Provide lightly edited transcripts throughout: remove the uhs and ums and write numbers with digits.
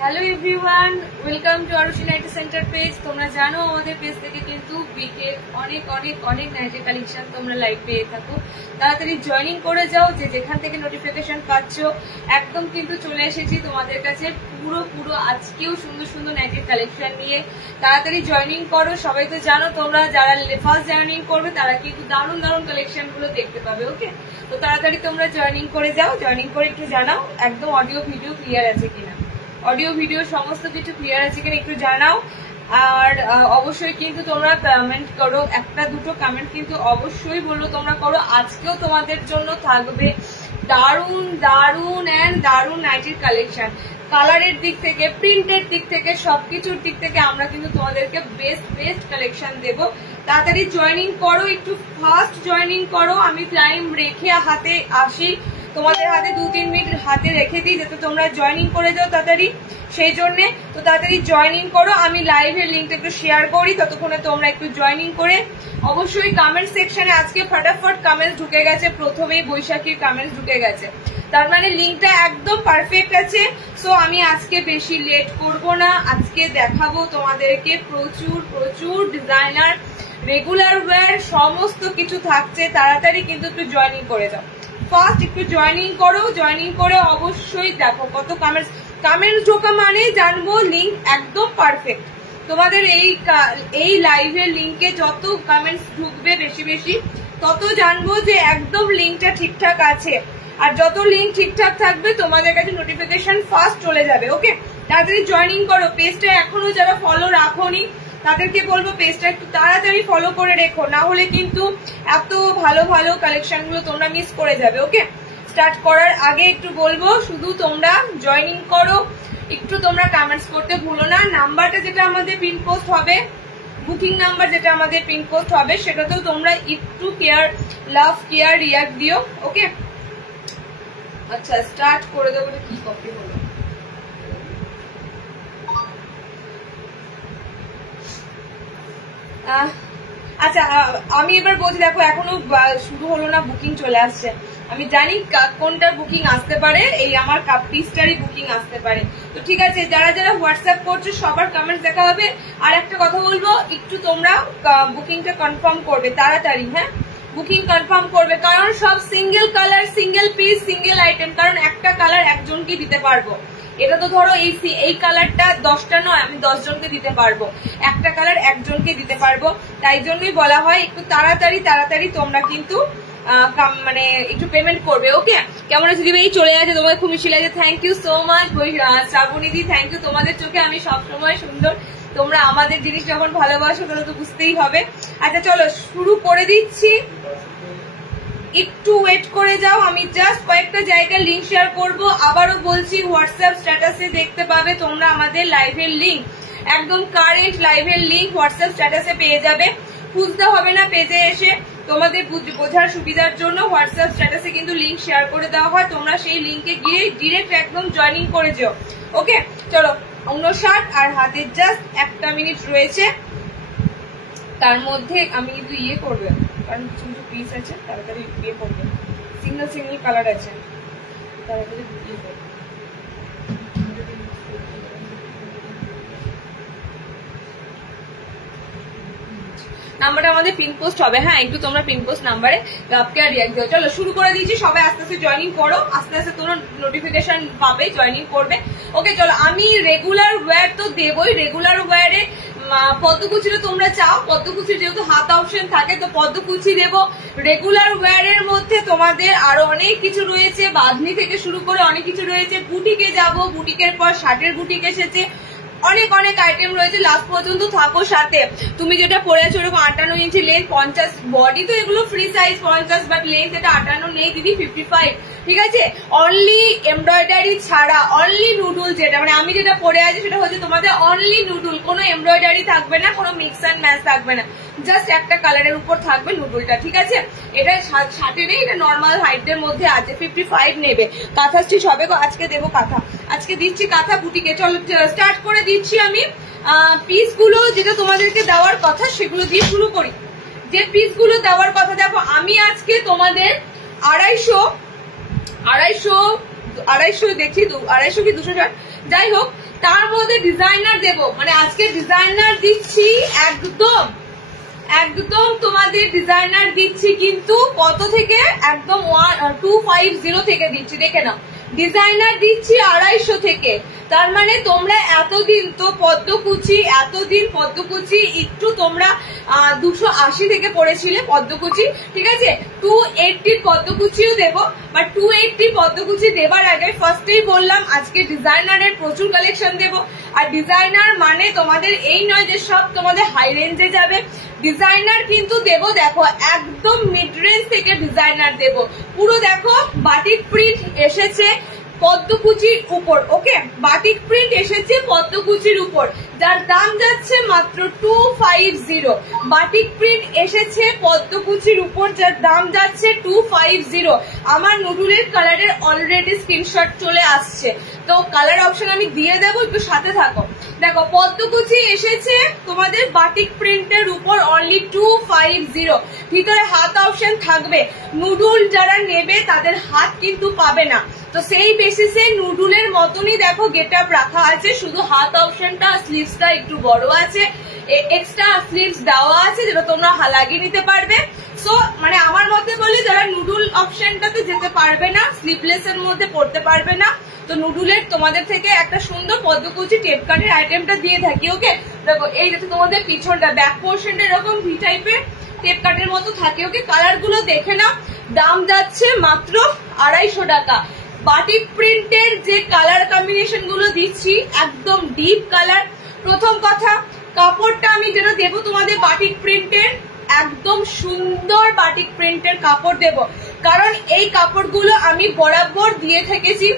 Hello everyone, welcome to Arushi nighty centre page. তোমরা জানো আমাদের পেজ থেকে কিন্তু উইকের অনেক অনেক অনেক নাইটি কালেকশন তোমরা লাইভ পেয়ে থাকো। তাড়াতাড়ি জয়েনিং করে যাও, যে যেখান থেকে নোটিফিকেশন পাচ্ছ। একদম কিন্তু চলে এসেছি তোমাদের কাছে পুরো আজকেও সুন্দর সুন্দর নাইটির কালেকশন নিয়ে। তাড়াতাড়ি জয়েনিং করো। সবাই তো জানো তোমরা যারা ফার্স্ট জয়েনিং করবে তারা কিন্তু দারুণ দারুণ কালেকশন গুলো দেখতে পাবে। ওকে, তো তাড়াতাড়ি তোমরা জয়েনিং করে যাও। জয়েনিং করে একটু জানাও একদম অডিও ভিডিও ক্লিয়ার আছে কিনা, অডিও ভিডিও সমস্ত কিছু ক্লিয়ার আছে কিনা একটু জানাও। আর অবশ্যই কিন্তু তোমরা কমেন্ট করো, একটা দুটো কমেন্ট কিন্তু অবশ্যই বললো তোমরা করো। আজকেও তোমাদের জন্য থাকবে দারুণ দারুণ এন্ড দারুণ নাইটির কালেকশন। কালারের দিক থেকে, প্রিন্টের দিক থেকে, সবকিছুর দিক থেকে আমরা কিন্তু তোমাদেরকে বেস্ট কালেকশন দেব। তাড়াতাড়ি জয়েনিং করো, একটু ফাস্ট জয়েনিং করো। আমি টাইম রেখে হাতে আসি, তোমাদের হাতে 2-3 মিনিট হাতে রেখে দিই যাতে তোমরা জয়েনিং করে যাও তাড়াতাড়ি, সেই জন্য। তো তাড়াতাড়ি জয়েনিং করো। আমি লাইভের লিঙ্কটা একটু শেয়ার করি, ততক্ষণে তোমরা একটু জয়েনিং করে অবশ্যই কমেন্ট সেকশনে আজকে ফটাফট কমেন্টস ঢুকে গেছে। প্রথমেই বৈশাখীর কমেন্টস ঢুকে গেছে, তার মানে লিঙ্কটা একদম পারফেক্ট আছে। সো আমি আজকে বেশি লেট করব না, আজকে দেখাবো তোমাদেরকে প্রচুর ডিজাইনার, রেগুলার ওয়্যার সমস্ত কিছু থাকছে। তাড়াতাড়ি কিন্তু একটু জয়েনিং করে যাও, ফার্স্ট একটু জয়েনিং করো। জয়েনিং করে অবশ্যই দেখো কত কমেন্টস ঢোকা মানে জানবো লিঙ্ক একদম পারফেক্ট। তোমাদের এই লাইভের লিঙ্কে যত কমেন্টস ঢুকবে বেশি তত জানবো যে একদম লিঙ্কটা ঠিকঠাক আছে। আর যত লিঙ্ক ঠিকঠাক থাকবে তোমাদের কাছে নোটিফিকেশন ফার্স্ট চলে যাবে। ওকে, তাড়াতাড়ি জয়েনিং করো। পেজটা এখনো যারা ফলো রাখোনি তাদেরকে বলবো পেজটা একটু তাড়াতাড়ি ফলো করে রেখো, না হলে কিন্তু এত ভালো ভালো কালেকশন গুলো তোমরা মিস করে যাবে। ওকে, স্টার্ট করার আগে একটু বলবো শুধু তোমরা জয়েনিং করো, একটু তোমরা কমেন্টস করতে ভুলো না। নাম্বারটা যেটা আমাদের পিন পোস্ট হবে, বুকিং নাম্বার যেটা আমাদের পিন পোস্ট হবে, সেটাতেও তোমরা একটু লাভ কেয়ার রিয়াক্ট দিও। ওকে, আচ্ছা স্টার্ট করে দেবো। কি কপি হলো? আচ্ছা আমি এবার বলছি, দেখো এখনো শুরু হলো না, বুকিং চলে আসছে। আমি জানি কোনটার বুকিং আসতে পারে, এই আমার কাপ পিসটারই বুকিং আসতে পারে। তো ঠিক আছে, যারা যারা হোয়াটসঅ্যাপ করছো সবার কমেন্টস দেখা হবে। আর একটা কথা বলবো, একটু তোমরা বুকিংটা কনফার্ম করবে তাড়াতাড়ি। হ্যাঁ, বুকিং কনফার্ম করবে, কারণ সব single colour, single piece, single item. কারণ একটা কালার একজনকে দিতে পারবো। এটা তো ধরো এই কালারটা 10টা নয়, আমি 10 জনকে দিতে পারবো। একটা কালার একজনকে দিতে পারবো, তাই জন্যই বলা হয় একটু তাড়াতাড়ি তোমরা কিন্তু মানে একটু পেমেন্ট করবে। ওকে, কেমন আছে দিদি? এই চলে গেছে, তোমাদের খুব মিশি লাগে। থ্যাংক ইউ সো মাচ শ্রাবণীদি, থ্যাংক ইউ। তোমাদের চোখে আমি সবসময় সুন্দর। তোমরা আমাদের জিনিস যখন ভালোবাসো তাহলে তো বুঝতেই হবে। আচ্ছা চলো শুরু করে দিচ্ছি, একটু ওয়েট করে যাও। আমি জাস্ট কয়েকটা জায়গায় লিঙ্ক শেয়ার করব। আবারও বলছি, হোয়াটসঅ্যাপ স্ট্যাটাসে দেখতে পাবে তোমরা আমাদের লাইভের লিঙ্ক, একদম কারেন্ট লাইভের লিঙ্ক হোয়াটসঅ্যাপ স্ট্যাটাসে পেয়ে যাবে। খুঁজতে হবে না, পেজে এসে তোমাদের বোঝার সুবিধার জন্য হোয়াটসঅ্যাপ স্ট্যাটাসে কিন্তু লিঙ্ক শেয়ার করে দেওয়া হয়। তোমরা সেই লিঙ্কে গিয়ে ডিরেক্ট একদম জয়েনিং করে যাও। ওকে, চলো 59 আর হাতে জাস্ট 1 মিনিট রয়েছে। তার মধ্যে আমি কিন্তু ইয়ে করবে, কারণ কিছু কিছু পিস আছে, তাড়াতাড়ি ইয়ে করবে। সিঙ্গেল কালার আছে, তাড়াতাড়ি ইয়ে করবে। নাম্বারটা আমাদের পিন পোস্ট হবে। হ্যাঁ, একটু তোমরা পিন পোস্ট নাম্বারে লাভ কেয়ার রিয়াক্ট দিও। চলো শুরু করে দিয়েছি, সবাই আস্তে আস্তে জয়েনিং করো, আস্তে আস্তে তোমরা নোটিফিকেশন পাবে, জয়েনিং করবে। ওকে চলো, আমি রেগুলার ওয়্যার তো দেবই। রেগুলার ওয়্যারে পদ্মকুচিটা তোমরা চাও, পদ্মকুচির যেহেতু হাত অপশন থাকে তো পদ্মকুচি দেবো। রেগুলার ওয়্যারের মধ্যে তোমাদের আরো অনেক কিছু রয়েছে, বাঁধনি থেকে শুরু করে অনেক কিছু রয়েছে। বুটিকে যাব, বুটিকের পর শার্টের বুটিক এসেছে, অনেক আইটেম রয়েছে। লাস্ট পর্যন্ত থাকো সাথে। তুমি যেটা পরেছো ওরকম 58 ইঞ্চি লেন্থ, 50 বডি, তো এগুলো ফ্রি সাইজ 50, বাট লেন্থ এটা 58 নেই দিদি, 55। ঠিক আছে, অনলি এমব্রয়ডারি ছাড়া, অনলি নুডুল, যেটা মানে আমি যেটা পরে আছি সেটা হচ্ছে তোমাদের অনলি নুডুল, কোনো এমব্রয়ডারি থাকবে না, কোনো মিক্স অ্যান্ড ম্যাচ থাকবে না, জাস্ট একটা কালারের উপর থাকবে নুডুলটা। ঠিক আছে, এটা 60 নেই, এটা নর্মাল হাইটের মধ্যে আছে, 55 নেবে। কাঁথা স্টিচ হবে, আজকে দেবো কাঁথা, আজকে দিচ্ছি কাঁথা বুটিকে। চলো স্টার্ট করে দিচ্ছি আমি। পিসগুলো যেটা তোমাদেরকে দেওয়ার কথা সেগুলো দিয়ে শুরু করি। যে পিসগুলো দেওয়ার কথা, দেখো আমি আজকে তোমাদের 250 দেখছি, 250 কি 260, যাই হোক তার মধ্যে ডিজাইনার দেবো, মানে আজকে ডিজাইনার দিচ্ছি একদম একদম তোমাদের ডিজাইনার দিচ্ছি কিন্তু কত থেকে, একদম 250 থেকে দিচ্ছি, দেখে নাও ডিজাইনার দিচ্ছি 250 থেকে। তার মানে তোমরা এতদিন তো পদ্মকুচি, এতদিন পদ্মকুচি একটু তোমরা 280 থেকে পড়েছিলে পদ্মকুচি, ঠিক আছে। 280 পদ্মকুচিও দেবো, বাট 280 পদ্মকুচি দেবার আগে ফার্স্টেই বললাম আজকে ডিজাইনারের প্রচুর কালেকশন দেবো। আর ডিজাইনার মানে তোমাদের এই নয় যে সব তোমাদের হাই রেঞ্জে যাবে, ডিজাইনার কিন্তু দেবো দেখো একদম মিড রেঞ্জ থেকে ডিজাইনার দেবো। পুরো দেখো বাটিক প্রিন্ট এসেছে পদ্মকুচির উপর, ওকে, বাটিক প্রিন্ট এসেছে পদ্মকুচির উপর, যার দাম যাচ্ছে মাত্র 250। বাটিক প্রিন্ট এসেছে পদ্মকুচির উপর, যার দাম যাচ্ছে 250। আমার নুডুলের কালারের অলরেডি স্ক্রিনশট চলে আসছে, তো কালার অপশন আমি দিয়ে দেবো, একটু সাথে থাকো। দেখো পদ্মকুচি এসেছে তোমাদের বাটিক প্রিন্টের উপর অনলি 250। ভিতরে হাত অপশন থাকবে, নুডুল যারা নেবে তাদের হাত কিন্তু পাবে না, তো সেই বেসিসে নুডুলের মতনই দেখো গেটআপ রাখা আছে, শুধু হাত অপশনটা স্লিভসটা একটু বড় আছে, এক্সট্রা স্লিভস দেওয়া আছে যেটা তোমরা লাগিয়ে নিতে পারবে। সো মানে আমার মতে বলি যারা নুডুল অপশনটাতে যেতে পারবে না, স্লিভলেস এর মধ্যে পড়তে পারবে না, তো নুডুলের তোমাদের থেকে একটা সুন্দর পদ্মকুচি টেপ কাটের আইটেমটা দিয়ে থাকি, ওকে। দেখো এই যে তোমাদের পিছনটা ব্যাক পোর্শনটা এরকম ভি টাইপের টেপ কাটের মতো থাকে, ওকে। কালার গুলো দেখে নাও, দাম যাচ্ছে মাত্র 250 টাকা। বাটিক প্রিন্টের যে কালার কম্বিনেশন গুলো দিচ্ছি একদম ডিপ কালার। প্রথম কথা, কাপড়টা আমি যেটা দেবো তোমাদের বাটিক প্রিন্টের, একদম সুন্দর বাটিক প্রিন্টের কাপড় দেব, কারণ এই কাপড়গুলো আমি বরাবর দিয়ে থেকেছি,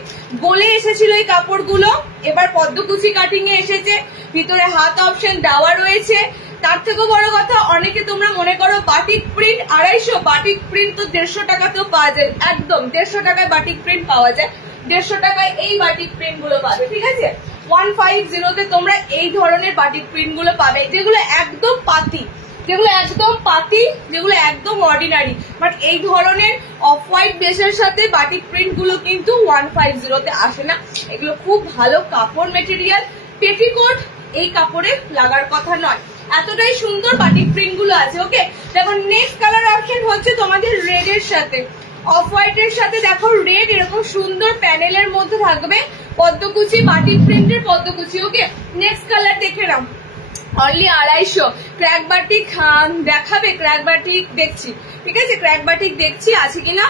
বলে এসেছিল এই কাপড়গুলো, এবার পদ্মকুচি কাটিং এ এসেছে, ভিতরে হাত অপশন দেওয়া রয়েছে। তার থেকেও বড় কথা, অনেকে তোমরা মনে করো বাটিক প্রিন্ট 250, বাটিক প্রিন্ট তো 150 টাকাতেও পাওয়া যায়, একদম 150 টাকায় বাটিক প্রিন্ট পাওয়া যায়, 150 টাকায় এই বাটিক প্রিন্ট গুলো পাবে, ঠিক আছে। 150 তে তোমরা এই ধরনের বাটিক প্রিন্ট গুলো পাবে, যেগুলো একদম পাতি, যেগুলো একদম পাতি, যেগুলো একদম অর্ডিনারি, বাট এই ধরনের অফ হোয়াইট বেসের সাথে বাটিক প্রিন্ট গুলো কিন্তু 150 তে আসে না। এগুলো খুব ভালো কাপড় মেটেরিয়াল, পেটিকোট এই কাপড়ে লাগার কথা নয়, এতটাই সুন্দর বাটিক প্রিন্ট গুলো আছে, ওকে। দেখো নেক্সট কালার অপশন হচ্ছে তোমাদের রেড এর সাথে, অফ হোয়াইট এর সাথে দেখো রেড এরকম সুন্দর প্যানেলের মধ্যে থাকবে পদ্মকুচি, বাটিক প্রিন্টের পদ্মকুচি, ওকে। নেক্সট কালার দেখে নাও, অনলি 250। ক্র্যাক বাটিক দেখাবে, ক্র্যাক বাটিক দেখছি, ঠিক আছে, ক্র্যাক বাটিক দেখছি আছে কিনা।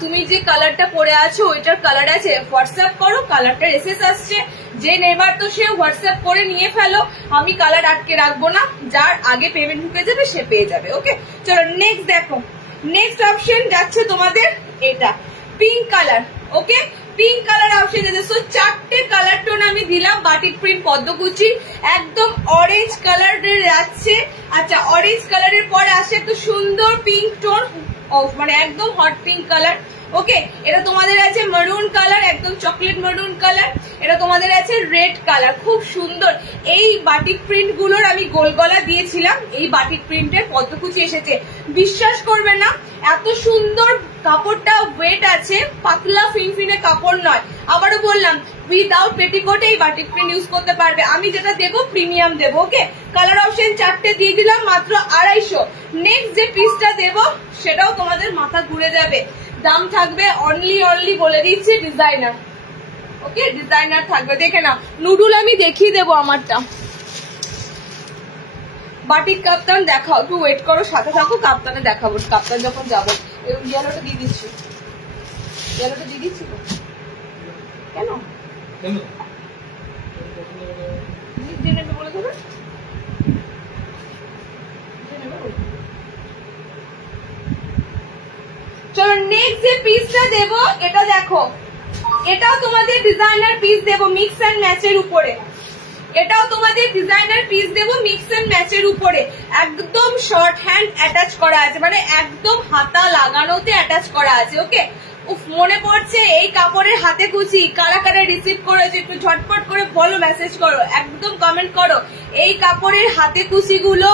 তুমি যে কালারটা পরে আছো ওইটার কালার আছে, হোয়াটসঅ্যাপ করো, কালারটার এসএস আসছে, যে নেবার তো সে হোয়াটসঅ্যাপ করে নিয়ে ফেলো, আমি কালার আটকে রাখবো না, যার আগে পেমেন্ট ঢুকে যাবে সে পেয়ে যাবে, ওকে। চলো নেক্সট দেখো, নেক্সট অপশন যাচ্ছে তোমাদের এটা পিঙ্ক কালার, ওকে। পিঙ্ক কালার অপশন আছে, চারটে কালার টোন আমি দিলাম বাটিক প্রিন্ট পদ্মকুচি, একদম অরেঞ্জ কালারের যাচ্ছে। আচ্ছা, অরেঞ্জ কালারের পরে আসে একটু সুন্দর পিঙ্ক টোন, মানে একদম হট পিঙ্ক কালার, ওকে। এটা তোমাদের আছে মেরুন কালার, একদম চকলেট মেরুন কালার, এটা তোমাদের আছে রেড কালার, খুব সুন্দর। এই বাটিক প্রিন্ট গুলোর আমি গোল গলা দিয়েছিলাম, এই বাটিক প্রিন্টের পদ্মকুচি এসেছে, বিশ্বাস করবে না এত সুন্দর কাপড়টা, ওয়েট আছে, পাতলা ফিনফিনে কাপড় নয়। আবারও বললাম উইদাউট পেটিকোটে এই বাটিক প্রিন্ট ইউজ করতে পারবে। আমি যেটা দেবো প্রিমিয়াম দেবো, ওকে। কালার অপশন চারটে দিয়ে দিলাম, মাত্র 250। নেক্সট যে পিসটা দেবো সেটাও তোমাদের মাথা ঘুরে যাবে, দাম থাকবে অনলি বলে দিচ্ছি ডিজাইনার, ওকে, ডিজাইনার থাকবে, দেখে না। নুডুল আমি দেখিয়ে দেবো আমারটা, বাটিক কাপ্তান দেখাও, একটু ওয়েট করো, সাথে থাকো, কাপ্তানে দেখাবো, কাপ্তান যখন যাবো। ইয়েলোটা দিয়ে দিচ্ছি, ইয়েলোটা দিয়ে দিচ্ছি তো, কেন বলে দেবে। চলো নেক্সট যে পিসটা দেবো এটা দেখো, এটাও তোমাদের ডিজাইনার পিস দেবো মিক্স এন্ড ম্যাচের উপরে, এটাও তোমাদের ডিজাইনার পিস দেবো মিক্স এন্ড ম্যাচের উপরে, একদম শর্ট হ্যান্ড অ্যাটাচ করা আছে, মানে একদম হাতা লাগানোতে অ্যাটাচ করা আছে, ওকে। উফ, মনে পড়ছে এই কাপড়ের হাতে কুচি, কারা কারা রিসিভ করেছে একটু ঝটপট করে বলো, মেসেজ করো, একদম কমেন্ট করো। এই কাপড়ের হাতে কুচি গুলো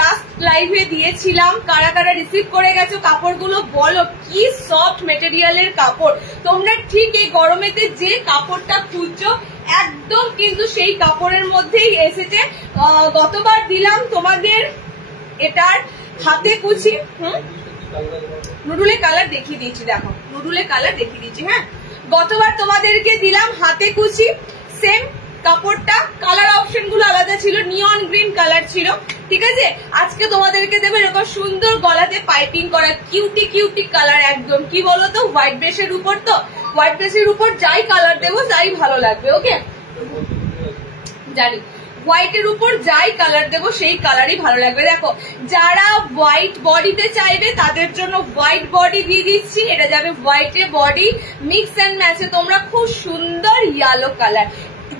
লাস্ট লাইভে দিয়েছিলাম, কারা কারা রিসিভ করে গেছো কাপড়গুলো বলো, কি সফট মেটেরিয়ালের কাপড়। তোমরা ঠিক এই গরমেতে যে কাপড়টা খুঁজছো একদম কিন্তু সেই কাপড়ের মধ্যেই এসেছে। গতবার দিলাম তোমাদের এটার হাতে কুচি, নুডুলে কালার দেখিয়ে দিয়েছি, দেখো নুডুলে কালার দেখিয়ে দিয়েছি। হ্যাঁ, গতবার তোমাদেরকে দিলাম হাতে কুচি, সেম কাপড়টা, কালার অপশন গুলো আলাদা ছিল, নিয়ন গ্রিন কালার ছিল, ঠিক আছে। আজকে তোমাদেরকে দেবো এরকম সুন্দর গলাতে পাইপিং করা কিউটি কিউটি কালার, একদম কি বলতো হোয়াইট বেসের উপর, তো হোয়াইট বেসের উপর যাই কালার দেবো তাই ভালো লাগবে। ওকে, জানি হোয়াইটের উপর যাই কালার দেবো সেই কালারই ভালো লাগবে। দেখো যারা হোয়াইট বডিতে চাইবে তাদের জন্য হোয়াইট বডি দিয়ে দিচ্ছি, এটা যাবে হোয়াইটে বডি, মিক্স অ্যান্ড ম্যাচে তোমরা খুব সুন্দর ইয়েলো কালার,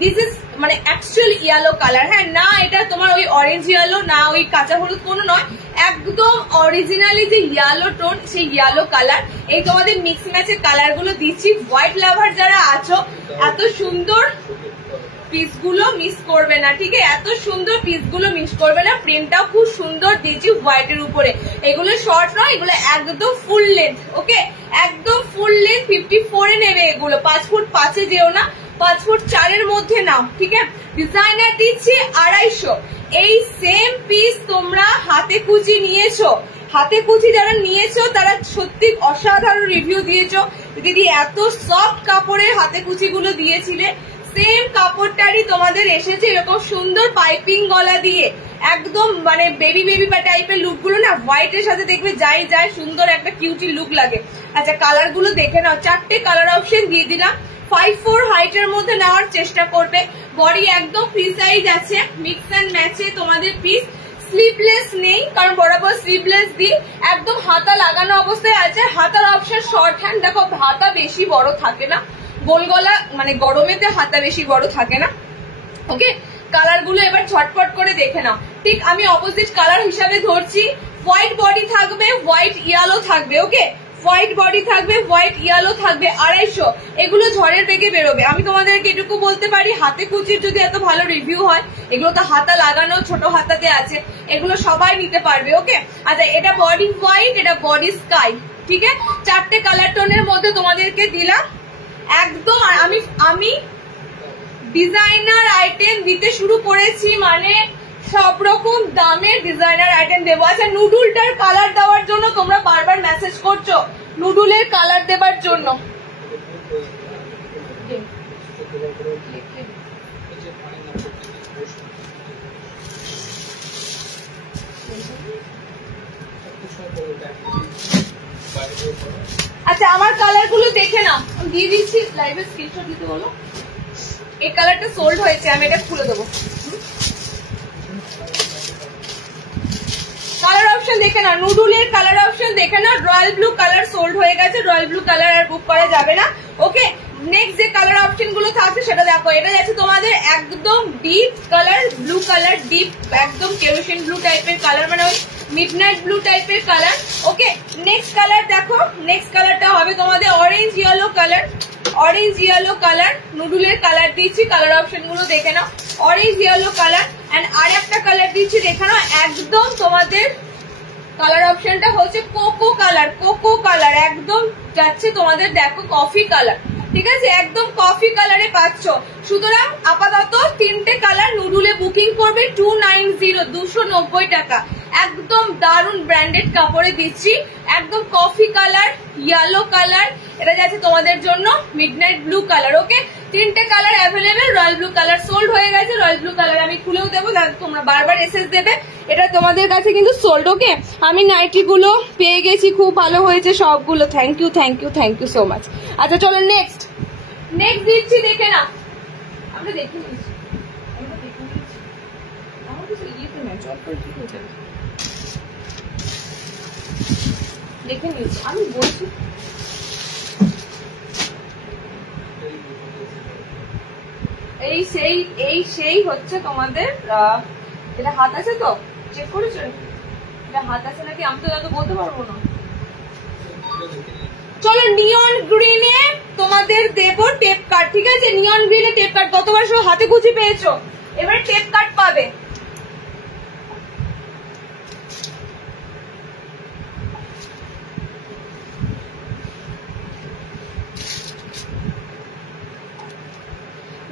দিস ইজ মানে অ্যাকচুয়াল ইয়েলো কালার। হ্যাঁ, না এটা তোমার ওই অরেঞ্জ ইয়েলো, না ওই কাঁচা হলুদ কোনো নয়, একদম অরিজিনালি যে ইয়েলো টোন সেই ইয়েলো কালার। এই তোমাদের মিক্স ম্যাচের কালার গুলো দিচ্ছি। হোয়াইট লাভার যারা আছো এত সুন্দর পিসগুলো মিস করবে না, ঠিক আছে, এত সুন্দর পিসগুলো মিস করবে না। প্রিন্টটাও খুব সুন্দর দিয়েছি হোয়াইটের উপরে, এগুলো শর্ট নয়, এগুলো একদম ফুল লেন্থ। ওকে, একদম ফুল লেন্থ 54 নেবে এগুলো, 5 ফুট 5 যেও না, 5 ফুট 4 মধ্যে নাও, ঠিক আছে। ডিজাইনার দিচ্ছি 250। এই সেম পিস তোমরা হাতে কুচি নিয়েছো, হাতে কুচি যারা নিয়েছো তারা সত্যি অসাধারণ রিভিউ দিয়েছো। দিদি এত সফট কাপড়ের হাতে কুচি গুলো দিয়েছিলে, সেম কাপড়টারই তোমাদের এসেছে এরকম সুন্দর পাইপিং গলা দিয়ে, একদম মানে বেবি বেবি টাইপের লুক গুলো না হোয়াইটের সাথে দেখবে যাই যায় সুন্দর একটা কিউটি লুক লাগে। আচ্ছা, কালার গুলো দেখে নাও, 4টে কালার অপশন দিয়ে দিলাম। 5'4" হাইটের মধ্যে নেওয়ার চেষ্টা করবে, বডি একদম ফ্রি সাইজ আছে, মিক্স অ্যান্ড ম্যাচে তোমাদের পিস। স্লিভলেস নেই, কারণ বরাবর স্লিভলেস দিই, একদম হাতা লাগানো অবস্থায় আছে। হাতার অপশন শর্ট হ্যান্ড, দেখো হাতা বেশি বড় থাকে না, গোল গলা মানে গরমেতে হাতা বেশি বড় থাকে না। ওকে, কালার গুলো এবার ঝটপট করে দেখে নাও। ঠিক আমি অপোজিট কালার হিসাবে ধরছি, হোয়াইট বডি থাকবে, হোয়াইট ইয়েলো থাকবে। ওকে, হোয়াইট বডি থাকবে, হোয়াইট ইয়েলো থাকবে, 250। এগুলো ঝড়ের বেগে বেরোবে। আমি তোমাদেরকে এটুকু বলতে পারি, হাতে কুচির যদি এত ভালো রিভিউ হয়, এগুলো তো হাতা লাগানো ছোট হাতাতে আছে, এগুলো সবাই নিতে পারবে। ওকে, আচ্ছা এটা বডি হোয়াইট, এটা বডি স্কাই, ঠিক আছে। 4টে কালার টোনের মধ্যে তোমাদেরকে দিলাম। একদম আমি ডিজাইনার আইটেম দিতে শুরু করেছি মানে সব রকম দামের ডিজাইনার আইটেম দেবো। আচ্ছা, নুডুলটার কালার দেওয়ার জন্য তোমরা বারবার মেসেজ করছো, নুডুলের কালার দেবার জন্য। আচ্ছা, আমার কালার গুলো দেখে নাও, আমি দিয়ে দিচ্ছি, লাইভে স্ক্রিনশট দিতে বলো। এই কালারটা সোল্ড হয়েছে, আমি এটা খুলে দেবো। কালার অপশন দেখে নাও, নুডুলের কালার অপশন দেখে নাও। রয়্যাল ব্লু কালার সোল্ড হয়ে গেছে, রয়্যাল ব্লু কালার আর বুক করা যাবে না। ওকে, নেক্সট যে কালার অপশন গুলো থাকছে সেটা দেখো। এটা যাচ্ছে তোমাদের একদম deep colour, blue colour, deep একদম কেরোসিন ব্লু টাইপের কালার, মানে ওই মিডনাইট ব্লু টাইপের কালার। ওকে, নেক্সট কালার দেখো, নেক্সট কালারটা হবে তোমাদের orange yellow colour, orange yellow colour. নুডুলের কালার দিচ্ছি, কালার অপশন গুলো দেখে নাও, অরেঞ্জ ইয়েলো কালার। এন্ড আর একটা কালার দিচ্ছি দেখে নাও, একদম তোমাদের কালার অপশনটা হচ্ছে কোকো কালার, কোকো কালার একদম যাচ্ছে তোমাদের, দেখো কফি কালার, ঠিক আছে, একদম কফি কালারে পাচ্ছ। সুতরাং আপাতত 3টে কালার নুডুলে বুকিং করবে 290, 290 টাকা। একদম দারুন ব্র্যান্ডেড কাপড়ে দিচ্ছি, একদম কফি কালার, ইয়েলো কালার, এটা যাচ্ছে তোমাদের জন্য মিডনাইট ব্লু কালার। ওকে, 3টে colour available. Royal blue colour sold হয়ে গেছে, রয়্যাল ব্লু কালার আমি খুলেও দেবো, তোমরা বারবার এসএস দেবে, এটা তোমাদের কাছে কিন্তু সোল্ড। ওকে, আমি নাইটি গুলো পেয়ে গেছি, খুব ভালো হয়েছে সবগুলো, thank you thank you thank you so much. আচ্ছা চলো নেক্সট দিচ্ছি, দেখে না, আমরা দেখে নিচ্ছি, আমার কিছু ইয়েতে ম্যাচ অল্প ঠিক হয়ে যাবে, দেখে নিচ্ছি আমি বলছি। এই সেই হচ্ছে তোমাদের, এটা হাত আছে তো, চেক করেছো এটা হাত আছে নাকি, আমি তো যত বলতে পারবো না। চলো নিয়ন গ্রিনে তোমাদের দেবো টেপ কাট, ঠিক আছে, নিয়ন গ্রিনে টেপ কাট। গতবার সব হাতে কুচি পেয়েছো, এবার টেপ কাট পাবে।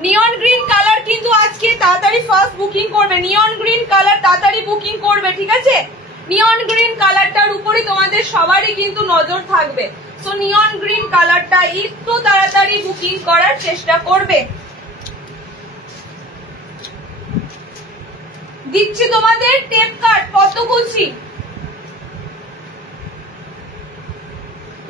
নিয়ন গ্রিন কালার কিন্তু আজকে তাড়াতাড়ি ফার্স্ট বুকিং করবে, নিয়ন গ্রিন কালার তাড়াতাড়ি বুকিং করবে, ঠিক আছে? নিয়ন গ্রিন কালারটার উপরে তোমাদের সবারই কিন্তু নজর থাকবে। সো নিয়ন গ্রিন কালারটা একটু তাড়াতাড়ি বুকিং করার চেষ্টা করবে। দিচ্ছি তোমাদের টেপ কাট পদ্মকুচি,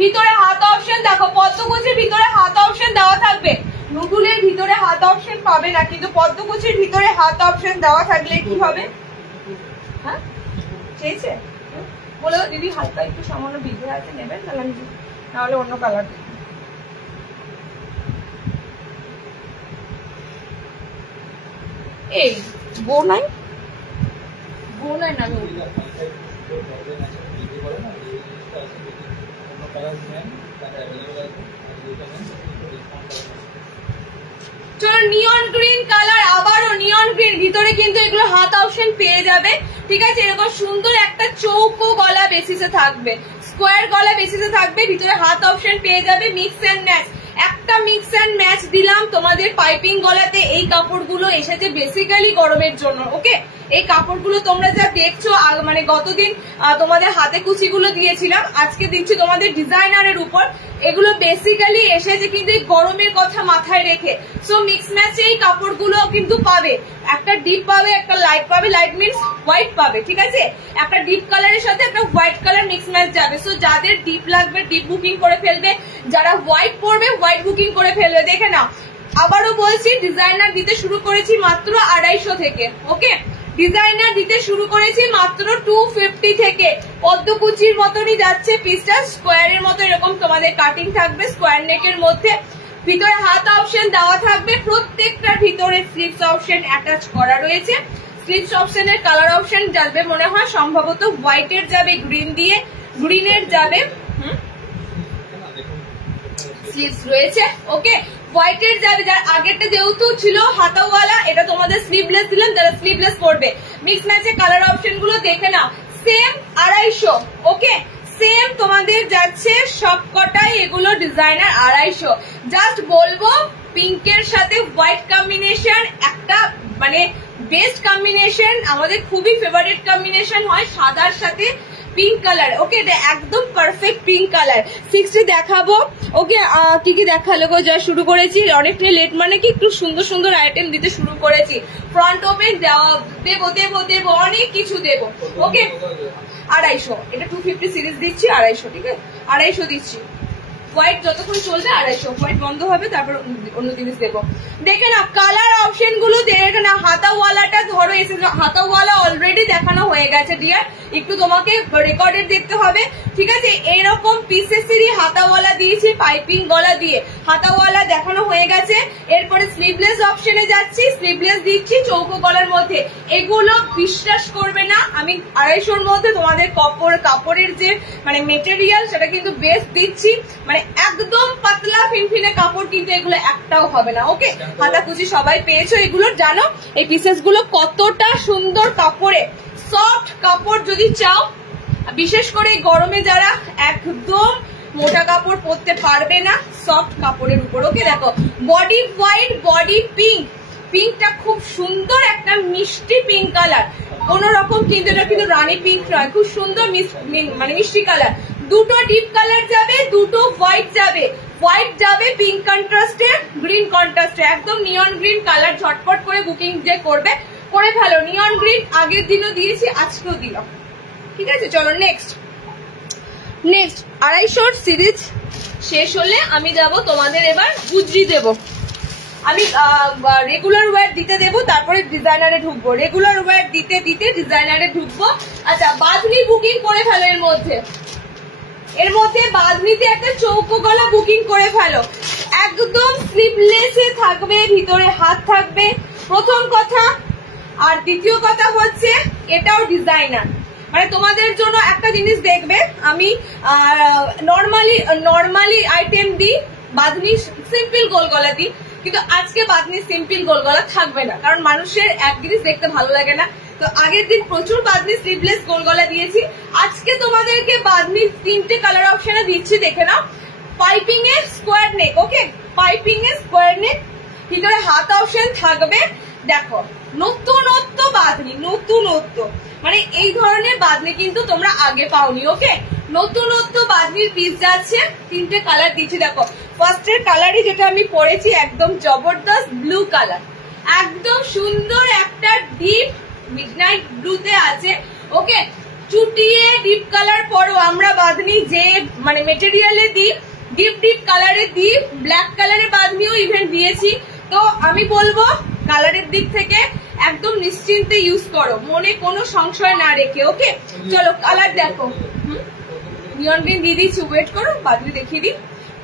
ভিতরে হাত অপশন দেখো, পদ্মকুচির ভিতরে হাত অপশন দেওয়া থাকবে। নুডুলের ভিতরে হাত অপশন পাবে না, কিন্তু পদ্মকুচির ভিতরে হাত অপশন দেওয়া থাকলে কি হবে? হ্যাঁ চেয়েছে বলে দিদি হালকা একটু সামান্য বিঘ্ন আছে নেবেন, নাহলে অন্য কালার দেবেন। এই বউ নাই, বউ নাই না চলো নিয়ন গ্রিন কালার, আবারও নিয়ন গ্রিন ভিতরে কিন্তু এগুলো হাত অপশন পেয়ে যাবে, ঠিক আছে? এরকম সুন্দর একটা চৌকো গলা বেসিসে থাকবে, স্কোয়ার গলা বেসিসে থাকবে, ভিতরে হাত অপশন পেয়ে যাবে। মিক্স এন্ড ম্যাচ, একটা মিক্স এন্ড ম্যাচ দিলাম তোমাদের পাইপিং গলাতে। এই কাপড়গুলো এসেছে বেসিক্যালি গরমের জন্য, ওকে? এই কাপড়গুলো তোমরা যা দেখছো মানে গতদিন তোমাদের হাতে কুচিগুলো দিয়েছিলাম, আজকে দিচ্ছি তোমাদের ডিজাইনারের উপর। এগুলো বেসিক্যালি এসেছে কিন্তু এই গরমের কথা মাথায় রেখে। সো মিক্স ম্যাচে এই কাপড়গুলো কিন্তু পাবে, একটা ডিপ পাবে, একটা লাইট পাবে, লাইট মিনস হোয়াইট পাবে, ঠিক আছে? একটা ডিপ কালারের সাথে একটা হোয়াইট কালার মিক্স ম্যাচ যাবে। সো যাদের ডিপ লাগবে ডিপ বুকিং করে ফেলবে, যারা হোয়াইট পরবে হোয়াইট বুকিং করে ফেলবে। দেখে নাও, আবারও বলছি ডিজাইনার দিতে শুরু করেছি মাত্র 250 থেকে, ওকে? ডিজাইনার দিতে শুরু করেছি মাত্র 250 থেকে। পদ্মকুচির মতনই যাচ্ছে পিসটা, স্কোয়ারের মতো এরকম তোমাদের কাটিং থাকবে, স্কোয়ার নেকের মধ্যে। ভিতরে হাত অপশন দেওয়া থাকবে, প্রত্যেকটার ভিতরে স্লিভস অপশন অ্যাটাচ করা রয়েছে। স্লিভস অপশনের কালার অপশন যাবে মনে হয় সম্ভবত হোয়াইটের যাবে, গ্রিন দিয়ে গ্রিনের যাবে, স্লিভস রয়েছে, ওকে? হোয়াইটের যাবে, যার আগেরটা যেহেতু ছিল হাতাওয়ালা, এটা তোমাদের স্লিভলেস দিলাম, যারা স্লিভলেস করবে। মিক্স ম্যাচে কালার অপশন গুলো দেখে নাও, সেম 250, ওকে? সেম তোমাদের যাচ্ছে সবকটাই, এগুলো ডিজাইনার 250। জাস্ট বলবো পিঙ্কের সাথে হোয়াইট কম্বিনেশন একটা মানে বেস্ট কম্বিনেশন, আমাদের খুবই ফেভারিট কম্বিনেশন হয় সাদার সাথে পিঙ্ক কালার, ওকে? এটা একদম পারফেক্ট পিঙ্ক কালার। 60 দেখাবো, ওকে? কি কি দেখালো গো, যা শুরু করেছি অনেকটাই লেট, মানে কি একটু সুন্দর সুন্দর আইটেম দিতে শুরু করেছি। ফ্রন্ট ওপেন দেবো অনেক কিছু দেবো, ওকে? 250, এটা 250 সিরিজ দিচ্ছি 250, ঠিক আছে? 250 দিচ্ছি। হোয়াইট যতক্ষণ চলবে 250, হোয়াইট বন্ধ হবে তারপর অন্য জিনিস দেবো। দেখে না কালার অপশন গুলো, দেখে না হাতাওয়ালাটা ধরো এসে, হাতাওয়ালা অলরেডি দেখানো হয়ে গেছে ডিয়ার, একটু তোমাকে রেকর্ডেড দেখতে হবে, ঠিক আছে? এরকম পিসেসেরই হাতাওয়ালা দিয়েছি, পাইপিং গলা দিয়ে হাতাওয়ালা দেখানো হয়ে গেছে। এরপরে স্লিভলেস অপশনে যাচ্ছি, স্লিভলেস দিচ্ছি চৌকো গলার মধ্যে। এগুলো বিশ্বাস করবে না, আমি 250-র মধ্যে তোমাদের কাপড়ের যে মানে মেটেরিয়াল সেটা কিন্তু বেস্ট দিচ্ছি, মানে একদম পাতলা ফিনফিনে কাপড় কিন্তু এগুলো একটাও হবে না, ওকে? হাতাকুচি সবাই পেয়েছো, এগুলো জানো এই পিসেস গুলো কতটা সুন্দর কাপড়ে, সফট কাপড় যদি চাও, বিশেষ করে গরমে যারা একদম মোটা কাপড় পরতে পারবে না, সফট কাপড়ের উপর, ওকে? দেখো বডি হোয়াইট, বডি পিঙ্ক, পিঙ্কটা খুব সুন্দর একটা মিষ্টি পিঙ্ক কালার, কোন রকম কিন্তু এটা কিন্তু রানী পিঙ্ক নয়, খুব সুন্দর মানে মিষ্টি কালার। দুটো ডিপ কালার যাবে, দুটো হোয়াইট যাবে, হোয়াইট যাবে পিঙ্ক কন্ট্রাস্টে, গ্রিন কন্ট্রাস্টে, একদম নিয়ন গ্রিন কালার। ঝটপট করে বুকিং যে করবে করে ফেলো। নিয়ন গ্রিন আগের দিনও দিয়েছি, আজকেও দিলাম, ঠিক আছে? চলো নেক্সট 250 সিরিজ শেষ হলে আমি যাব তোমাদের এবার গুজরি দেব। আমি রেগুলার ওয়্যার দিতে দেবো, তারপরে ডিজাইনারে ঢুকবো, রেগুলার ওয়্যার দিতে দিতে ডিজাইনারে ঢুকবো। আচ্ছা বাঁধনি বুকিং করে ফেলো, এর মধ্যে বাঁধনিতে একটা চৌকো গলা বুকিং করে ফেলো, একদম স্লিভলেসে থাকবে, ভিতরে হাত থাকবে, প্রথম কথা। আর দ্বিতীয় কথা হচ্ছে এটাও ডিজাইনার, মানে তোমাদের জন্য একটা জিনিস দেখবে, আমি নর্মালি আইটেম দিই, বাঁধনি সিম্পল গোল গলা দিই, কিন্তু আজকে বাঁধনি সিম্পল গোল গলা থাকবে না, কারণ মানুষের এক জিনিস দেখতে ভালো লাগে না। তো আগের দিন প্রচুর বাঁধনি স্লিভলেস গোল গলা দিয়েছি, আজকে তোমাদেরকে বাঁধনির 3টে কালার অপশনে দিচ্ছি, দেখে নাও। পাইপিং এ স্কোয়ার নেক, ওকে? পাইপিং এ স্কোয়ার নেক, ভিতরে হাত অপশন থাকবে। দেখো নতুনত্ব বাঁধনি, নতুনত্ব মানে এই ধরনের বাঁধনি কিন্তু তোমরা আগে পাওনি। ওকে, নতুনত্ব বাঁধনির পিস যাচ্ছে, তিনটে কালার দিচ্ছি। দেখো ফার্স্টের কালারই যেটা আমি পরেছি একদম জবরদস্ত ব্লু কালার, একদম সুন্দর একটা ডিপ মিডনাইট ব্লুতে আছে। ওকে, চুটিয়ে ডিপ কালার পরো আমরা বাঁধনি যে মানে মেটেরিয়ালে দিই, ডিপ ডিপ কালারে দিই, ব্ল্যাক কালারের বাঁধনিও ইভেন দিয়েছি। তো আমি বলবো কালারের দিক থেকে একদম নিশ্চিন্তে ইউজ করো, মনে কোনো সংশয় না রেখে। ওকে, চলো কালার দেখো। নিয়ন গ্রিন দিয়ে দিচ্ছি, ওয়েট করো বাঁধনি দেখিয়ে দিই।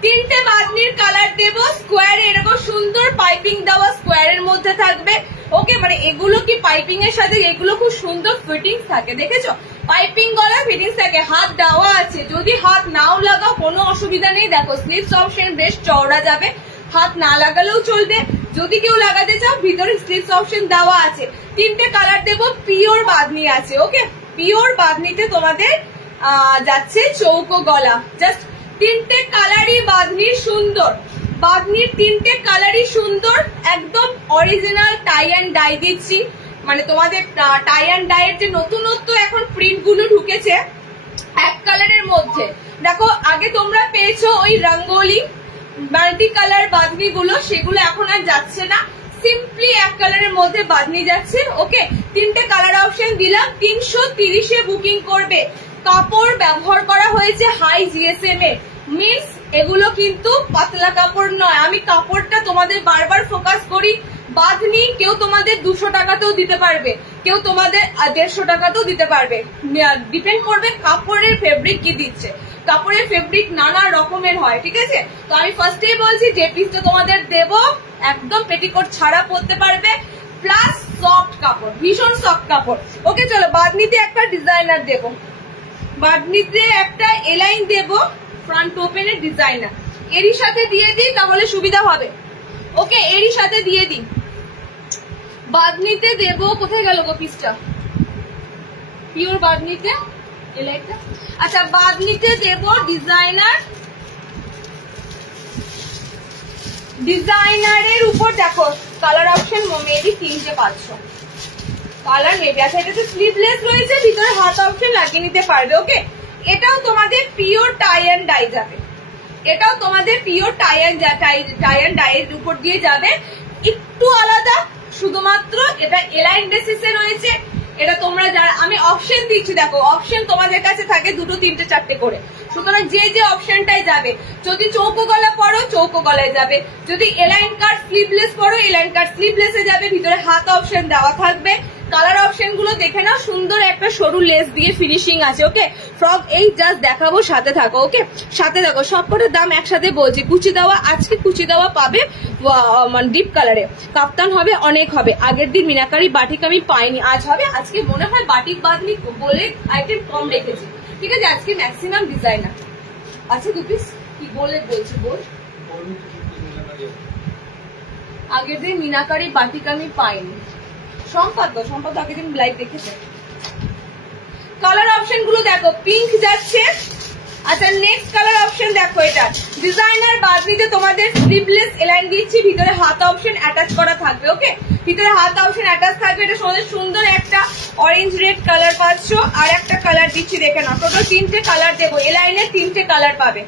তিনটে বাঁধনির কালার দেবো স্কোয়ারে, এরকম সুন্দর পাইপিং দেওয়া স্কোয়ারের মধ্যে থাকবে। ওকে, মানে এগুলো কি পাইপিং এর সাথে এগুলো খুব সুন্দর ফিটিংস থাকে, দেখেছো পাইপিং গলা ফিটিংস থাকে, হাত দেওয়া আছে। যদি হাত নাও লাগাও কোনো অসুবিধা নেই। দেখো স্লিপস অপশন বেশ চওড়া যাবে, হাত না লাগালেও চলবে। যদি কেউ লাগাতে চাও ভিতরে স্লিপস অপশন দেওয়া আছে। তিনটে কালার দেবো, পিওর বাঁধনি আছে। ওকে, পিওর বাঁধনিতে তোমাদের যাচ্ছে চৌকো গলা। জাস্ট তিনটে কালারই বাঁধনির সুন্দর, বাঁধনির তিনটে কালারই সুন্দর, একদম অরিজিনাল টাই অ্যান্ড ডাই দিচ্ছি। মানে তোমাদের টাই অ্যান্ড ডাই এর যে নতুনত্ব এখন প্রিন্ট গুলো ঢুকেছে এক কালারের মধ্যে। দেখো আগে তোমরা পেয়েছো ওই রঙ্গোলি মাল্টি কালার বাঁধনি গুলো, সেগুলো এখন আর যাচ্ছে না, সিম্পলি এক কালারের মধ্যে বাঁধনি যাচ্ছে। ওকে, তিনটে কালার অপশন দিলাম। 330-এ বুকিং করবে। কাপড় ব্যবহার করা হয়েছে হাই জিএসএম এ, মিন্স এগুলো কিন্তু পাতলা কাপড় নয়। আমি কাপড়টা তোমাদের বারবার ফোকাস করি। বাঁধনি কেউ তোমাদের 200 টাকাতেও দিতে পারবে, কেউ তোমাদের 150 টাকাতেও দিতে পারবে, ডিপেন্ড করবে কাপড়ের ফেব্রিক কি দিচ্ছে। কাপড়ের ফেব্রিক নানা রকমের হয়, ঠিক আছে। তো আমি ফার্স্টেই বলছি যে পিসটা তোমাদের দেব একদম পেটিকোট ছাড়া পরতে পারবে, প্লাস সফট কাপড়, ভীষণ সফট কাপড়। ওকে, চলো বাঁধনিতে একটা ডিজাইনার দেব, বাঁধনিতে একটা এলাইন দেব, ফ্রন্ট ওপেনের ডিজাইনার এরই সাথে দিয়ে দিই তাহলে সুবিধা হবে। ওকে, এরই সাথে দিয়ে দিই। বাঁধনিতে দেব, কোথায় গেল গো পিসটা, পিওর বাঁধনিতে এলাইনটা। আচ্ছা, বাঁধনিতে দেব ডিজাইনার, ডিজাইনারের উপর দেখো কালার অপশন মেবি 3টে 500 কালার মেবি। আচ্ছা, এটাতে স্লিভলেস রয়েছে, ভিতরে হাত অপশন লাগিয়ে নিতে পারবে। ওকে, এটাও তোমাদের পিওর টাই অ্যান্ড ডাই যাবে, এটাও তোমাদের পিওর টাই অ্যান্ড ডাই এর উপর দিয়ে যাবে। একটু আলাদা, শুধুমাত্র এটা এলাইন বেসিসে রয়েছে। এটা তোমরা যারা, আমি অপশন দিচ্ছি, দেখো অপশন তোমাদের কাছে থাকে 2, 3, 4টে করে, সুতরাং যে যে অপশনটাই যাবে। যদি চৌকো গলা পরো চৌকো গলায় যাবে, যদি এলাইন কাট স্লিভলেস পরো এলাইন কাট স্লিভলেসে যাবে। ভিতরে হাত অপশন দেওয়া থাকবে। কালার অপশন গুলো দেখে নাও, সুন্দর একটা সরু লেস দিয়ে ফিনিশিং আছে। ওকে, ফ্রক এই জাস্ট দেখাবো, সাথে থাকো। ওকে, সাথে থাকো। সবকটার দাম একসাথে বলছি। কুচি দেওয়া, আজকে কুচি দেওয়া পাবে মানে ডিপ কালারে, কাপ্তান হবে, অনেক হবে। আগের দিন মিনাকারি বাটিক আমি পাইনি, আজ হবে। আজকে মনে হয় বাটিক বাঁধনি বলে আইটেম কম রেখেছি, ঠিক আছে। আজকে ম্যাক্সিমাম ডিজাইনার আছে। 2 পিস কি বলে বলছি বল, আগের দিন মিনাকারি বাটিক আমি পাইনি। সম্পাদ আগের দিন লাইভ দেখেছে। কালার অপশন গুলো দেখো, পিঙ্ক যাচ্ছে। আচ্ছা, নেক্সট কালার অপশন দেখো, এটা ডিজাইনার বাঁধনিতে তোমাদের স্লিভলেস এলাইন দিচ্ছি, ভিতরে হাত অপশন অ্যাটাচ করা থাকবে। ওকে, ভিতরে হাত অপশন অ্যাটাচ থাকবে। এটা সুন্দর একটা অরেঞ্জ রেড কালার পাচ্ছ, আর একটা কালার দিচ্ছি দেখে নাও। টোটাল 3টে কালার দেবো, এলাইনের 3টে কালার পাবে।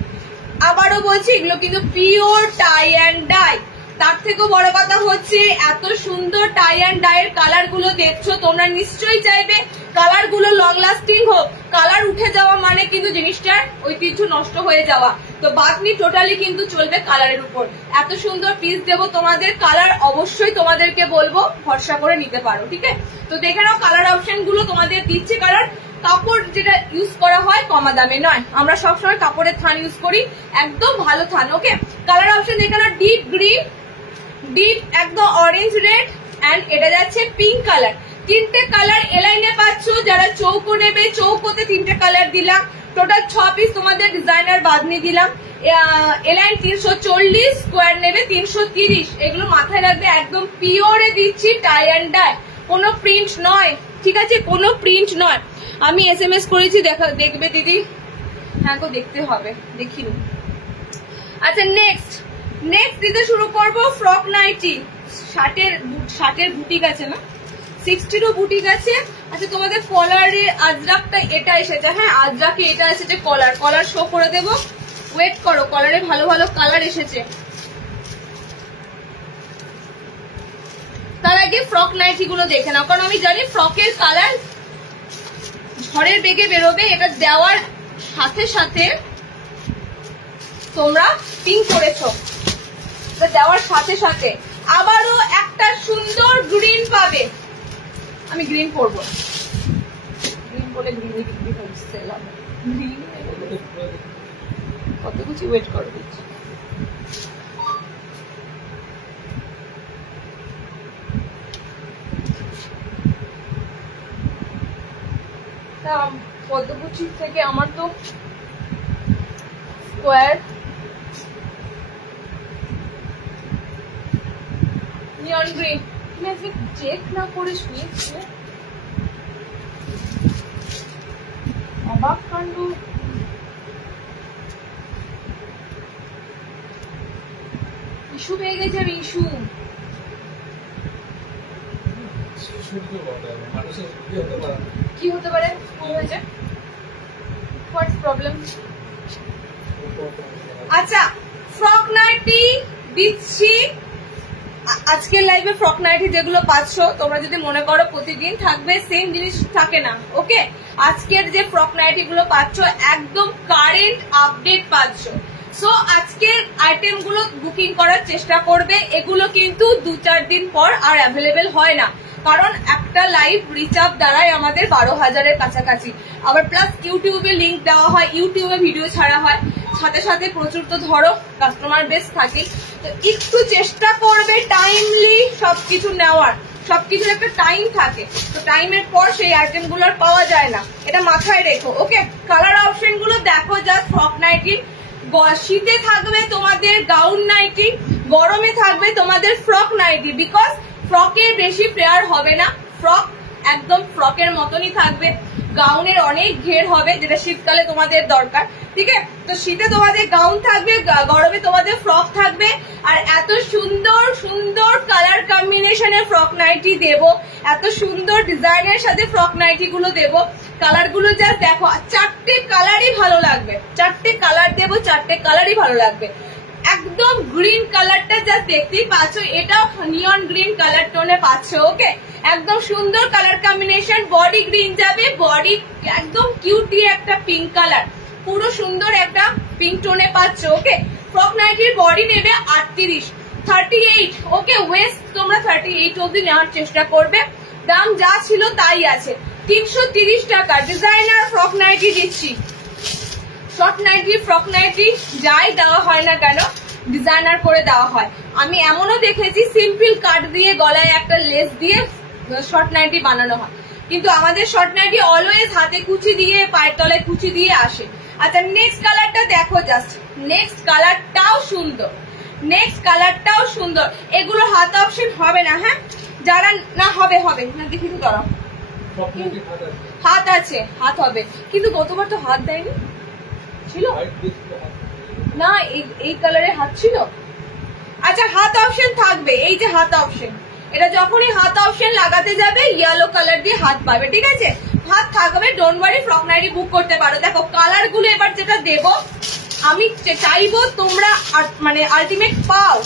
আবারও বলছি এগুলো কিন্তু পিওর টাই অ্যান্ড ডাই। তার থেকেও বড় কথা হচ্ছে এত সুন্দর টাই অ্যান্ড ডাই এর কালার গুলো দেখছো, তোমরা নিশ্চয়ই চাইবে কালার গুলো লং লাস্টিং হোক। কালার উঠে যাওয়া মানে কিন্তু জিনিসটার ঐতিহ্য নষ্ট হয়ে যাওয়া। তো বাঁধনি টোটালি কিন্তু চলবে কালারের উপর। এত সুন্দর পিস দেবো তোমাদের, কালার অবশ্যই তোমাদেরকে বলবো ভরসা করে নিতে পারো, ঠিক আছে। তো দেখে নাও কালার অপশন গুলো তোমাদের দিচ্ছে। কালার কাপড় যেটা ইউজ করা হয় কমা দামে নয়, আমরা সবসময় কাপড়ের থান ইউজ করি, একদম ভালো থান। ওকে, কালার অপশন দেখে নাও, ডিপ গ্রিন, ডিপ একদম অরেঞ্জ রেড, এন্ড এটা যাচ্ছে পিঙ্ক কালার। 3টে কালার এলাইনে পাচ্ছ। যারা চৌকো নেবে চৌকোতে 3টে কালার দিলাম। টোটাল 6 পিস তোমাদের ডিজাইনার বাঁধনি দিলাম। এলাইন 340, স্কোয়ার নেবে 330। এগুলো মাথায় রাখবে, একদম পিওরে দিচ্ছি, টাই অ্যান্ড ডাই, কোনো প্রিন্ট নয়, ঠিক আছে, কোনো প্রিন্ট নয়। আমি SMS করেছি, দেখবে দিদি, হ্যাঁ গো দেখতে হবে, দেখিনি। আচ্ছা, নেক্সট নেক্সট দিতে শুরু করব ফ্রক নাইটি। শার্টের বুটিক আছে না, 60 বুটিক আছে। আচ্ছা তোমাদের কলারের আজরাকটা এটা এসেছে, হ্যাঁ আজরাকে এটা এসেছে কলার শো করে দেবো, ওয়েট করো। কলারে ভালো ভালো কালার এসেছে। তার আগে ফ্রক নাইটি গুলো দেখে নাও, কারণ আমি জানি ফ্রকের কালার ঝড়ের বেগে বেরোবে। এটা দেওয়ার সাথে সাথে তোমরা পিঙ্ক করেছো, দেওয়ার সাথে সাথে আবারও একটা সুন্দর গ্রিন পাবে। আমি গ্রিন পরবো, গ্রিন বলে গ্রিন কত কিছু ওয়েট করে দিচ্ছি। পদ্মকুচি থেকে আমার তো স্কোয়ার নিয়ন গ্রিন, তুমি আজকে চেক না করে শুয়েছে, অবাক কাণ্ড। ইস্যু পেয়ে গেছে, আর ইস্যু কি হতে পারে, কি হয়েছে, হোয়াটস প্রবলেম? আচ্ছা ফ্রক নাইটি দিচ্ছি আজকের লাইভে। ফ্রক নাইটি যেগুলো পাচ্ছ তোমরা যদি মনে করো প্রতিদিন থাকবে, সেম জিনিস থাকে না। ওকে, আজকের যে ফ্রক নাইটি গুলো পাচ্ছ একদম কারেন্ট আপডেট পাচ্ছ। সো আজকের আইটেম গুলো বুকিং করার চেষ্টা করবে। এগুলো কিন্তু 2-4 দিন পর আর অ্যাভেলেবেল হয় না, কারণ একটা লাইভ রিচ আপ দ্বারাই আমাদের 12,000-এর কাছাকাছি। আবার প্লাস ইউটিউবে লিঙ্ক দেওয়া হয়, ইউটিউবে ভিডিও ছাড়া হয়, সাথে সাথে প্রচুর তো ধরো কাস্টমার বেস থাকে। তো একটু চেষ্টা করবে টাইমলি সবকিছু নেওয়ার, সবকিছুর একটা টাইম থাকে, তো টাইমের পর সেই আইটেম গুলো আর পাওয়া যায় না, এটা মাথায় রেখো। ওকে, কালার অপশন গুলো দেখো। জাস্ট ফ্রক নাইটি শীতে থাকবে তোমাদের গাউন নাইটি, গরমে থাকবে তোমাদের ফ্রক নাইটি। বিকজ ফ্রকের বেশি ফ্লেয়ার হবে না, ফ্রক একদম ফ্রকের মতনই থাকবে। গাউনের অনেক ঘের হবে, যেটা শীতকালে তোমাদের দরকার। ঠিক আছে, তো শীতে তোমাদের গাউন থাকবে, গরমে তোমাদের ফ্রক থাকবে। আর এত সুন্দর সুন্দর কালার কম্বিনেশনের ফ্রক নাইটি দেব, এত সুন্দর ডিজাইনের সাথে ফ্রক নাইটি গুলো দেবো। কালার গুলো জাস্ট দেখো, 4টে কালারই ভালো লাগবে, 4টে কালার দেবো, 4টে কালারই ভালো লাগবে। একদম গ্রিন কালারটা জাস্ট দেখতেই পাচ্ছ, এটাও নিয়ন গ্রিন কালার টোনে পাচ্ছ। ওকে, একদম সুন্দর কালার কম্বিনেশন। বডি গ্রিন যাবে, বডি একদম কিউটি একটা পিঙ্ক কালার, পুরো সুন্দর একটা পিঙ্ক টোনে পাচ্ছ। ওকে, ফ্রক নাইটির বডি নেবে 38। ওকে, ওয়েস্ট তোমরা 38 অব্দি নেওয়ার চেষ্টা করবে। দাম যা ছিল তাই আছে, 330 টাকা। ডিজাইনার ফ্রক নাইটি দিচ্ছি। শর্ট নাইটি ফ্রক নাইটি যাই দেওয়া হয় না কেন ডিজাইনার করে দেওয়া হয়। আমি এমনও দেখেছি সিম্পল কাট দিয়ে গলায় একটা লেস দিয়ে শর্ট নাইটি বানানো হয়, কিন্তু আমাদের শর্ট নাইটি অলওয়েজ হাতে কুচি দিয়ে, পায়ের তলায় কুচি দিয়ে আসে। আচ্ছা নেক্সট কালারটা দেখো, জাস্ট নেক্সট কালারটাও সুন্দর, নেক্সট কালারটাও সুন্দর। এগুলো হাত অপশন হবে না, হ্যাঁ যারা না হবে হবে না দেখি তো দাঁড়াও, হাত আছে, হাত হবে, কিন্তু গতবার তো হাত দেয়নি ছিল না, এই কালারের হাত ছিল। আচ্ছা হাত অপশন থাকবে, এই যে হাত অপশন, এটা যখনই হাত অপশন লাগাতে যাবে ইয়েলো কালার দিয়ে হাত পাবে। ঠিক আছে, হাত থাকবে, ডোন্ট ওয়ারি, ফ্রক নাইটি বুক করতে পারো। দেখো কালার গুলো এবার যেটা দেবো, আমি চাইবো তোমরা মানে আলটিমেট পাও,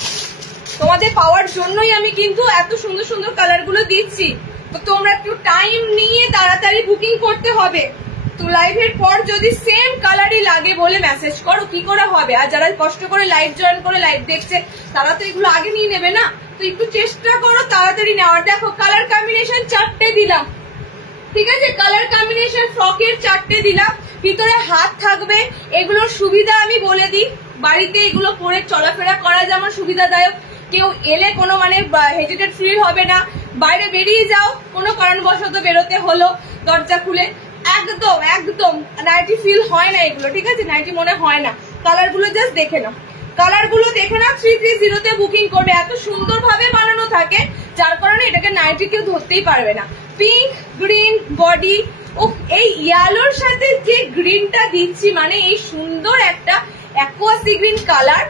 তোমাদের পাওয়ার জন্যই আমি কিন্তু এত সুন্দর সুন্দর কালার গুলো দিচ্ছি। তো তোমরা একটু টাইম নিয়ে তাড়াতাড়ি বুকিং করতে হবে। তো লাইভের পর যদি সেম কালারই লাগে বলে মেসেজ করো, কি করে হবে? আর যারা কষ্ট করে লাইভ জয়েন করে লাইভ দেখছে তারা তো এগুলো আগে নিয়ে নেবে না, তো একটু চেষ্টা করো তাড়াতাড়ি নেওয়ার। দেখো কালার কম্বিনেশন 4টে দিলাম, ঠিক আছে, কালার কম্বিনেশন ফ্রকের 4টে দিলাম, ভিতরে হাত থাকবে। এগুলোর সুবিধা আমি বলে দিই, বাড়িতে এগুলো পরে চলাফেরা করা যেমন সুবিধাদায়ক, কেউ এলে কোনো মানে হেজিটেড ফিল হবে না। বাইরে বেরিয়ে যাও, কোনো কারণবশত বেরোতে হলো দরজা খুলে, একদম একদম নাইটি ফিল হয় না এগুলো। ঠিক আছে, নাইটি মনে হয় না। কালার গুলো জাস্ট দেখে নাও, কালার গুলো দেখে নাও। 330 বুকিং করবে, এত সুন্দর ভাবে বানানো থাকে যার কারণে এটাকে নাইটি কেউ ধরতেই পারবে না। পিঙ্ক গ্রিন বডি, ও এই ইয়েলোর সাথে যে গ্রিনটা দিচ্ছি, মানে এই সুন্দর একটা aqua sea green colour,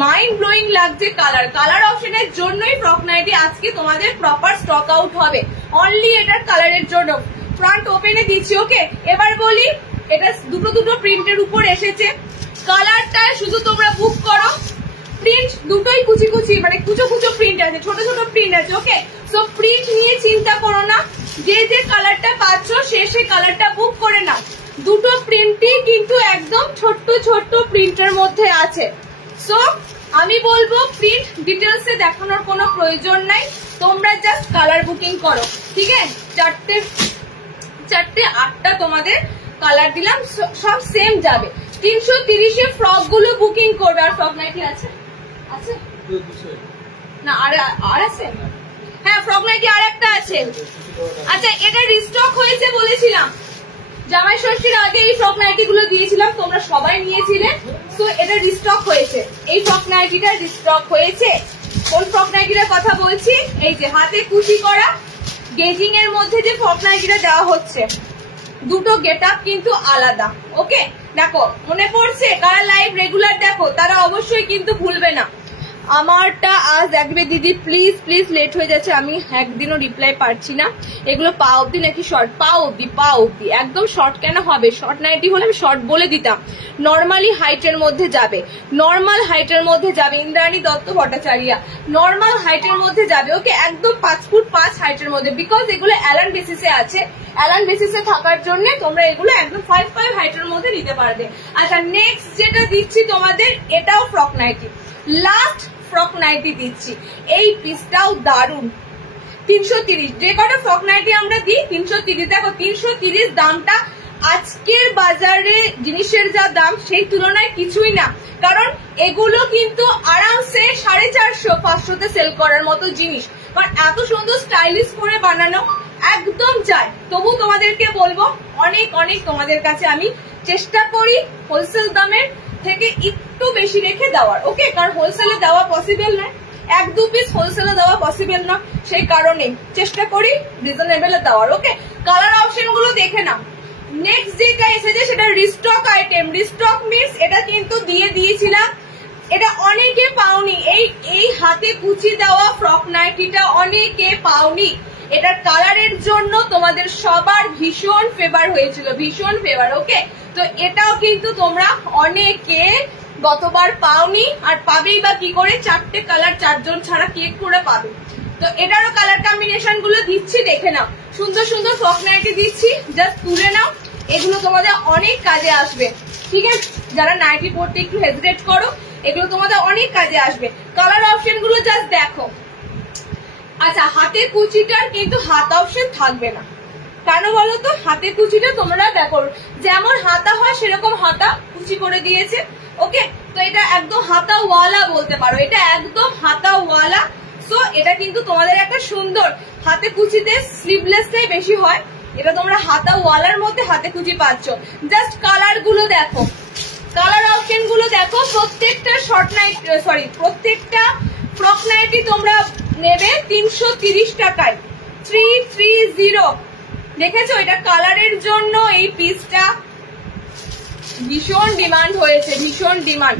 mind blowing লাগছে কালার। কালার অপশনের জন্যই ফ্রক নাইটি আজকে তোমাদের প্রপার স্টক আউট হবে, অনলি এটার কালারের জন্য। ফ্রন্ট ওপেনে দিচ্ছি, ওকে। এবার বলি, এটা দুটো দুটো প্রিন্টের উপর এসেছে, কালারটা শুধু তোমরা বুক করো। প্রিন্ট দুটোই কুচি কুচি, মানে কুচো কুচো প্রিন্ট আছে, ছোট ছোট প্রিন্ট আছে, ওকে। সো প্রিন্ট নিয়ে চিন্তা করো না, যে যে কালারটা পাচ্ছ সে কালারটা বুক করে নাও। দুটো প্রিন্টই কিন্তু একদম ছোট্ট ছোট্ট প্রিন্টের মধ্যে আছে। সো আমি বলবো প্রিন্ট ডিটেলসে দেখানোর কোনো প্রয়োজন নাই, তোমরা জাস্ট কালার বুকিং করো, ঠিক আছে। চারটে 8টা তোমাদের কালার দিলাম, সব সেম যাবে। 330 ফ্রক গুলো বুকিং করবে। আর ফ্রক নাইটি আছে আছে না? আর আছে, হ্যাঁ ফ্রক নাইটি আর একটা আছে। আচ্ছা, এটা রিস্টক হয়েছে বলেছিলাম, জামাই ষষ্ঠীর আগে এই ফ্রক নাইটি গুলো দিয়েছিলাম, তোমরা সবাই নিয়েছিলে। তো এটা রিস্টক হয়েছে, এই ফ্রক নাইটিটা রিস্টক হয়েছে। কোন ফ্রক নাইটিটার কথা বলছি? এই যে হাতে কুচি করা গেজিং এর মধ্যে যে ফ্রক নাইটিটা দেওয়া হচ্ছে, দুটো গেট আপ কিন্তু আলাদা, ওকে। দেখো মনে পড়ছে, কারা লাইভ রেগুলার দেখো তারা অবশ্যই কিন্তু ভুলবে না। আমারটা আজ দেখবে দিদি, প্লিজ প্লিজ, লেট হয়ে যাচ্ছে, আমি একদিনও রিপ্লাই পাচ্ছি না। এগুলো পা অব্দি নাকি শর্ট? পা অব্দি। একদম শর্ট কেন হবে? শর্ট নাইটি হলে আমি শর্ট বলে দিতাম। নর্মালি হাইটের মধ্যে যাবে, নর্মাল হাইটের মধ্যে যাবে। ইন্দ্রাণী দত্ত ভট্টাচার্য, নর্মাল হাইটের মধ্যে যাবে, ওকে। একদম 5 ফুট 5 হাইটের মধ্যে, বিকজ এগুলো অ্যালান বেসিসে আছে। অ্যালান বেসিসে থাকার জন্য তোমরা এগুলো একদম 5 হাইটের মধ্যে নিতে পারবে। আচ্ছা, নেক্সট যেটা দিচ্ছি তোমাদের, এটাও frock nighty, last frock nighty দিচ্ছি। এই পিসটাও দারুন, 330। যে কটা ফ্রক নাইটি আমরা দিই 330। দেখো 330 দামটা আজকের বাজারে জিনিসের যা দাম সেই তুলনায় কিছুই না, কারণ এগুলো কিন্তু আরামসে 450-500-তে সেল করার মতো জিনিস, কারণ এত সুন্দর স্টাইলিশ করে বানানো একদম চাই। তবু তোমাদেরকে বলবো, অনেক অনেক তোমাদের কাছে আমি চেষ্টা করি হোলসেল দামের থেকে একটু বেশি রেখে দেওয়ার, ওকে। কারণ হোলসেলে দেওয়া পসিবল নয়, 1-2 পিস হোলসেলে দেওয়া পসিবল না, সেই কারণে চেষ্টা করি রিজনেবল দেওয়ার, ওকে। কালার অপশন গুলো দেখে নাও। নেক্সট যেটা এসেছে সেটা রিস্টক আইটেম। রিস্টক মিন্স এটা কিন্তু দিয়ে দিয়েছিলাম, এটা অনেকে পাওনি। এই হাতে কুচি দেওয়া ফ্রক নাইটিটা অনেকে পাওনি। এটার কালারের জন্য তোমাদের সবার ভীষণ ফেভার হয়েছিল, ভীষণ ফেভার, ওকে। তো এটাও কিন্তু তোমরা অনেকে গতবার পাওনি, আর পাবেই বা কি করে? 4টে কালার 4 জন ছাড়া কেক করে পাবে। তো এটারও কালার কম্বিনেশন গুলো দিচ্ছি, দেখে নাও। সুন্দর সুন্দর ফ্রক নাইটি দিচ্ছি, জাস্ট তুলে নাও, এগুলো তোমাদের অনেক কাজে আসবে, ঠিক আছে। যারা নাইটি পরতে একটু হেজিটেট করো, এগুলো তোমাদের অনেক কাজে আসবে। কালার অপশন গুলো জাস্ট দেখো। আচ্ছা, হাতে কুচিটার কিন্তু হাত অপশন থাকবে না, কেন বলো তো? হাতে কুচিটা তোমরা দেখো, যেমন হাতা হয় সেরকম হাতা কুচি করে দিয়েছে, ওকে। তো এটা একদম হাতাওয়ালা বলতে পারো, এটা একদম হাতাওয়ালা। সো এটা কিন্তু তোমাদের একটা সুন্দর, হাতে কুচিতে স্লিভলেসটাই বেশি হয়, এটা তোমরা হাতাওয়ালার মধ্যে হাতে কুচি পাচ্ছ। জাস্ট কালার গুলো দেখো, কালার অপশন গুলো দেখো। প্রত্যেকটা শর্ট নাইট, সরি, প্রত্যেকটা ফ্রক নাইটি তোমরা নেবে 330 টাকায়, 330। দেখেছো, এটা কালারের জন্য এই পিসটা ভীষণ ডিমান্ড হয়েছে, ভীষণ ডিমান্ড।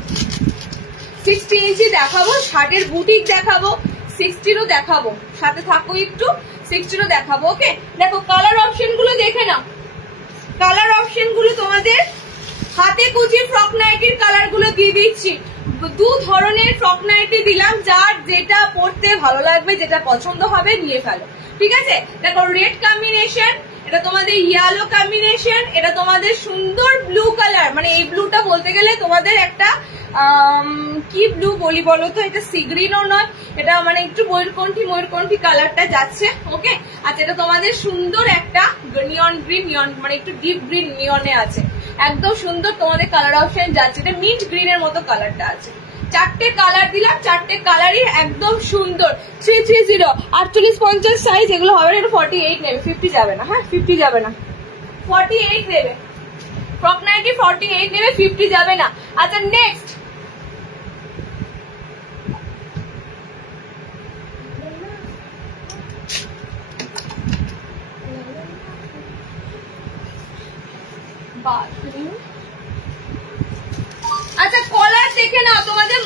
60 ইঞ্চি দেখাবো, শার্টের বুটিক দেখাবো, 60-ও দেখাবো, সাথে থাকো একটু, 60-ও দেখাবো, ওকে। দেখো কালার অপশন গুলো দেখে নাও। কালার অপশন গুলো তোমাদের হাতে কুচি ফ্রক নাইটির কালার গুলো দিয়ে দিচ্ছি। 2 ধরনের ফ্রক নাইটি দিলাম, যার যেটা পরতে ভালো লাগবে, যেটা পছন্দ হবে নিয়ে ফেলো, ঠিক আছে। দেখো রেড কম্বিনেশন, এটা তোমাদের ইয়েলো কম্বিনেশন, এটা তোমাদের সুন্দর ব্লু কালার, মানে এই ব্লুটা বলতে গেলে তোমাদের একটা কি ব্লু বলি বলো তো? এটা সি গ্রিনও নয়, এটা মানে একটু ময়ূরকণ্ঠী কালারটা যাচ্ছে, ওকে। আচ্ছা, এটা তোমাদের সুন্দর একটা নিয়ন গ্রিন, মানে একটু ডিপ গ্রিন নিয়নে আছে, একদম সুন্দর তোমাদের কালার অপশন যাচ্ছে। এটা মিন্ট গ্রিনের মতো কালারটা আছে। 4টে কালার দিলাম, 4টে কালারই একদম সুন্দর। 330, 48-50 সাইজ, এগুলো হবে না। 48 নেবে, 50 যাবে না, হ্যাঁ 50 যাবে না, 48 নেবে ফ্রক নাইটি, 48 নেবে, 50 যাবে না। আচ্ছা, নেক্সট আচ্ছা, কলার দেখে নাও, তোমাদের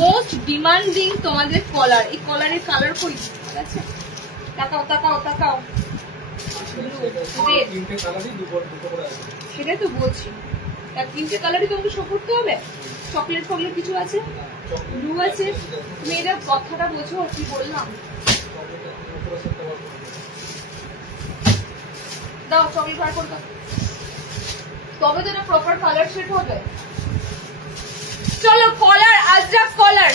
মোস্ট ডিমান্ডিং তোমাদের কলার। এই কলারের কালার কই আছে? তাকাও তাকাও তাকাও, সেটাই তো বলছি। তার 3টে কালারই তোমাকে শো করতে হবে। চকলেট ফকলেট কিছু আছে, ব্লু আছে। তুমি এটা কথাটা বোঝো কি বললাম? দাও চকলেট বার করে দাও, তবে তো এটা প্রপার কালার সেট হবে। চলো কলার, আজরাক কলার।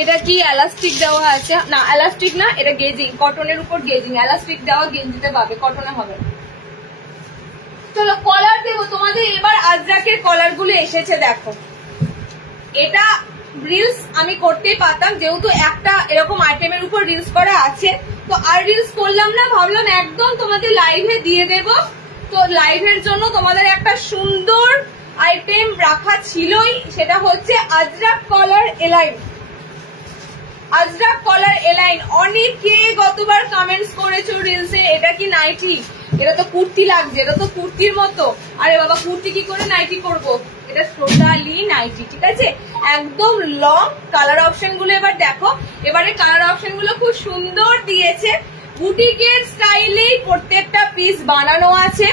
এটা কি এলাস্টিক দেওয়া আছে? না এলাস্টিক না, এটা গেজিং, কটনের উপর গেজিং। এলাস্টিক দেওয়া গেঞ্জিতে পাবে, কটনে হবে। চলো কলার দেবো তোমাদের। এবার আজরাকের কলার গুলো এসেছে দেখো। এটা রিলস আমি করতেই পারতাম, যেহেতু একটা এরকম আইটেমের উপর রিলস করা আছে, তো আর রিলস করলাম না, ভাবলাম একদম তোমাদের লাইভে দিয়ে দেব। তো লাইভের জন্য তোমাদের একটা সুন্দর আইটেম রাখা ছিলই, সেটা হচ্ছে আজরাক কলার এলাইন। আজরাক কলার এলাইন। অনেকে গতবার কমেন্টস করেছো রিলসে, এটা কি নাইটি? এটা তো কুর্তি লাগছে, এটা তো কুর্তির মতো। আরে বাবা কুর্তি কি করে নাইটি করবো? এটা টোটালি নাইটি, ঠিক আছে? একদম লং। কালার অপশন গুলো এবার দেখো। এবারে কালার অপশন গুলো খুব সুন্দর দিয়েছে। বুটিকের স্টাইলেই প্রত্যেকটা পিস বানানো আছে।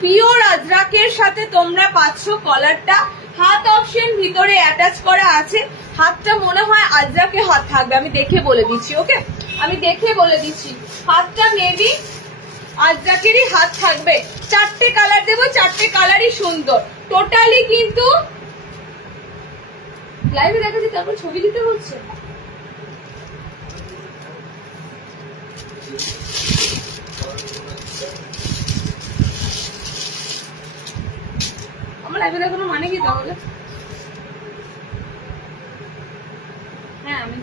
পিওর আজরাকের সাথে তোমরা পাচ্ছ কলারটা। হাত অপশন ভিতরে অ্যাটাচ করা আছে। হাতটা মনে হয় আজরাকে হাত থাকবে, আমি দেখে বলে দিচ্ছি। ওকে, আমি দেখে বলে দিচ্ছি। হাতটা মেবি আজরাকেরই হাত থাকবে। 4টে কালার দেবো, 4টে কালারই সুন্দর। টোটালি কিন্তু লাইভে দেখাচ্ছি, তারপর ছবি দিতে হচ্ছে। আমার লাইভে দেখানোর মানে কি তাহলে? হ্যাঁ আমি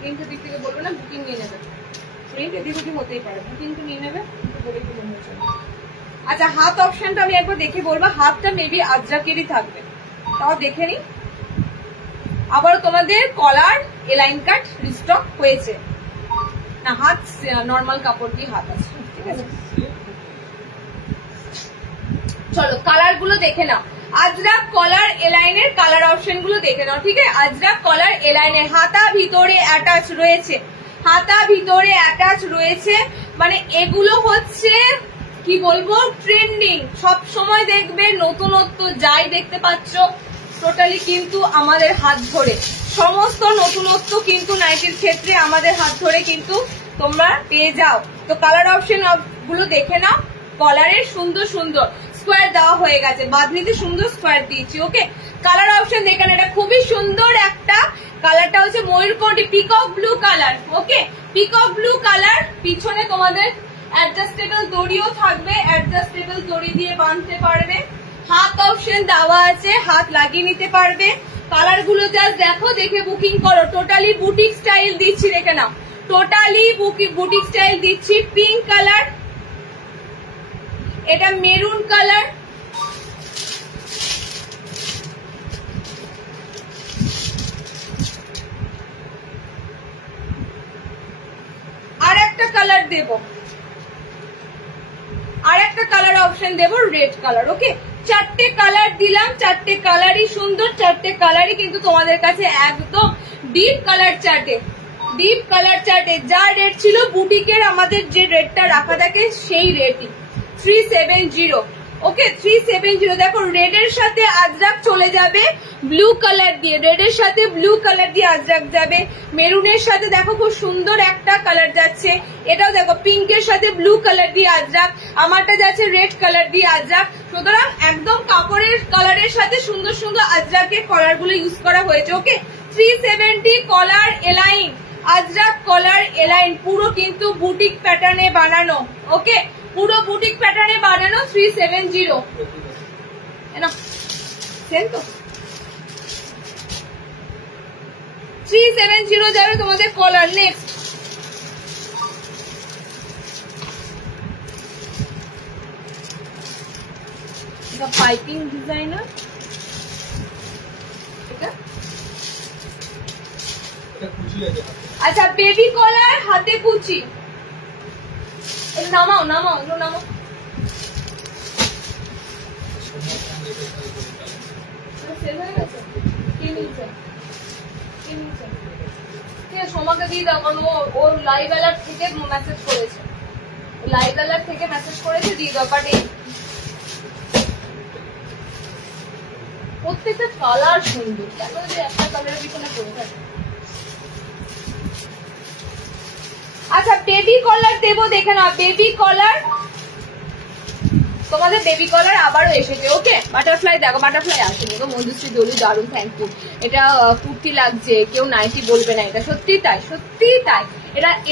প্রিন্টের দিক থেকে বলবো না, বুকিং নিয়ে নেবে। প্রিন্ট এদিক ওদিক হতেই পারে, বুকিং তো নিয়ে নেবে, কিন্তু বলে কি মনে হচ্ছে। আচ্ছা হাত অপশনটা আমি একবার দেখে বলবো। হাতটা মেবি আজরাকেরই থাকবে, তাও দেখে নি। আবার তোমাদের কলার এলাইন কাট রিস্টক হয়েছে না, হাত নর্মাল কাপড় দিয়ে হাত আছে, ঠিক আছে? চলো কালার গুলো দেখে নাও। আজরাক কলার এলাইনের কালার অপশন গুলো দেখে নাও, ঠিক আছে? আজরাক কলার এলাইনের হাতা ভিতরে অ্যাটাচ রয়েছে, হাতা ভিতরে অ্যাটাচ রয়েছে। মানে এগুলো হচ্ছে কি বলবো, ট্রেন্ডিং। সব সময় দেখবে নতুনত্ব যাই দেখতে পাচ্ছ, টোটালি কিন্তু আমাদের হাত ধরে। সমস্ত নতুনত্ব কিন্তু নাইটির ক্ষেত্রে আমাদের হাত ধরে কিন্তু তোমরা পেয়ে যাও। তো কালার অপশন গুলো দেখে নাও। কলারের সুন্দর সুন্দর স্কোয়ার দেওয়া হয়ে গেছে, বাঁধনিতে সুন্দর স্কোয়ার দিয়েছি। ওকে, কালার অপশন দেখেন, এটা খুবই সুন্দর একটা কালারটা হচ্ছে ময়ূরকণ্ঠী পিকক ব্লু কালার। ওকে, পিকক ব্লু কালার। পিছনে তোমাদের অ্যাডজাস্টেবল দড়িও থাকবে, অ্যাডজাস্টেবল দড়ি দিয়ে বাঁধতে পারবে। হাত অপশন দেওয়া আছে, হাত লাগিয়ে নিতে পারবে। কালার গুলো জাস্ট দেখো, দেখে বুকিং করো। টোটালি বুটিক স্টাইল দিচ্ছি, দেখে নাও। টোটালি বুটিক স্টাইল দিচ্ছি। পিঙ্ক কালার, এটা মেরুন কালার, আর একটা কালার দেব, আর একটা কালার অপশন দেব রেড কালার। ওকে, 4টে কালার দিলাম, 4টে কালারই সুন্দর, 4টে কালারই কিন্তু তোমাদের কাছে একদম ডিপ কালার চার্টে। ডিপ কালার চার্টে যা রেট ছিল বুটিকের আমাদের যে রেটটা রাখা থাকে সেই রেটই 370। ওকে, 370। দেখো রেডের সাথে আজরাক চলে যাবে ব্লু কালার দিয়ে, রেডের সাথে ব্লু কালার দিয়ে আজরাক যাবে। মেরুনের সাথে দেখো খুব সুন্দর একটা কালার যাচ্ছে। এটাও দেখো পিঙ্কের সাথে ব্লু কালার দিয়ে আজরাক, আমারটা যাচ্ছে রেড কালার দিয়ে আজরাক। সুতরাং একদম কাপড়ের কালারের সাথে সুন্দর সুন্দর আজরাকের কলার গুলো ইউজ করা হয়েছে। ওকে, 370 কলার এলাইন, আজরাক কলার এলাইন, পুরো কিন্তু বুটিক প্যাটার্নে বানানো। ওকে, পুরো বুটিক প্যাটার্নে বানানো 370। সেম তো 370 যাবে তোমাদের কলার। নেক্সট এটা পাইপিং ডিজাইনার, আচ্ছা বেবি কলার, হাতে কুচি। নামাও নামাও নামাও। সোমাকে দিয়ে দাও, কারণ ও লাইভ অ্যালার্ট থেকে মেসেজ করেছে, লাইভ অ্যালার্ট থেকে মেসেজ করেছে, দিয়ে দাও। বাট প্রত্যেকটা কালার সুন্দর, কেন যে একটা কালারের পিছনে পড়ে থাকে। আচ্ছা বেবি কলার দেবো, দেখে নাও বেবি কলার, তোমাদের বেবি কলার আবারও এসেছে। ওকে বাটারফ্লাই দেখো, বাটারফ্লাই আসেনি গো মঞ্জুশ্রী দলু, দারুণ থ্যাঙ্কফুল। এটা কুর্তি লাগছে, কেউ নাইটি বলবে না, এটা সত্যি তাই, সত্যি তাই।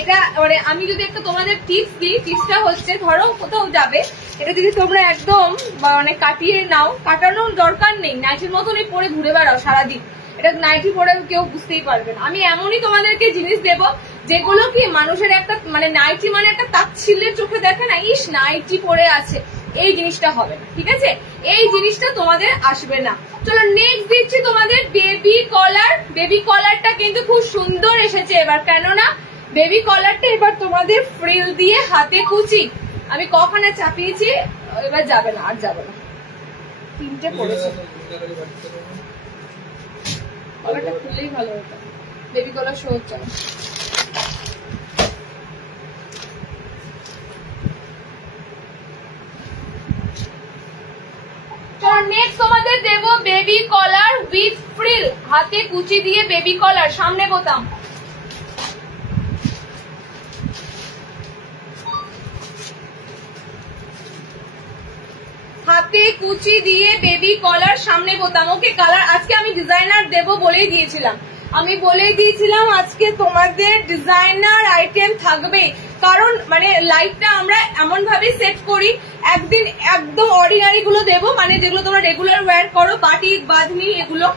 এটা মানে আমি যদি একটা তোমাদের টিপস দিই, টিপসটা হচ্ছে ধরো কোথাও যাবে, এটা যদি তোমরা একদম মানে কাটিয়ে নাও, কাটানোর দরকার নেই, নাইটির মতনই পরে ঘুরে বেড়াও সারাদিন, এটা নাইটি পরে কেউ বুঝতেই পারবে না। আমি এমনই তোমাদেরকে জিনিস দেবো যেগুলো কি মানুষের একটা মানে নাইটি মানে একটা তাচ্ছিল্যের চোখে দেখে না, ইস নাইটি পরে আছে, এই জিনিসটা হবে না, ঠিক আছে, এই জিনিসটা তোমাদের আসবে না। চলো নেক্সট দিচ্ছি তোমাদের বেবি কলার। বেবি কলারটা কিন্তু খুব সুন্দর এসেছে এবার, কেননা বেবি কলারটা এবার তোমাদের ফ্রিল দিয়ে হাতে কুচি, আমি কখনো চাপিয়েছি, এবার যাবে না, আর যাবে না, তিনটে পড়েছে। কলারটা খুললেই ভালো হতো, বেবি কলার শো হচ্ছে না। নেক্সট তোমাদের দেবো বেবি কলার উইথ ফ্রিল, হাতে কুচি দিয়ে বেবি কলার, সামনে বোতাম। হাতে কুচি দিয়ে বেবি কলার, সামনে বোতাম। ওকে কালার আজকে আমি ডিজাইনার দেবো বলেই দিয়েছিলাম, আমি বলেই দিয়েছিলাম আজকে তোমাদের ডিজাইনার আইটেম থাকবে, কারণ মানে লাইটটা আমরা এমন ভাবে সেট করি, একদিন একদম অর্ডিনারি গুলো দেবো, মানে যেগুলো তোমরা রেগুলার ওয়্যার করো, বাটিক বাঁধনি এগুলো,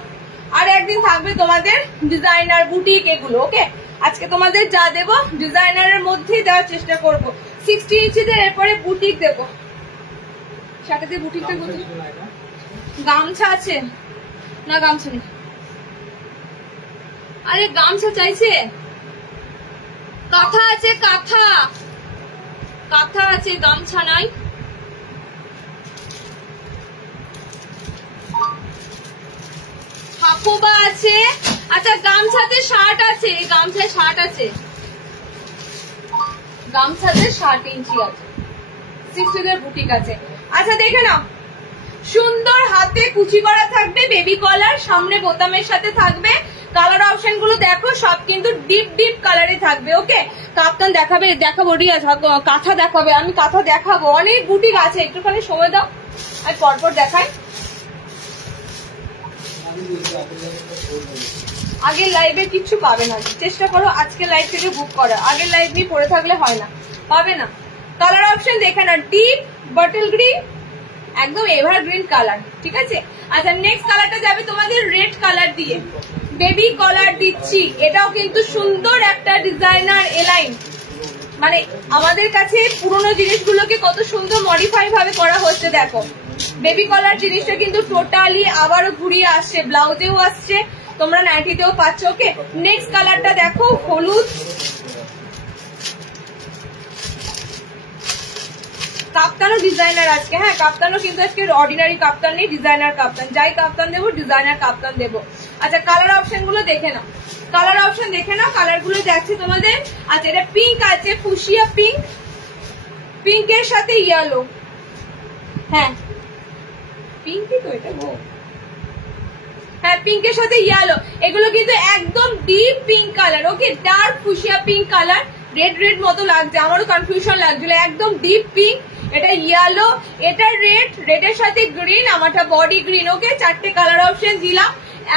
আর একদিন থাকবে তোমাদের ডিজাইনার বুটিক এগুলো। ওকে আজকে তোমাদের যা দেবো ডিজাইনারের মধ্যেই দেওয়ার চেষ্টা করবো। 60 ইঞ্চিদের এরপরে বুটিক দেবো, সাথে বুটিকটা গামছা আছে না, গামছা নেই, আরে গামছা চাইছে, কাঁথা আছে, কাঁথা কাঁথা আছে, গামছা নাই। হাকোবা আছে, আচ্ছা গামছাতে শার্ট আছে, গামছায় শার্ট আছে, গামছাতে 60 ইঞ্চি আছে, 60 বুটিক আছে। আচ্ছা দেখে নাও, সুন্দর হাতে কুচি করা থাকবে, বেবি কলার, সামনে বোতামের সাথে থাকবে। কালার অপশন গুলো দেখো, সব কিন্তু ডিপ ডিপ কালারে থাকবে। ওকে কাপ্তান দেখাবে, দেখাবো রিয়াজ, কাঁথা দেখাবে, আমি কাঁথা দেখাবো, অনেক বুটিক আছে, একটুখানি সময় দাও, আমি পরপর দেখাই। আগের লাইভে কিচ্ছু পাবে না, চেষ্টা করো আজকে লাইভ থেকে বুক করা, আগের লাইভ নিয়ে পড়ে থাকলে হয় না, পাবে না। কালার অপশন দেখে না, ডিপ বটল গ্রিন, একদম এভারগ্রিন কালার, ঠিক আছে। আচ্ছা নেক্সট কালারটা যাবে তোমাদের রেড কালার দিয়ে, বেবি কলার দিচ্ছি, এটাও কিন্তু সুন্দর একটা ডিজাইনার এলাইন, মানে আমাদের কাছে পুরোনো জিনিসগুলোকে কত সুন্দর মডিফাই ভাবে করা হচ্ছে। দেখো বেবি কলার জিনিসটা কিন্তু টোটালি আবারও ঘুরিয়ে আসছে, ব্লাউজেও আসছে, তোমরা নাইটিতেও পাচ্ছ। ওকে নেক্সট কালারটা দেখো, হলুদ, কাপ্তানও ডিজাইনার আজকে, হ্যাঁ কাপ্তানও কিন্তু আজকে অর্ডিনারি কাপ্তান নেই, ডিজাইনার কাপ্তান, যাই কাপ্তান দেবো ডিজাইনার কাপ্তান দেবো। আচ্ছা কালার অপশন গুলো দেখে নাও, কালার অপশন দেখে নাও, কালার গুলো দেখছি তোমাদের। আচ্ছা এটা পিঙ্ক আছে, ফুশিয়া পিঙ্ক, পিঙ্কের সাথে ইয়েলো, হ্যাঁ পিঙ্কই তো এটা, হ্যাঁ পিঙ্কের সাথে ইয়েলো, এগুলো কিন্তু একদম deep pink colour. Okay dark fuchsia pink colour, red red মতো লাগছে, আমারও কনফিউশন লাগছিল, একদম ডিপ পিঙ্ক, এটা ইয়েলো, এটা রেড, রেডের সাথে গ্রিন, আমারটা বডি গ্রিন। ওকে চারটে কালার অপশন দিলাম,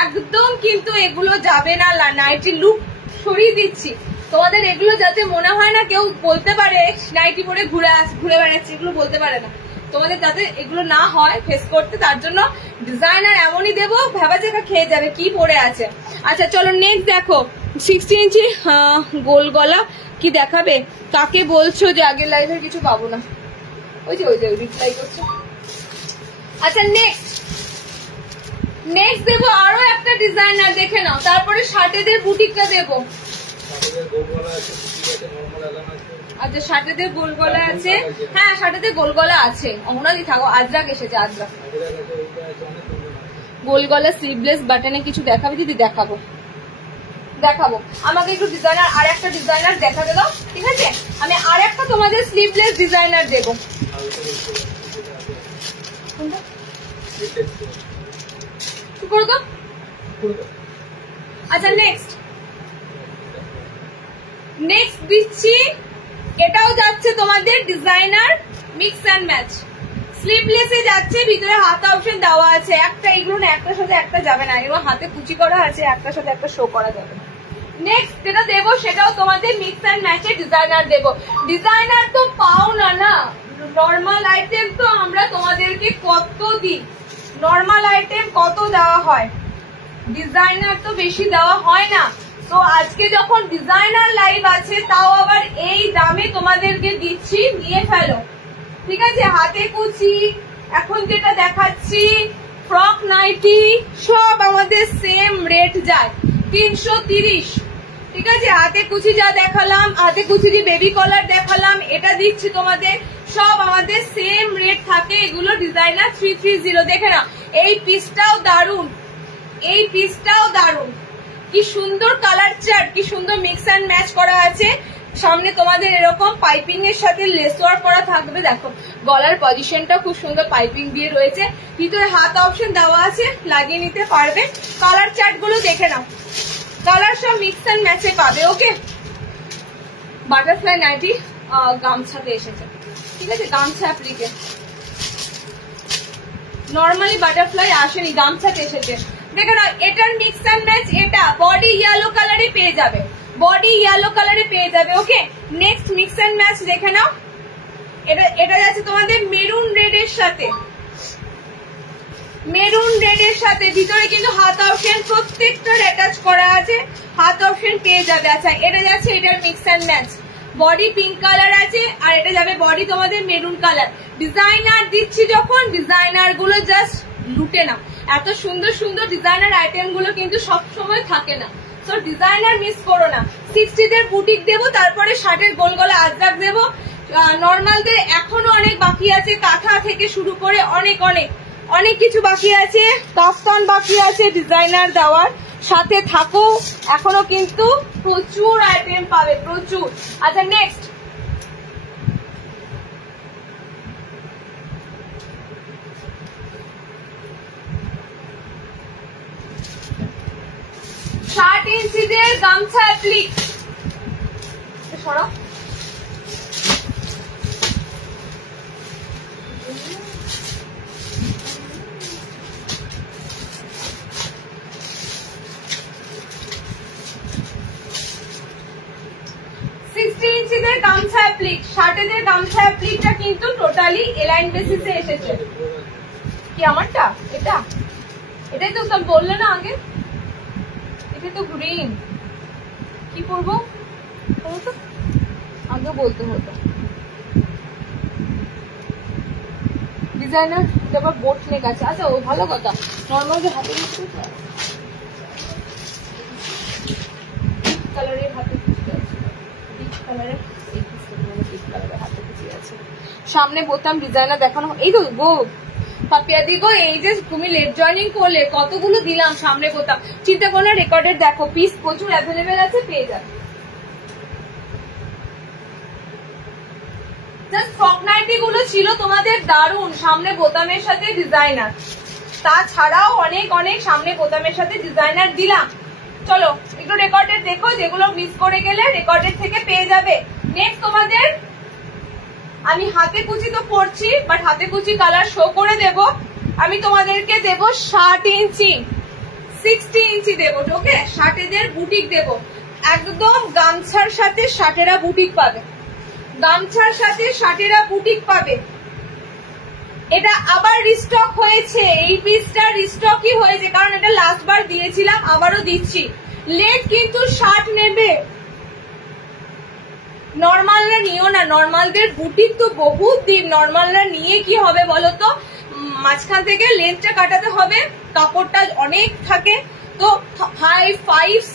একদম কিন্তু এগুলো যাবে না, নাইটি লুক সরিয়ে দিচ্ছি তোমাদের, এগুলো যাতে মনে হয় না কেউ বলতে পারে নাইটি পরে ঘুরে বেড়াচ্ছে, এগুলো বলতে পারে না, তোমাদের যাতে এগুলো না হয় ফেস করতে, তার জন্য ডিজাইনার এমনই দেবো, ভাবা জায়গা খেয়ে যাবে কি পরে আছে। আচ্ছা চলো নেক্সট দেখো, 60 ইঞ্চি গোল গলা, কি দেখাবে, কাকে বলছো যে আগের লাইভের কিছু পাবো না, ওই যে রিপ্লাই করছে। আচ্ছা নেক্সট দেবো আরো একটা ডিজাইনার, দেখে নাও, তারপরে শার্টেদের বুটিকটা দেবো, আচ্ছা, শার্টেদের গোল গলা আছে। হ্যাঁ, শার্টেদের গোল গলা আছে। অমরাদি থাকো, আজরাক এসেছে, আজরাক গোল গলা স্লিভলেস বাটনে কিছু দেখাবে দিদি? দেখাবো। আমাকে একটু ডিজাইনার, আর একটা ডিজাইনার দেখাতে দাও, ঠিক আছে? আমি আর একটা তোমাদের স্লিভলেস ডিজাইনার দেবো। করো তো। আচ্ছা, নেক্সট দিচ্ছি। এটাও যাচ্ছে তোমাদের ডিজাইনার মিক্স অ্যান্ড ম্যাচ, স্লিভলেসে যাচ্ছে, ভিতরে হাত অপশন দেওয়া আছে। একটা এগুলো না, একটার সাথে একটা যাবে না, এগুলো হাতে কুচি করা আছে, একটার সাথে একটা শো করা যাবে। নেক্সট যেটা দেবো সেটাও তোমাদের মিক্স অ্যান্ড ম্যাচের ডিজাইনার দেবো। ডিজাইনার তো পাও না, নর্মাল আইটেম তো আমরা তোমাদেরকে কত দিই, নর্মাল আইটেম কত দেওয়া হয়, ডিজাইনার তো বেশি দেওয়া হয় না। তো আজকে যখন ডিজাইনার লাইভ আছে, তাও আবার এই দামে তোমাদেরকে দিচ্ছি, নিয়ে ফেলো, ঠিক আছে? হাতে কুচি এখন যেটা দেখাচ্ছি, ফ্রক নাইটি সব আমাদের সেম রেট যায় 330, ঠিক আছে? হাতে কুচি যা দেখালাম, হাতে কুচি যে বেবি কলার দেখালাম, এটা দিচ্ছি তোমাদের, সব আমাদের সেম রেট থাকে। এগুলো ডিজাইনার 330। দেখে না, এই পিসটাও দারুন, এই পিসটাও দারুন, কি সুন্দর কালার চার্ট, কি সুন্দর মিক্স অ্যান্ড ম্যাচ করা আছে। সামনে তোমাদের এরকম পাইপিং এর সাথে লেস ওয়ার্ক করা থাকবে। দেখো গলার পজিশনটা খুব সুন্দর পাইপিং দিয়ে রয়েছে, ভিতরে হাত অপশন দেওয়া আছে, লাগিয়ে নিতে পারবে। কালার চার্ট গুলো দেখে নাও, কালার সব মিক্স অ্যান্ড ম্যাচে পাবে। ওকে, বাটারফ্লাই নাইটি গামছাতে এসেছে, ঠিক আছে? গামছা অ্যাপ্লিকে, নর্মালি বাটারফ্লাই আসেনি, গামছাতে এসেছে। দেখে নাও, এটার মিক্স অ্যান্ড ম্যাচ, এটা বডি ইয়েলো কালারে পেয়ে যাবে, বডি ইয়েলো কালারে পেয়ে যাবে। Okay, next mix and match দেখে নাও। এটা যাচ্ছে তোমাদের মেরুন রেড এর সাথে, মেরুন রেড এর সাথে, ভিতরে কিন্তু হাত অপশন প্রত্যেকটার অ্যাটাচ করা আছে, হাত অপশন পেয়ে যাবে। আচ্ছা, এটা যাচ্ছে, এটার mix and match, body pink colour আছে, আর এটা যাবে বডি তোমাদের মেরুন কালার। ডিজাইনার দিচ্ছি যখন, ডিজাইনার গুলো জাস্ট লুটে না, এত সুন্দর সুন্দর ডিজাইনার আইটেম গুলো কিন্তু সবসময় থাকে না, তো ডিজাইনার মিস করো না। 60 বুটিক দেবো, তারপরে শার্টের গোল গলা আজরাক দেবো। নর্মালদের এখনো অনেক বাকি আছে, কাঁথা থেকে শুরু করে অনেক অনেক অনেক কিছু বাকি আছে, কাফতান বাকি আছে ডিজাইনার দেওয়ার। সাথে থাকো, এখনো কিন্তু প্রচুর আইটেম পাবে, প্রচুর। আচ্ছা, নেক্সট ষাট ইঞ্চিদের গামছা অ্যাপ্লিক, সরা গামছা অ্যাপ্লিক, শার্টেদের গামছা অ্যাপ্লিকটা কিন্তু টোটালি এলাইন বেসিসে এসেছে। কি আমারটা? এটাই তো বললে না আগে, এটা তো গ্রিন। কি করবো আগে বলতে হতো। ডিজাইনার আবার বোট নেক আছে। আচ্ছা, ও ভালো কথা, নর্মাল যে হাতে কালারের হাতে কালারের হাতে কুচি আছে, সামনে বোতাম ডিজাইনার দেখানো। এই তো গো পাপিয়া দি গো, এই যে তুমি লেট জয়েনিং করলে কতগুলো দিলাম সামনে বোতাম, চিন্তা করো, রেকর্ডের দেখো, পিস প্রচুর অ্যাভেলেবেল আছে, পেয়ে যাবে। জাস্ট ফ্রক নাইটি গুলো ছিল তোমাদের দারুন, সামনে বোতামের সাথে ডিজাইনার, তাছাড়াও অনেক অনেক সামনে বোতামের সাথে ডিজাইনার দিলাম। চলো একটু রেকর্ডের দেখো, যেগুলো মিস করে গেলে রেকর্ডের থেকে পেয়ে যাবে। নেক্সট তোমাদের আমি হাতে কুচি তো পড়ছি, বাট হাতে কুচি কালার শো করে দেব। আমি তোমাদেরকে দেব 60 ইঞ্চি, 60 ইঞ্চি দেবো। ওকে, শার্টেদের বুটিক দেব, একদম গামছার সাথে শার্টেরা বুটিক পাবে, গামছার সাথে শার্টেরা বুটিক পাবে। এটা আবার রিস্টক হয়েছে, এই পিসটা রিস্টকই হয়েছে, কারণ এটা লাস্ট বার দিয়েছিলাম, আবারও দিচ্ছি। লেট কিন্তু শার্ট নেবে, নর্মালরা নিও না, নর্মালদের বুটিক তো বহুত দিন, নর্মালরা নিয়ে কি হবে বলো তো, মাঝখান থেকে লেন্থটা কাটাতে হবে, কাপড়টা অনেক থাকে, তো 5,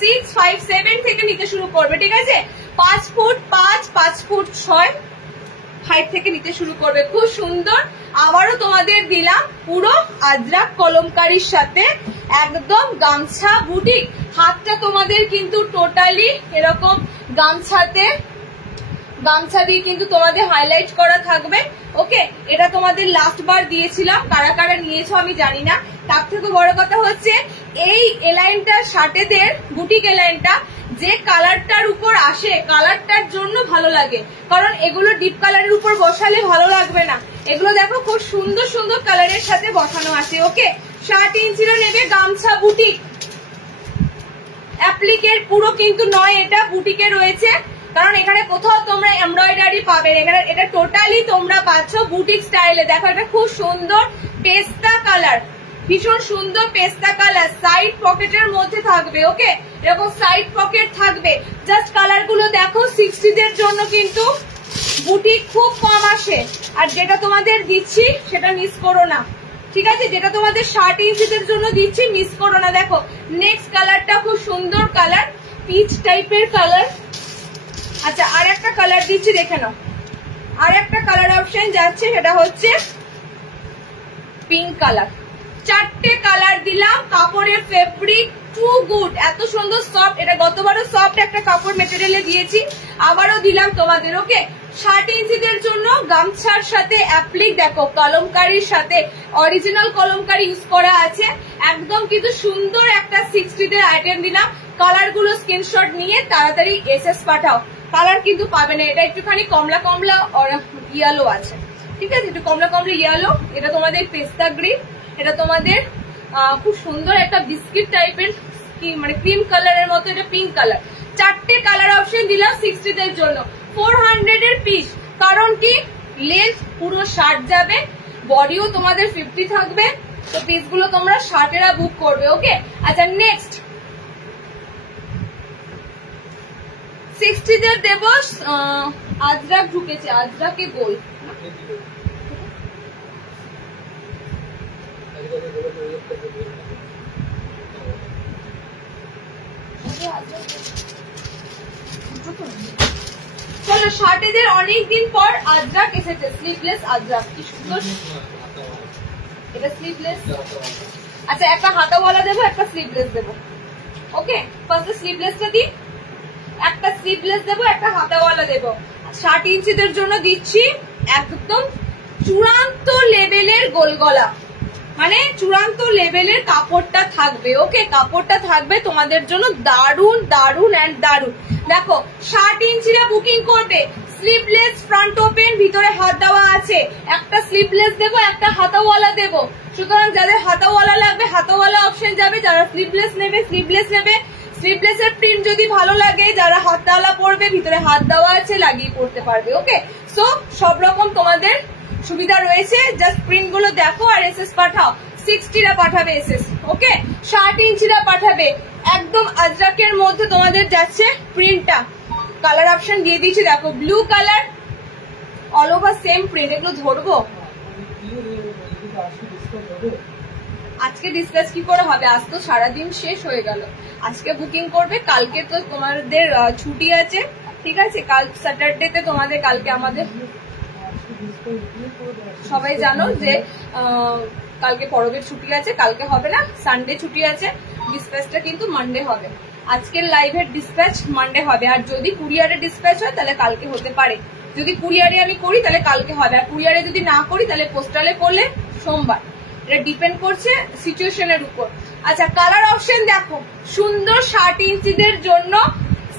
6, 5, 7 থেকে নিতে শুরু করবে, ঠিক আছে? 5 ফুট 5, 5 ফুট 6 হাইট থেকে নিতে শুরু করবে। খুব সুন্দর। আবারও তোমাদের দিলাম পুরো আজরাক কলমকারীর সাথে একদম গামছা বুটিক। হাতটা তোমাদের কিন্তু টোটালি এরকম গামছা দিয়ে কিন্তু তোমাদের হাইলাইট করা থাকবে। ওকে, এটা তোমাদের লাস্ট বার দিয়েছিলাম, কারা কারা নিয়েছো আমি জানি না। তার থেকে বড় কথা হচ্ছে এই এলাইনটা শার্টেদের বুটিক এলাইনটা যে কালারটার উপর আসে, কালারটার জন্য ভালো লাগে, কারণ এগুলো ডিপ কালারের উপর বসালে ভালো লাগবে না। এগুলো দেখো খুব সুন্দর সুন্দর কালারের সাথে বসানো আছে। ওকে, 60 ইঞ্চিরও নেবে গামছা বুটিক। অ্যাপ্লিকের পুরো কিন্তু নয়, এটা বুটিকে রয়েছে, কারণ এখানে কোথাও তোমরা এমব্রয়ডারি পাবে। এখানে এটা টোটালি তোমরা পাচ্ছ বুটিক স্টাইলে। দেখো এটা খুব সুন্দর পেস্তা কালার, ভীষণ সুন্দর পেস্তা কালার, সাইড পকেটের মধ্যে থাকবে। ওকে, এরকম সাইড পকেট থাকবে। জাস্ট কালার গুলো দেখো। 60 দের জন্য কিন্তু বুটিক খুব কম আসে, আর যেটা তোমাদের দিচ্ছি সেটা মিস করো না, ঠিক আছে? যেটা তোমাদের 60 ইঞ্চিদের জন্য দিচ্ছি মিস করো না। দেখো নেক্সট কালারটা খুব সুন্দর কালার, পিচ টাইপের কালার। আচ্ছা, আর একটা কালার দিচ্ছি, দেখে নাও। আর একটা কালার অপশন যাচ্ছে, সেটা হচ্ছে পিঙ্ক কালার। 4টে কালার দিলাম। কাপড়ের ফেব্রিক টু গুড, এত সুন্দর সফট। এটা গতবারও সফট একটা কাপড় মেটেরিয়ালে দিয়েছি, আবারও দিলাম তোমাদের। ওকে, 60 ইঞ্চিদের জন্য গামছার সাথে অ্যাপ্লিক দেখো কলমকারীর সাথে অরিজিনাল কলমকারী ইউজ করা আছে। একদম কিন্তু সুন্দর একটা 60 দের আইটেম দিলাম। কালার গুলো স্ক্রিনশট নিয়ে তাড়াতাড়ি এসএস পাঠাও। কালার কিন্তু পাবে না, এটা একটুখানি কমলা কমলা ইয়েলো আছে, ঠিক আছে? একটু কমলা কমলা ইয়েলো। এটা তোমাদের পেস্তা গ্রিন, এটা তোমাদের খুব সুন্দর একটা বিস্কিট টাইপের মানে ক্রিম কালারের মতো, এটা পিঙ্ক কালার। 4টে কালার অপশন দিলাম 60 দের জন্য। 400 এর পিস, কারণ কি লেন্থ পুরো 60 যাবে, বডিও তোমাদের 50 থাকবে। তো পিস গুলো তোমরা 60 বুক করবে। ওকে, আচ্ছা নেক্সট 60 দের দেব আজরাক ঢুকেছে, আজরাকে গোল। চলো, 60 দের অনেকদিন পর আজরাক এসেছে, স্লিভলেস আজরাক। কি সুন্দর, এটা স্লিভলেস। আচ্ছা, একটা হাতাওয়ালা দেবো, একটা স্লিভলেস দেবো। ওকে, ফার্স্ট স্লিভলেসটা দিই। একটা স্লিভলেস দেবো, একটা হাতাওয়ালা দেবো। 60 ইঞ্চিদের জন্য দিচ্ছি একদম চূড়ান্ত লেভেলের গোলগলা, মানে চূড়ান্ত লেভেলের কাপড়টা থাকবে। ওকে, কাপড়টা থাকবে তোমাদের জন্য দারুন দারুন এন্ড দারুন। দেখো 60 ইঞ্চিরা বুকিং করবে, স্লিভলেস ফ্রন্ট ওপেন, ভিতরে হাত দেওয়া আছে। একটা স্লিভলেস দেবো, একটা হাতাওয়ালা দেবো। সুতরাং যাদের হাতাওয়ালা লাগবে হাতাওয়ালা অপশন যাবে, যারা স্লিভলেস নেবে স্লিভলেস নেবে। স্লিভলেসের প্রিন্ট যদি ভালো লাগে, যারা হাতওয়ালা পরবে, ভিতরে হাত দেওয়া আছে, লাগিয়ে পড়তে পারবে। ওকে, সো সব রকম তোমাদের সুবিধা রয়েছে। জাস্ট প্রিন্ট গুলো দেখো আর এসএস পাঠাও। 60রা পাঠাবে এসএস। ওকে, 60 ইঞ্চিরা পাঠাবে। একদম আজরাকের মধ্যে তোমাদের যাচ্ছে প্রিন্টটা। কালার অপশন দিয়ে দিয়েছি, দেখো blue colour, all over same print. এগুলো ধরবো আজকে, ডিসকাস কি করে হবে? আজ তো সারাদিন শেষ হয়ে গেল। আজকে বুকিং করবে, কালকে তো তোমাদের ছুটি আছে, ঠিক আছে? কাল স্যাটারডেতে তোমাদের, কালকে আমাদের সবাই জানো যে কালকে পরবের ছুটি আছে, কালকে হবে না, সানডে ছুটি আছে। ডিসপ্যাচটা কিন্তু মানডে হবে। আজকের লাইভের ডিসপ্যাচ মানডে হবে, আর যদি কুরিয়ারে ডিসপ্যাচ হয় তাহলে কালকে হতে পারে। যদি কুরিয়ারে আমি করি তাহলে কালকে হবে, আর কুরিয়ারে যদি না করি তাহলে পোস্টালে করলে সোমবার। এটা ডিপেন্ড করছে সিচুয়েশনের উপর। আচ্ছা, কালার অপশন দেখো সুন্দর। 60 ইঞ্চিদের জন্য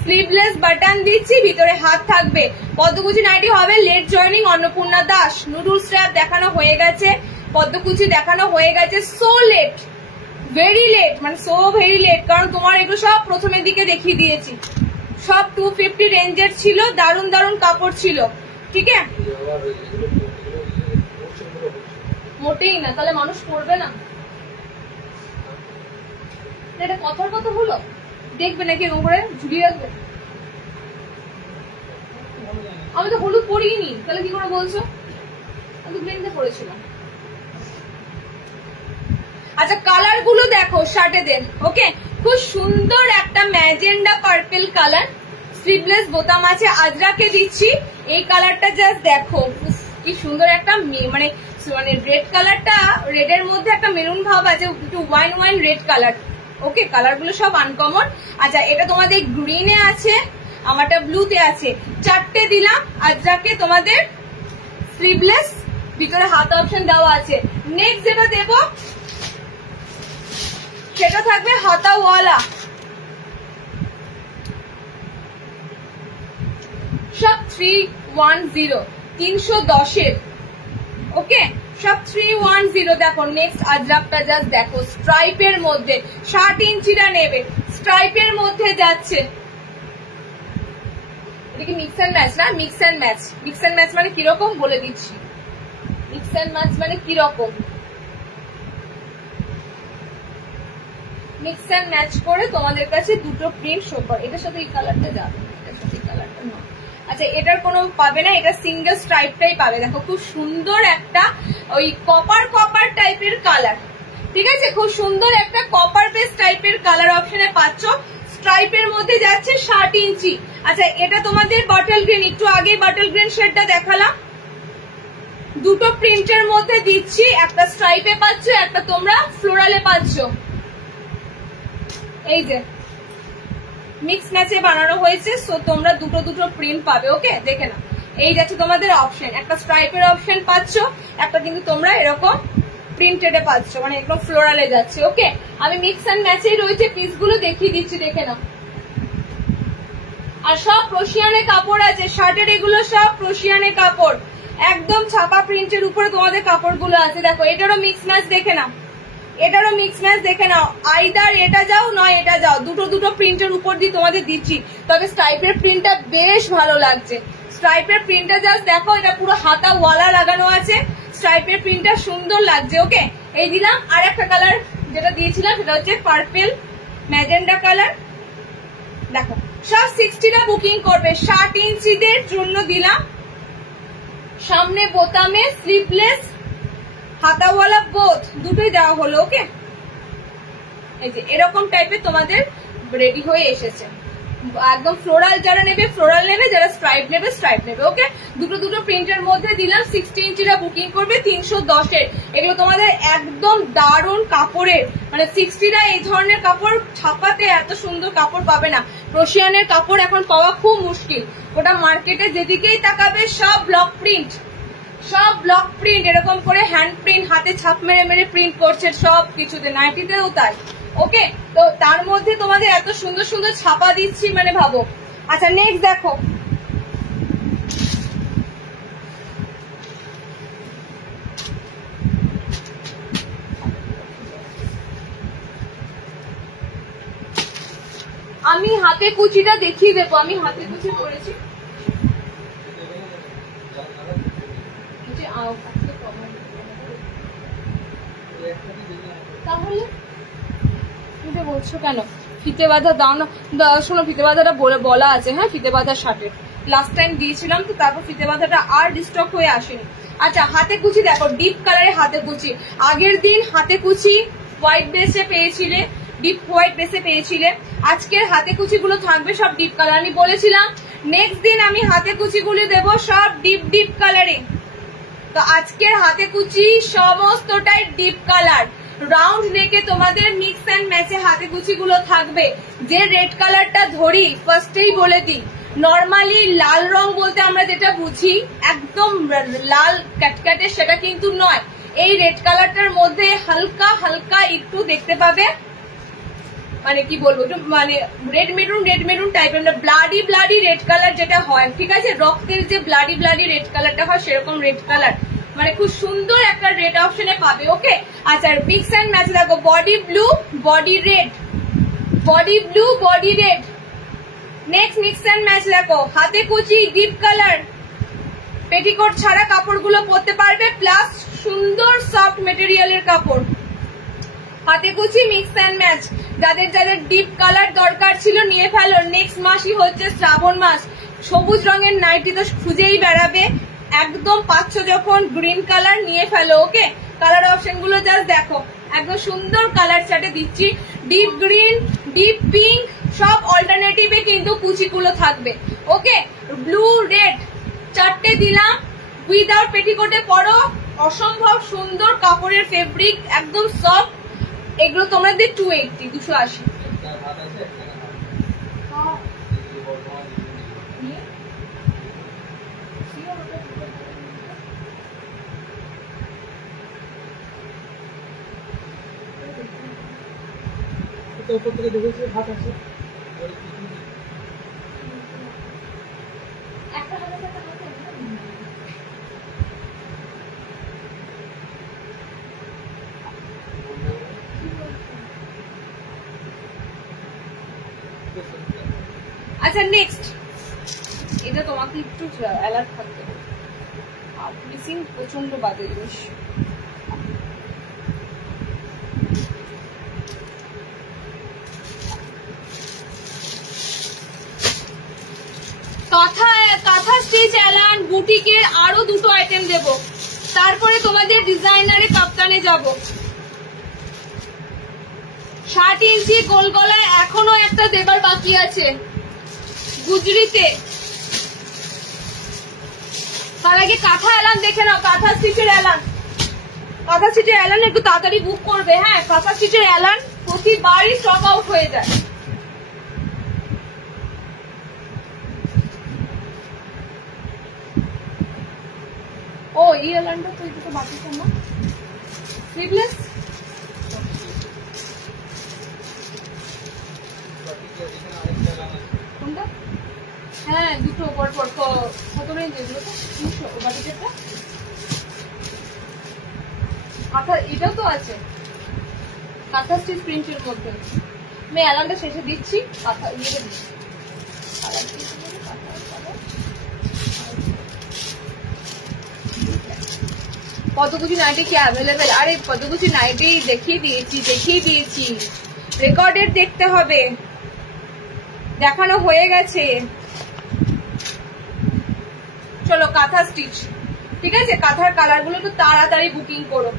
স্লিভলেস বাটন দিচ্ছি, ভিতরে হাত থাকবে। পদ্মকুচি নাইটি হবে, late joining Annapurna Das. Noodle strap দেখানো হয়ে গেছে, পদ্মকুচি দেখানো হয়ে গেছে। সো লেট, ভেরি লেট, মানে সো ভেরি লেট, কারণ তোমার এগুলো সব প্রথমের দিকে দেখিয়ে দিয়েছি। সব 250 রেঞ্জের ছিল, দারুন দারুন কাপড় ছিল, ঠিক আছে? মোটেই না, তাহলে মানুষ পড়বে না। এটা কথার কথা হলো, দেখবে নাকি উপরে ঝুলিয়ে রাখবে? আমি তো হলুদ পরিনি, তাহলে কি করে বলছো? আমি প্লেনতে পরেছিলাম। আচ্ছা, কালার গুলো দেখো 60 দেন। ওকে, খুব সুন্দর একটা ম্যাজেন্ডা পার্পল কালার, স্লিভলেস বোতাম আছে, আজরাকে দিচ্ছি। এই কালারটা জাস্ট দেখো কি সুন্দর একটা মানে রেড কালারটা, রেড এর মধ্যে একটা মেরুন ভাব আছে, একটু ওয়াইন ওয়াইন রেড কালার। ওকে, কালার গুলো সব আনকমন। আচ্ছা, এটা তোমাদের গ্রিনে আছে, আমারটা ব্লুতে আছে, চারটে দিলাম। আজরাকে তোমাদের স্লিভলেস, ভিতরে হাত অপশন দেওয়া আছে। নেক্সট যেটা দেব সেটা থাকবে হাতাওয়ালা, সব 310, 310 এর। ওকে, সব 310। দেখো নেক্সট আজরাকটা জাস্ট দেখো, স্ট্রাইপের মধ্যে 60 ইঞ্চিটা নেবে, স্ট্রাইপের মধ্যে যাচ্ছে। এটা কি মিক্স অ্যান্ড ম্যাচ না? Mix and match. Mix and match মানে কিরকম বলে দিচ্ছি, মিক্স অ্যান্ড ম্যাচ মানে কিরকম, মিক্স অ্যান্ড ম্যাচ করে তোমাদের কাছে দুটো প্রিন্ট শো করে। এটার সাথে এই কালারটা যাবে, এটার সাথে এই কালারটা না। আচ্ছা, এটার কোনো পাবে না, এটা সিঙ্গেল স্ট্রাইপটাই পাবে। দেখো খুব সুন্দর একটা ওই কপার টাইপের কালার, ঠিক আছে, খুব সুন্দর একটা কপার বেস টাইপের কালার অপশনে পাচ্ছ। স্ট্রাইপের মধ্যে যাচ্ছে 60 ইঞ্চি। আচ্ছা, এটা তোমাদের বটল গ্রিন, একটু আগে বটল গ্রিন শেডটা দেখালাম। দুটো প্রিন্টের মধ্যে দিচ্ছি, একটা স্ট্রাইপে পাচ্ছ, একটা তোমরা ফ্লোরালে পাচ্ছ। এই যে মিক্স ম্যাচে বানানো হয়েছে, সো তোমরা দুটো প্রিন্ট পাবে। ওকে, দেখে না, এই যাচ্ছে তোমাদের অপশন, একটা স্ট্রাইপের অপশন পাচ্ছ, একটা কিন্তু তোমরা এরকম প্রিন্টেডে পাচ্ছ, মানে একদম ফ্লোরালে যাচ্ছে। ওকে, আমি মিক্স অ্যান্ড ম্যাচেই রয়েছে পিসগুলো দেখিয়ে দিচ্ছি, দেখে নাও। আর সব ক্রোশিয়ানের কাপড় আছে, শার্টের এগুলো সব ক্রোশিয়ানের কাপড়, একদম ছাপা প্রিন্টের উপরে তোমাদের কাপড়গুলো আছে। দেখো এটারও মিক্স ম্যাচ দেখে নাও, এটারও মিক্স ম্যাচ দেখে নাও। আইদার এটা যাও নয় এটা যাও, দুটো প্রিন্টের উপর দিয়ে তোমাদের দিচ্ছি। তবে স্ট্রাইপের প্রিন্টটা বেশ ভালো লাগছে। স্ট্রাইপের প্রিন্টটা জাস্ট দেখো, এটা পুরো হাতা ওয়ালা লাগানো আছে, স্ট্রাইপের প্রিন্টটা সুন্দর লাগছে। ওকে, এই দিলাম। আর একটা কালার যেটা দিয়েছিলাম সেটা হচ্ছে পার্পল ম্যাজেন্ডা কালার। দেখো সব 60টা বুকিং করবে, 60 ইঞ্চিদের জন্য দিলাম। সামনে বোতামে স্লিভলেস, হাতাওয়ালা বোথ দুটোই দেওয়া হলো। ওকে, এই যে এরকম টাইপের তোমাদের রেডি হয়ে এসেছে। একদম ফ্লোরাল যারা নেবে ফ্লোরাল নেবে, যারা স্ট্রাইপ নেবে স্ট্রাইপ নেবে। ওকে, দুটো প্রিন্টের মধ্যে দিলাম। 60 ইঞ্চিটা বুকিং করবে 310-এর। এগুলো তোমাদের একদম দারুণ কাপড়ের, মানে 60টা এই ধরনের কাপড় ছাপাতে এত সুন্দর কাপড় পাবে না। ক্রোশিয়ানের কাপড় এখন পাওয়া খুব মুশকিল, ওটা মার্কেটে যেদিকেই তাকাবে সব ব্লক প্রিন্ট, সব ব্লক প্রিন্ট, এরকম করে হ্যান্ড প্রিন্ট, হাতে ছাপ মেরে মেরে প্রিন্ট করছে সব কিছুতে, নাইটিতেও তাই। ওকে, তো তার মধ্যে তোমাদের এত সুন্দর সুন্দর ছাপা দিচ্ছি, মানে ভাবো। আচ্ছা, নেক্সট দেখো, আমি হাতে কুচিটা দেখিয়ে দেবো, আমি হাতে কুচি করেছি। তাহলে তুমি বলছো কেন ফিতে বাঁধা দাও না? শোনো, ফিতে বাঁধাটা বলা আছে, হ্যাঁ, ফিতে বাঁধা শার্টের লাস্ট টাইম দিয়েছিলাম, তো তারপর ফিতে বাঁধাটা আর ডিস্টক হয়ে আসেনি। আচ্ছা, হাতে কুচি দেখো, ডিপ কালারে হাতে কুচি। আগের দিন হাতে কুচি হোয়াইট বেসে পেয়েছিলে, ডিপ হোয়াইট বেসে পেয়েছিলে। আজকের হাতে কুচি গুলো থাকবে সব ডিপ কালার, আমি বলেছিলাম। নেক্সট দিন আমি হাতে কুচি গুলো দেবো সব ডিপ কালারে। তো আজকের হাতে কুচি সমস্তটাই ডিপ কালার। রাউন্ড নেকে তোমাদের মিক্স অ্যান্ড ম্যাচে হাতে কুচি গুলো থাকবে। যে রেড কালারটা ধরি ফার্স্টেই বলে দিই, নর্মালি লাল রং বলতে আমরা যেটা বুঝি একদম লাল ক্যাটক্যাটে, সেটা কিন্তু নয়। এই রেড কালারটার মধ্যে হালকা হালকা একটু দেখতে পাবে, মানে কি বলবো, একটু মানে রেড মেরুন টাইপের, ব্লাডি রেড কালার যেটা হয়, ঠিক আছে, রক্তের যে ব্লাডি রেড কালারটা হয় সেরকম রেড কালার, মানে খুব সুন্দর একটা রেড অপশনে পাবে। ওকে, আচ্ছা, মিক্স অ্যান্ড ম্যাচ দেখো, body blue body red, body blue body red. Next mix and match দেখো, হাতে কুচি ডিপ কালার, পেটিকোট ছাড়া কাপড়গুলো পরতে পারবে, প্লাস সুন্দর সফট মেটেরিয়ালের কাপড়। হাতে কুচি মিক্স অ্যান্ড ম্যাচ, যাদের যাদের ডিপ কালার দরকার ছিল নিয়ে ফেলো। নেক্সট মাসই হচ্ছে শ্রাবণ মাস, সবুজ রঙের নাইটি তো খুঁজেই বেড়াবে, একদম পাচ্ছ যখন গ্রিন কালার নিয়ে ফেলো। ওকে, কালার অপশন গুলো জাস্ট দেখো, একদম সুন্দর কালার চার্টে দিচ্ছি। ডিপ গ্রিন, ডিপ পিঙ্ক, সব অল্টারনেটিভে কিন্তু কুচিগুলো থাকবে। ওকে, ব্লু, রেড চারটে দিলাম। উইদাউট পেটিকোটে পরো, অসম্ভব সুন্দর কাপড়ের ফেব্রিক, একদম সফট। এগুলো তোমাদের 280, 280। উপর থেকে দেখেছি হাত আছে। আচ্ছা নেক্সট, এটা তোমাকে একটু অ্যালার্ট থাকতে হবে, মিসিং প্রচন্ড বাজে জিনিস। কাঁথা স্টিচ অ্যালান বুটিকের আরো দুটো আইটেম দেব, তারপরে তোমাদের ডিজাইনারে কাপ্তানে যাব। 60 ইঞ্চি গোল গলায় এখনো একটা দেবার বাকি আছে গুজরিতে। তার আগে কাঁথা অ্যালান দেখে নাও, কাঁথা স্টিচের অ্যালান। কাঁথা স্টিচের অ্যালান একটু তাড়াতাড়ি বুক করবে। হ্যাঁ, কাঁথা স্টিচের অ্যালান প্রতিবারই স্টক আউট হয়ে যায়। ও এই অ্যালানটা তো একটু বাকি ছিল না, স্লিভলেস। কোনটা? হ্যাঁ দুটো পর পর কত রেঞ্জ এগুলো? তো 300 বাটিকেটটা। কাঁথা এটাও তো আছে, কাঁথা স্টিচ প্রিন্টের মধ্যে। আমি অ্যালানটা শেষে দিচ্ছি, কাঁথা ইয়েটা দিচ্ছি। পদ্মকুচি নাইটি কি অ্যাভেলেবেল? আরে পদ্মকুচি নাইটি দেখিয়ে দিয়েছি। রেকর্ডেড দেখতে হবে, দেখানো হয়ে গেছে। চলো কাঁথা স্টিচ, ঠিক আছে? কাঁথার কালার গুলো একটু তাড়াতাড়ি বুকিং করো।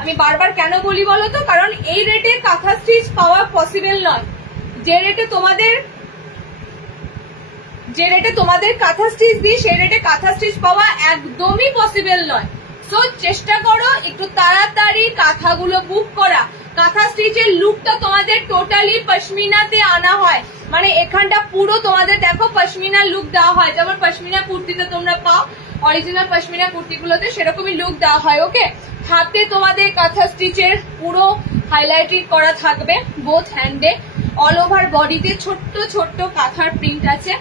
আমি বারবার কেন বলি বলো তো, কারণ এই রেটে কাঁথা স্টিচ পাওয়া পসিবল নয়। যে রেটে তোমাদের কাঁথা স্টিচ দিই, সেই রেটে কাঁথা স্টিচ পাওয়া একদমই পসিবল নয়। সো চেষ্টা করো একটু তাড়াতাড়ি কাঁথাগুলো বুক করা। কাঁথা স্টিচের লুকটা তোমাদের টোটালি পশমিনাতে আনা হয়, মানে এখানটা পুরো তোমাদের দেখো পশমিনা লুক দেওয়া হয়, যেমন পশমিনা কুর্তিতে তোমরা পাও অরিজিনাল পশমিনা কুর্তিগুলোতে, সেরকমই লুক দেওয়া হয়। ওকে, হাতে তোমাদের কাঁথা স্টিচের পুরো হাইলাইটিং করা থাকবে বোথ হ্যান্ডে। অল ওভার বডিতে ছোট্ট ছোট্ট কাঁথার প্রিন্ট আছে,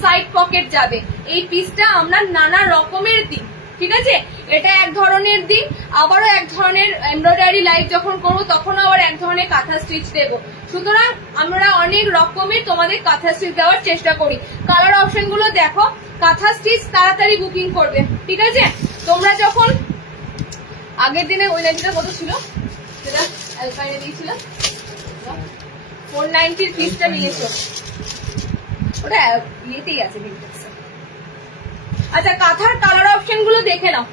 সাইড পকেট যাবে। এই পিসটা আমরা নানা রকমের দিই, ঠিক আছে? এটা এক ধরনের দিই, আবারও এক ধরনের এমব্রয়ডারি লাইভ যখন করবো তখন আবার এক ধরনের কাঁথা স্টিচ দেবো। সুতরাং আমরা অনেক রকমের তোমাদের কাঁথা স্টিচ দেওয়ার চেষ্টা করি। কালার অপশন গুলো দেখো, কাঁথা স্টিচ তাড়াতাড়ি বুকিং করবে, ঠিক আছে? তোমরা যখন আগের দিনে ওই নাইটিটা কত ছিল, সেটা অ্যালপাইনে দিয়েছিলাম 490 পিসটা নিয়েছো, ওটা ইয়েতেই আছে। আচ্ছা, কাঁথার কালার অপশন গুলো দেখে নাও,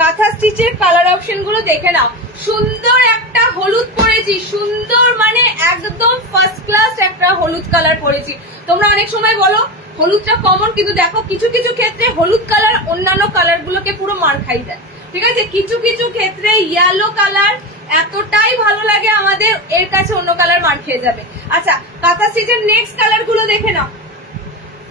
কাঁথা স্টিচের কালার অপশন গুলো দেখে নাও। সুন্দর একটা হলুদ পরেছি, সুন্দর মানে একদম ফার্স্ট ক্লাস একটা হলুদ কালার পরেছি। তোমরা অনেক সময় বলো হলুদটা কমন, কিন্তু দেখো কিছু কিছু ক্ষেত্রে হলুদ কালার অন্যান্য কালার গুলোকে পুরো মার খাই দেয়, ঠিক আছে? কিছু কিছু ক্ষেত্রে ইয়েলো কালার এতটাই ভালো লাগে আমাদের, এর কাছে অন্য কালার মার খেয়ে যাবে। আচ্ছা, কাঁথা স্টিচের নেক্সট কালার গুলো দেখে নাও।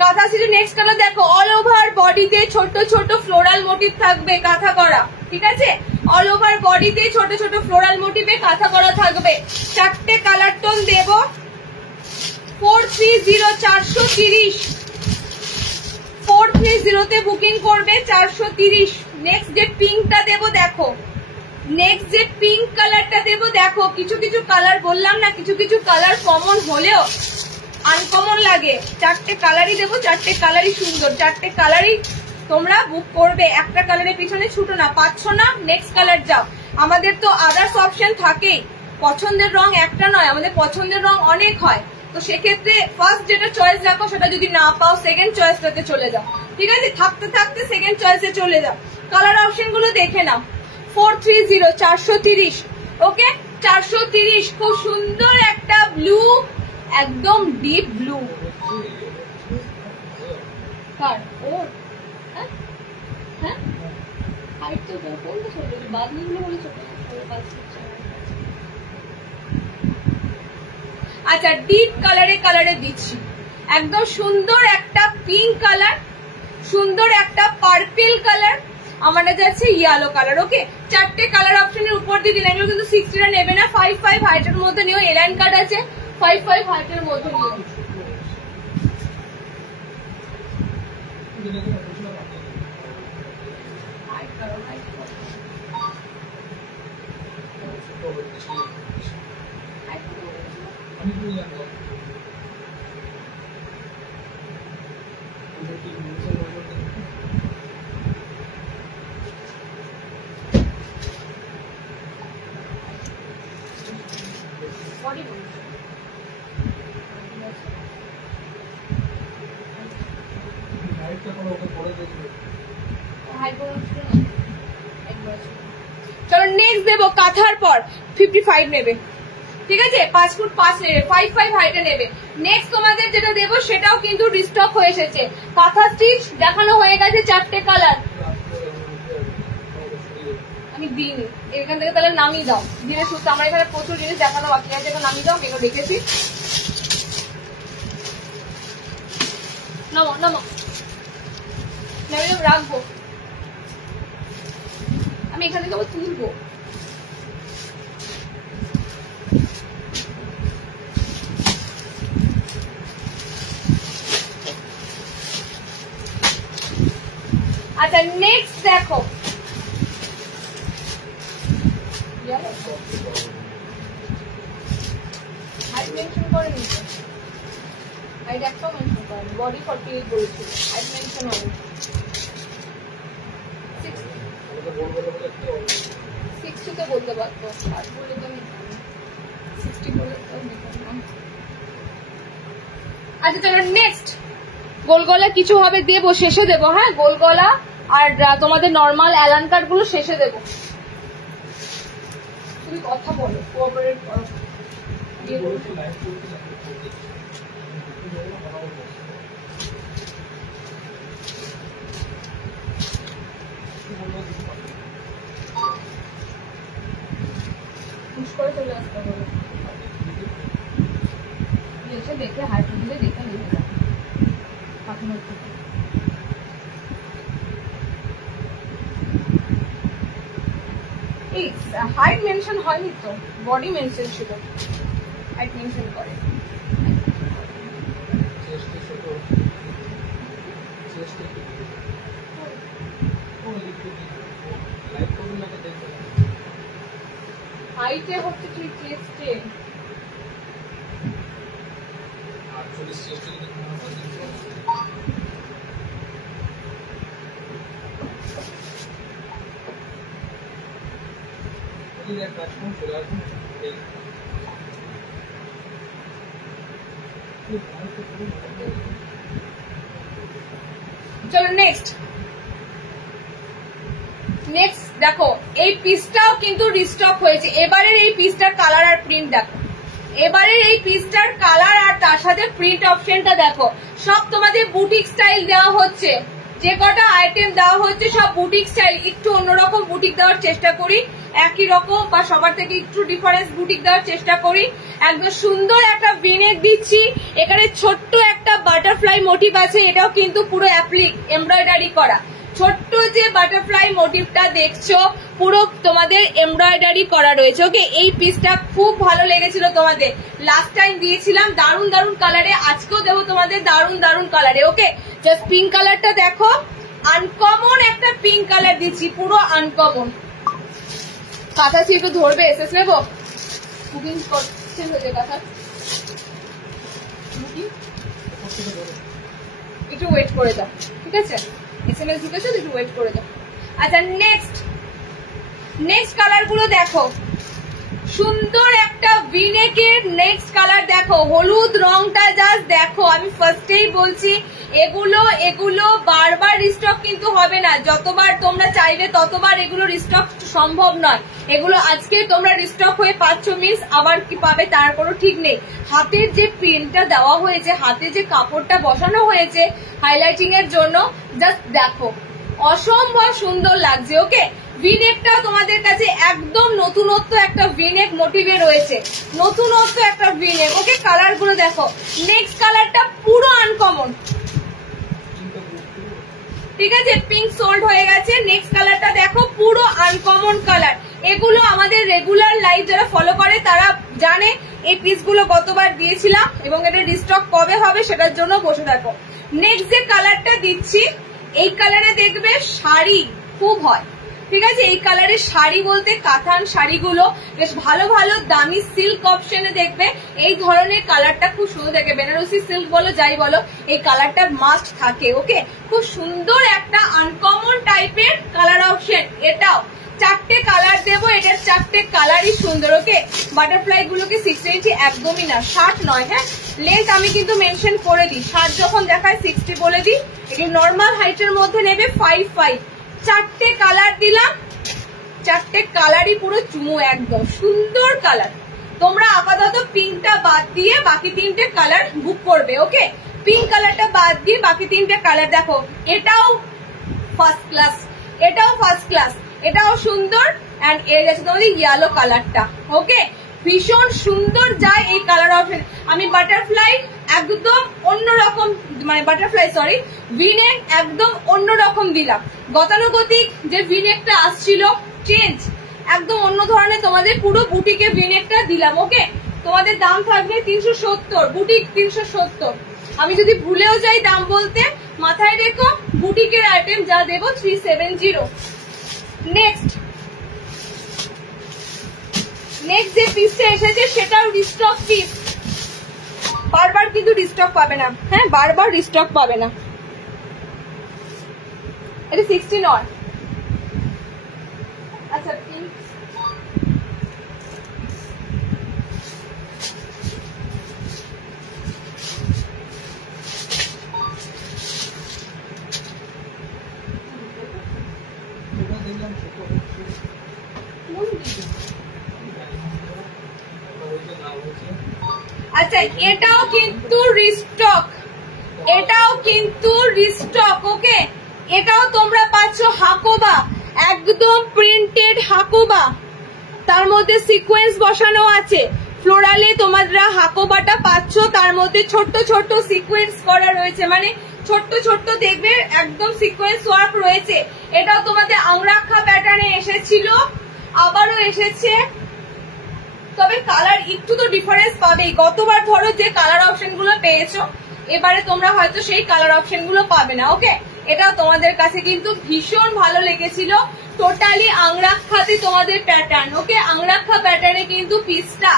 কাঁথা স্টিচের নেক্সট কালার দেখো, অল ওভার বডিতে ছোট ছোট ফ্লোরাল মোটিভ থাকবে কাঁথা করা, ঠিক আছে? অল ওভার বডিতে ছোট ছোট ফ্লোরাল মোটিভে কাঁথা করা থাকবে। চারটে কালার টোন দেব। 430 430 430 তে বুকিং করবে 430। নেক্সট যে পিঙ্কটা দেবো দেখো, নেক্সট যে পিঙ্ক কালারটা দেবো দেখো। কিছু কিছু কালার বললাম না, কিছু কিছু কালার কমন হলেও আনকমন লাগে। চারটে কালারই দেবো, চারটে কালারই সুন্দর, চারটে কালারই তোমরা বুক করবে। একটা কালারের পিছনে ছুটো না, পাচ্ছ না নেক্সট কালার যাও। আমাদের তো আদার্স অপশন থাকেই, পছন্দের রং একটা নয়, আমাদের পছন্দের রং অনেক হয়। তো সেক্ষেত্রে ফার্স্ট যেটা চয়েস রাখো সেটা যদি না পাও সেকেন্ড চয়েসটাতে চলে যাও, ঠিক আছে? থাকতে থাকতে সেকেন্ড চয়েসে চলে যাও। কালার অপশন গুলো দেখে নাও। 430 430 ওকে 430 খুব সুন্দর একটা ব্লু, একদম ডিপ ব্লু। কার ওর হ্যাঁ হ্যাঁ হাইট তো বলতে ছোট, বাদলিগুলো বলে ছোট। আচ্ছা ডিপ কালারে দিচ্ছি, একদম সুন্দর একটা পিঙ্ক কালার, সুন্দর একটা পার্পল কালার, আমাদের যাচ্ছে ইয়েলো কালার। ওকে 4টে কালার অপশনের উপর দিয়ে দিন। এগুলো কিন্তু 60 নেবে না, 55 হাইটের মধ্যে নিও। এলাইন কার্ড আছে 55 হাইটের মধ্যে নিও। চলো নেক্সট দেবো কাঁথার পর 55 নেবে, ঠিক আছে 5 ফুট 5 নেবে, 55 হাইটে নেবে। নেক্সট তোমাদের যেটা দেবো সেটাও কিন্তু রিস্টক হয়ে এসেছে। কাঁথা স্টিচ দেখানো হয়ে গেছে 4টে কালার। আমি দিইনি, এখান থেকে তাহলে নামিয়ে দাও ধীরে সুস্থ। আমার এখানে প্রচুর জিনিস দেখানো বাকি আছে, এখন নামিয়ে দাও। এগুলো রেখেছি, নামো নামো রাখবো। আমি এখান থেকে আবার তুলবো। আচ্ছা নেক্সট দেখো, হাইট মেনশন করেনি, হাইট একটাও মেনশন করেনি, বডি 48 বলেছিল, হাইট মেনশন হয়নি। 60 তো বলতে পারতো, আর বলে তো আমি 60 বলে তো নিতাম না। আচ্ছা চলো নেক্সট গোল গলা কিছু হবে দেবো, শেষে দেবো। হ্যাঁ গোল গলা আর তোমাদের নর্মাল অ্যালান কার্ড গুলো শেষে দেবো। তুমি কথা বলো, কোঅপারেট করো। করে চলে আসতে হবে, এসে দেখে হাইট দিলে দেখে নিয়ে যাবে। এই হাইট মেনশন হয়নি তো, বডি মেনশন ছিল, হাইট মেনশন করে। হাইটে হচ্ছে ঠিক চেস্টে, চলো নেক্সট দেখো এই পিসটাও কিন্তু রিস্টক হয়েছে। এবারের এই পিসটার কালার আর প্রিন্ট দেখো, এবারের এই পিসটার কালার আর তার সাথে প্রিন্ট অপশনটা দেখো। সব তোমাদের বুটিক স্টাইল দেওয়া হচ্ছে, যে কটা আইটেম দেওয়া হচ্ছে সব বুটিক স্টাইল। একটু অন্যরকম বুটিক দেওয়ার চেষ্টা করি, একই রকম বা সবার থেকে একটু ডিফারেন্স বুটিক দেওয়ার চেষ্টা করি। একদম সুন্দর একটা ভিনেক দিচ্ছি, এখানে ছোট্ট একটা বাটারফ্লাই মোটিভ আছে, এটাও কিন্তু পুরো অ্যাপ্লিক এমব্রয়ডারি করা। ছোট্ট যে বাটারফ্লাই মোটিভটা দেখছো পুরো তোমাদের এমব্রয়ডারি করা রয়েছে। ওকে এই পিসটা খুব ভালো লেগেছিল তোমাদের, লাস্ট টাইম দিয়েছিলাম দারুন দারুন কালারে, আজকেও দেবো তোমাদের দারুন দারুন কালারে। ওকে জাস্ট পিঙ্ক কালারটা দেখো, আনকমন একটা পিঙ্ক কালার দিচ্ছি, পুরো আনকমন। কাঁথা একটু ধরবে, এসেস নেবো, বুকিং করছে হয়েছে কাঁথা, একটু ওয়েট করে দাও, ঠিক আছে SMS ঢুকেছে তো একটু ওয়েট করে দাও। আচ্ছা নেক্সট কালার গুলো দেখো, সুন্দর একটা ভিনেকের নেক্সট কালার দেখো, হলুদ রংটা জাস্ট দেখো। আমি ফার্স্টেই বলছি এগুলো বারবার রিস্টক কিন্তু হবে না, যতবার তোমরা চাইবে ততবার এগুলো রিস্টক সম্ভব নয়। এগুলো আজকে তোমরা রিস্টক হয়ে পাচ্ছ মিন্স আবার কি পাবে তার কোনো ঠিক নেই। হাতের যে প্রিন্টটা দেওয়া হয়েছে, হাতে যে কাপড়টা বসানো হয়েছে হাইলাইটিং এর জন্য, জাস্ট দেখো অসম্ভব সুন্দর লাগছে। ওকে, ভিনেকটাও তোমাদের কাছে একদম নতুনত্ব একটা ভিনেক মোটিভে রয়েছে, নতুনত্ব একটা ভিনেক। ওকে, কালার গুলো দেখো। নেক্সট কালারটা পুরো আনকমন, ঠিক আছে, পিঙ্ক সোল্ড হয়ে গেছে। নেক্সট কালারটা দেখো, পুরো আনকমন কালার। এগুলো আমাদের রেগুলার লাইভ যারা ফলো করে তারা জানে এই পিসগুলো গতবার দিয়েছিলাম এবং এটা রিস্টক কবে হবে সেটার জন্য বসে থাকো। নেক্সট যে কালারটা দিচ্ছি, এই কালারে দেখবে শাড়ি খুব হয়, ঠিক আছে। এই কালারের শাড়ি বলতে কাতান শাড়িগুলো বেশ ভালো ভালো দামি সিল্ক অপশনে দেখবে এই ধরনের কালারটা খুব সুন্দর থাকে। বেনারসি সিল্ক বলো যাই বলো, এই কালারটা মাস্ট থাকে। ওকে, খুব সুন্দর একটা আনকমন টাইপের কালার অপশন। এটাও চারটে কালার দেবো, এটার চারটে কালারই সুন্দর। ওকে, বাটারফ্লাই গুলোকে 6 ইঞ্চি একদমই না, 60 নয়। হ্যাঁ, লেন্থ আমি কিন্তু মেনশন করে দিই, 60 যখন দেখায় 60 বলে দিই। এগুলো নর্মাল হাইটের মধ্যে নেবে 5'5". চারটে কালার দিলাম, চারটে কালারই পুরো চুমু, একদম সুন্দর কালার। তোমরা আপাতত পিঙ্কটা বাদ দিয়ে বাকি তিনটে কালার বুক করবে। ওকে, পিঙ্ক কালারটা বাদ দিয়ে বাকি তিনটে কালার দেখো। এটাও ফার্স্ট ক্লাস, এটাও ফার্স্ট ক্লাস, এটাও সুন্দর। এন্ড এর গেছে তোমাদের ইয়েলো কালারটা। ওকে, ভীষণ সুন্দর যায় এই কালার অপশন। আমি বাটারফ্লাই একদম অন্যরকম, মানে বাটারফ্লাই সরি ভিনেক একদম অন্যরকম দিলাম। গতানুগতিক যে ভিনেকটা আসছিল চেঞ্জ, একদম অন্য ধরনের তোমাদের পুরো বুটিকে ভিনেকটা দিলাম। ওকে, তোমাদের দাম থাকবে 370, বুটিক 370। আমি যদি ভুলেও যাই দাম বলতে মাথায় রেখো, বুটিকের আইটেম যা দেবো 370। নেক্সট যে পিসটা এসেছে সেটাও রিস্টক পিস, বারবার কিন্তু রিস্টক পাবে না। হ্যাঁ, বারবার রিস্টক পাবে না। এটা 60 নয়। আচ্ছা, পিঙ্ক আচ্ছা, এটাও কিন্তু রিস্টক, এটাও কিন্তু রিস্টক। ওকে, এটাও তোমরা পাচ্ছ হাকোবা, একদম প্রিন্টেড হাকোবা, তার মধ্যে সিকোয়েন্স বসানো আছে। ফ্লোরালে তোমরা হাকোবাটা পাচ্ছ, তার মধ্যে ছোট্ট ছোট্ট সিকোয়েন্স করা রয়েছে, মানে ছোট্ট ছোট্ট দেখবে একদম সিকোয়েন্স ওয়ার্ক রয়েছে। এটাও তোমাদের আংরাক্ষা প্যাটার্নে এসেছিল, আবারও এসেছে, তবে কালার একটু তো ডিফারেন্স পাবেই। গতবার ধরো যে কালার অপশন গুলো পেয়েছো, এবারে তোমরা হয়তো সেই কালার অপশন গুলো পাবে না। ওকে, এটা তোমাদের কাছে কিন্তু ভীষণ ভালো লেগেছিল। টোটালি আংরাক্ষাতে তোমাদের প্যাটার্ন। ওকে, আংরাক্ষা প্যাটার্নে কিন্তু পিসটা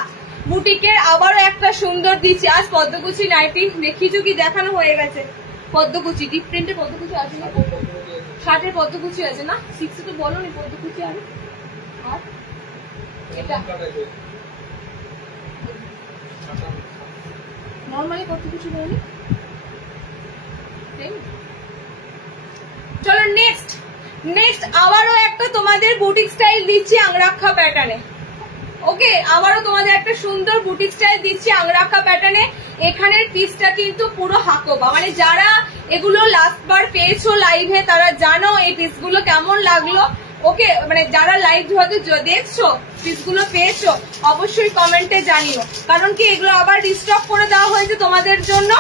বুটিকের আবারও একটা সুন্দর দিচ্ছে। আজ পদ্মকুচি নাইটি দেখিয়েছো কি দেখানো হয়ে গেছে? পদ্মকুচি ডিপ প্রিন্টে পদ্মকুচি আছে না? 60 পদ্মকুচি আছে না? 6 তো বলো নি পদ্মকুচি আর এটা নর্মালি পদ্মকুচি বলি। চলো নেক্সট আবারও একটা তোমাদের বুটিক স্টাইল দিচ্ছি আংরাক্ষা প্যাটার্নে। ওকে, আবারও তোমাদের একটা সুন্দর বুটিক স্টাইল দিচ্ছি আংরাক্ষা প্যাটার্নে। এখানের পিসটা কিন্তু পুরো হাকোবা, মানে যারা এগুলো লাস্ট বার পেয়েছো লাইভে তারা জানো এই পিসগুলো কেমন লাগলো। ওকে, মানে যারা লাইভ হয়তো দেখছো পিসগুলো পেয়েছো অবশ্যই কমেন্টে জানিও, কারণ কি এগুলো আবার রিস্টক করে দেওয়া হয়েছে তোমাদের জন্য।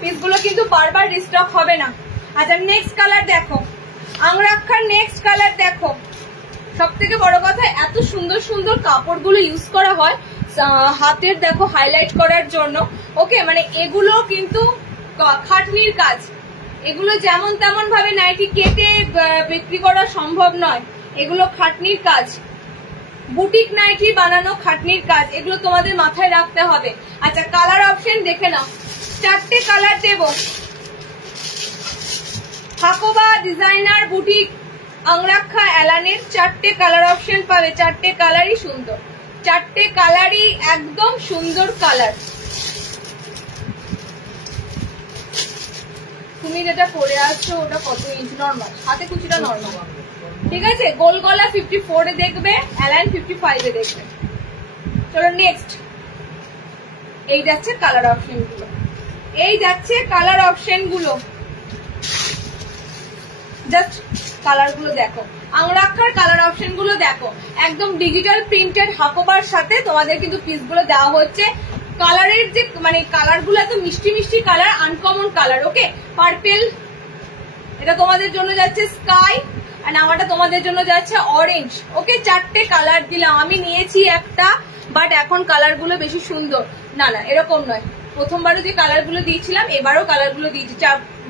পিসগুলো কিন্তু বারবার রিস্টক হবে না। আচ্ছা, নেক্সট কালার দেখো, আংরাক্ষার নেক্সট কালার দেখো। সব থেকে বড় কথা, এত সুন্দর সুন্দর কাপড়গুলো ইউজ করা হয় হাতের দেখো হাইলাইট করার জন্য। ওকে, মানে এগুলো কিন্তু খাটনির কাজ, এগুলো যেমন তেমন ভাবে নাইটি কেটে বিক্রি করা সম্ভব নয়, এগুলো খাটনির কাজ। বুটিক নাইটি বানানো খাটনির কাজ, এগুলো তোমাদের মাথায় রাখতে হবে। আচ্ছা, কালার অপশন দেখে নাও, 4টে কালার দেব। হাকোবা ডিজাইনার বুটিক আংরাক্ষা এলানের 4টে কালার অপশন পাবে, 4টে কালারই সুন্দর, চারটে কালারই একদম সুন্দর কালার। তুমি যেটা পরে আসছো ওটা কত ইঞ্চ? নর্মাল, হাতে কুচিটা নর্মাল, ঠিক আছে। গোল গলা 54 এ দেখবে, অ্যালাইন 55 এ দেখবে। চলো নেক্সট। এই যাচ্ছে কালার অপশন গুলো, এই যাচ্ছে কালার অপশন গুলো। জাস্ট কালার গুলো দেখো, আংরাক্ষার কালার অপশন গুলো দেখো, একদম ডিজিটাল প্রিন্টেড হাকোবার সাথে তোমাদের কিন্তু পিস গুলো দেওয়া হচ্ছে। কালারের যে মানে কালার গুলো এত মিষ্টি মিষ্টি কালার, আনকমন কালার। ওকে, পার্পেল, এটা তোমাদের জন্য যাচ্ছে স্কাই, আর আমারটা তোমাদের জন্য যাচ্ছে অরেঞ্জ। ওকে, চারটে কালার দিলাম। আমি নিয়েছি একটা, বাট এখন কালার গুলো বেশি সুন্দর। না না, এরকম নয়, প্রথমবারও যে কালার গুলো দিয়েছিলাম এবারও কালার গুলো দিয়েছি,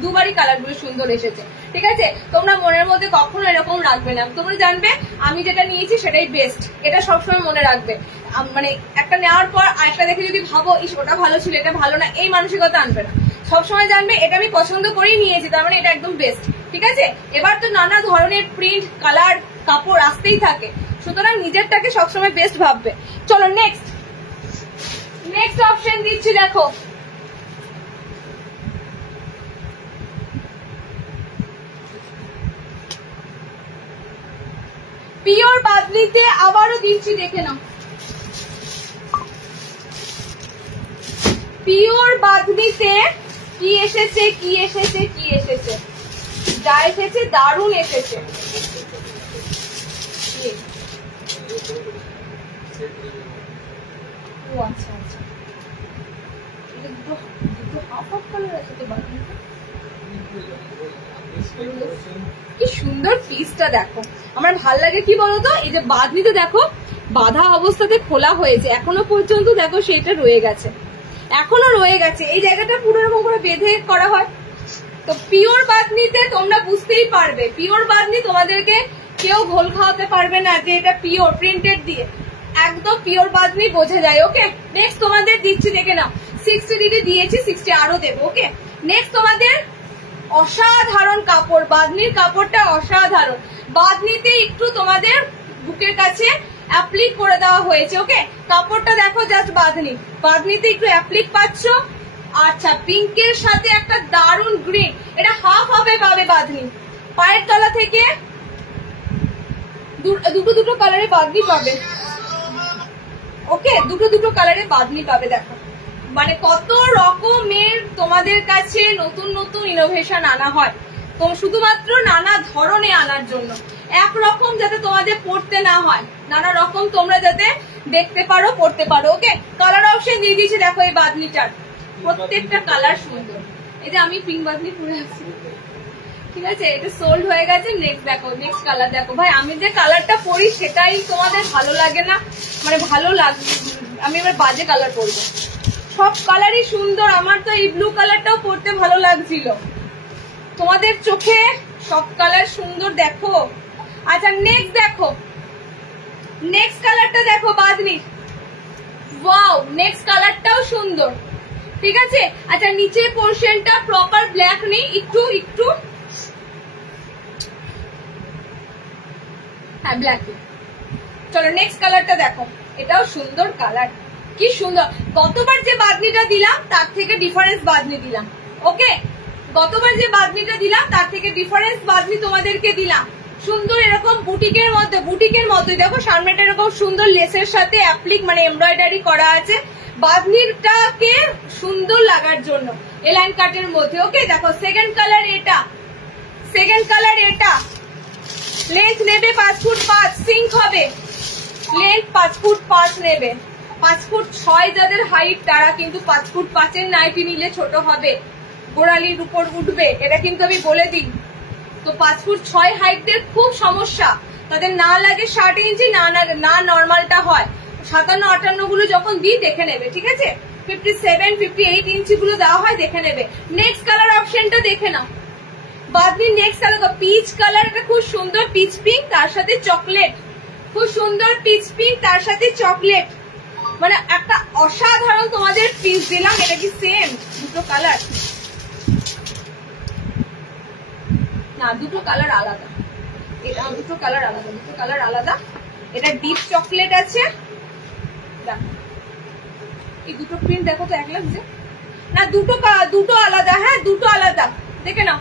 দুবারই কালার গুলো সুন্দর এসেছে, ঠিক আছে। তোমরা মনের মধ্যে কখনো এরকম রাখবে না, তোমরা জানবে আমি যেটা নিয়েছি সেটাই বেস্ট, এটা সবসময় মনে রাখবে। মানে একটা নেওয়ার পর আরেকটা দেখে যদি ভাবো ইস ওটা ভালো ছিল এটা ভালো না, এই মানসিকতা আনবে না। সবসময় জানবে এটা আমি পছন্দ করেই নিয়েছি, তার মানে এটা একদম বেস্ট, ঠিক আছে। এবার তো নানা ধরনের প্রিন্ট, কালার, কাপড় আসতেই থাকে, সুতরাং নিজেরটাকে সবসময় বেস্ট ভাববে। চলো নেক্সট, নেক্সট অপশন দিচ্ছি দেখো। পিওর বাদলিতে আবারও দিচ্ছি, দেখে নাও। পিওর বাদলিতে কি এসেছে, কি এসেছে, কি এসেছে, যা এসেছে দারুণ এসেছে। ও আচ্ছা আচ্ছা, দুটো হাফ হাফ কালার আছে তো বাদলিতে। কি সুন্দর পিসটা দেখো, আমার ভাল লাগে। কি বলতো, এই যে বাদনিতে দেখো বাঁধা অবস্থাতে খোলা হয়েছে, এখনো পর্যন্ত দেখো সেটা রয়ে গেছে, এখনো রয়ে গেছে। এই জায়গাটা পুরো এরকম করে বেঁধে করা হয়। তো পিওর বাদনিতে তোমরা বুঝতেই পারবে, পিওর বাদনি তোমাদেরকে কেউ ঘোল খাওয়াতে পারবে না যে এটা পিওর প্রিন্টেড দিয়ে, একদম পিওর বাদনি বোঝা যায়। ওকে, নেক্সট তোমাদের দিচ্ছি, দেখে নাও। 60 ডিগ্রি দিয়েছি, 60 আরো দেবো। ওকে, নেক্সট তোমাদের অসাধারণ কাপড়, বাদনির কাপড়টা অসাধারণ। বাদনিতে একটু তোমাদের বুকের কাছে অ্যাপ্লিক করে দেওয়া হয়েছে। ওকে, কাপড়টা দেখো, জাস্ট বাদনি, বাদনিতে একটু অ্যাপ্লিক পাচ্ছ। আচ্ছা, পিঙ্কের সাথে একটা দারুণ গ্রিন, এটা হাফ হাফে পাবে বাদনি। পায়ের তলা থেকে দুটো দুটো কালারে বাদনি পাবে। ওকে, দুটো দুটো কালারে বাদনি পাবে। দেখো মানে কত রকমের তোমাদের কাছে নতুন নতুন ইনোভেশন আনা হয়, তো শুধুমাত্র নানা ধরনে আনার জন্য, একরকম যাতে তোমাদের পড়তে না হয়, নানা রকম তোমরা যাতে দেখতে পারো, পড়তে পারো। ওকে, কালার অপশন দিয়ে দিয়েছি দেখো এই বাদনিটার, প্রত্যেকটা কালার সুন্দর। এই যে আমি পিঙ্ক বাদনি পরে আছি, ঠিক আছে, এটা সোল্ড হয়ে গেছে। নেক্সট দেখো, নেক্সট কালার দেখো। ভাই আমি যে কালারটা পরি সেটাই তোমাদের ভালো লাগে না, মানে ভালো লাগে, আমি এবার বাজে কালার পরবো। সব কালারই সুন্দর, আমার তো এই ব্লু কালারটাও পরতে ভালো লাগছিল, তোমাদের চোখে সব কালার সুন্দর দেখো। আচ্ছা নেক্সট দেখো, নেক্সট কালারটা দেখো বাদনির, ওয়াও, নেক্সট কালারটাও সুন্দর, ঠিক আছে। আচ্ছা নিচের পোর্শনটা প্রপার ব্ল্যাক নেই, একটু একটু হ্যাঁ ব্ল্যাক। চলো নেক্সট কালারটা দেখো, এটাও সুন্দর কালার, কি সুন্দর। গতবার যে বাদনিটা দিলাম তার থেকে ডিফারেন্স বাদনি দিলাম। ওকে, গতবার যে বাদনিটা দিলাম তার থেকে ডিফারেন্স বাদনি তোমাদেরকে দিলাম। সুন্দর এরকম বুটিকের মধ্যে, বুটিকের মধ্যে দেখো সামনেটা এরকম সুন্দর লেসের সাথে অ্যাপ্লিক মানে এমব্রয়ডারি করা আছে বাদনিটাকে সুন্দর লাগার জন্য, এলাইন কাটের মধ্যে। ওকে দেখো সেকেন্ড কালার এটা, সেকেন্ড কালার এটা। লেন্থ নেবে 5 ফুট 5, সিঙ্ক হবে, লেন্থ 5 ফুট 5 নেবে। 5 ফুট 6 যাদের হাইট তারা কিন্তু 5 ফুট 5 নাইটি নিলে ছোট হবে, গোড়ালির উপর উঠবে, এটা কিন্তু আমি বলে দিই। তো 5 ফুট 6 হাইটদের খুব সমস্যা, তাদের না লাগে 60 ইঞ্চি, না নর্মালটা হয়। 57-58 গুলো যখন দিই দেখে নেবে, ঠিক আছে। 57-58 ইঞ্চি গুলো দেওয়া হয়, দেখে নেবে। নেক্সট কালার অপশনটা দেখে নাও, বাদনির নেক্সট কালার পিচ কালার, এটা খুব সুন্দর পিচ পিঙ্ক, তার সাথে চকলেট, খুব সুন্দর পিচ পিঙ্ক তার সাথে চকলেট, মানে একটা অসাধারণ তোমাদের পিস দিলাম। এটা কি সেম দুটো কালার? না, দুটো কালার আলাদা, এটা দুটো কালার আলাদা, দুটো কালার আলাদা। এটা ডিপ চকলেট আছে, দেখো এই দুটো প্রিন্ট দেখো তো এক লাগছে না, দুটো আলাদা, হ্যাঁ দুটো আলাদা, দেখে নাও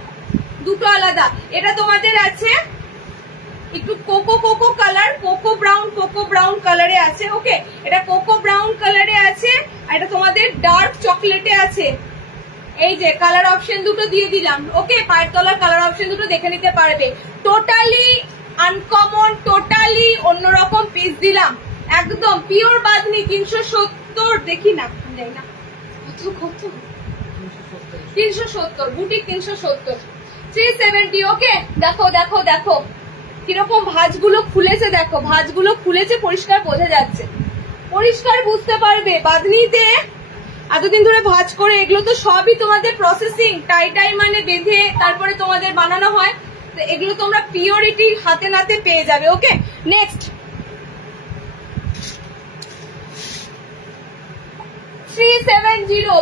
দুটো আলাদা। এটা তোমাদের আছে একটু কোকো কালার, কোকো ব্রাউন কালারে আছে। ওকে, এটা কোকো ব্রাউন কালারে আছে, আর এটা তোমাদের ডার্ক চকলেটে আছে। এই যে কালার অপশন দুটো দিয়ে দিলাম। ওকে, পায়ের তলার কালার অপশন দুটো দেখে নিতে পারবে। টোটালি আনকমন, টোটালি অন্যরকম পিস দিলাম, একদম পিওর বাঁধনি। 370 দেখি না, যাই না কত 370, বুটিক 370, 370। ওকে, দেখো দেখো দেখো কিরকম ভাঁজগুলো খুলেছে, দেখো ভাঁজগুলো খুলেছে, পরিষ্কার বোঝা যাচ্ছে, পরিষ্কার বুঝতে পারবে। বাঁধনিতে এতদিন ধরে ভাঁজ করে, এগুলো তো সবই তোমাদের প্রসেসিং, টাই মানে বেঁধে তারপরে তোমাদের বানানো হয়, তো এগুলো তোমরা পিওরিটি হাতে নাতে পেয়ে যাবে। Okay, next 370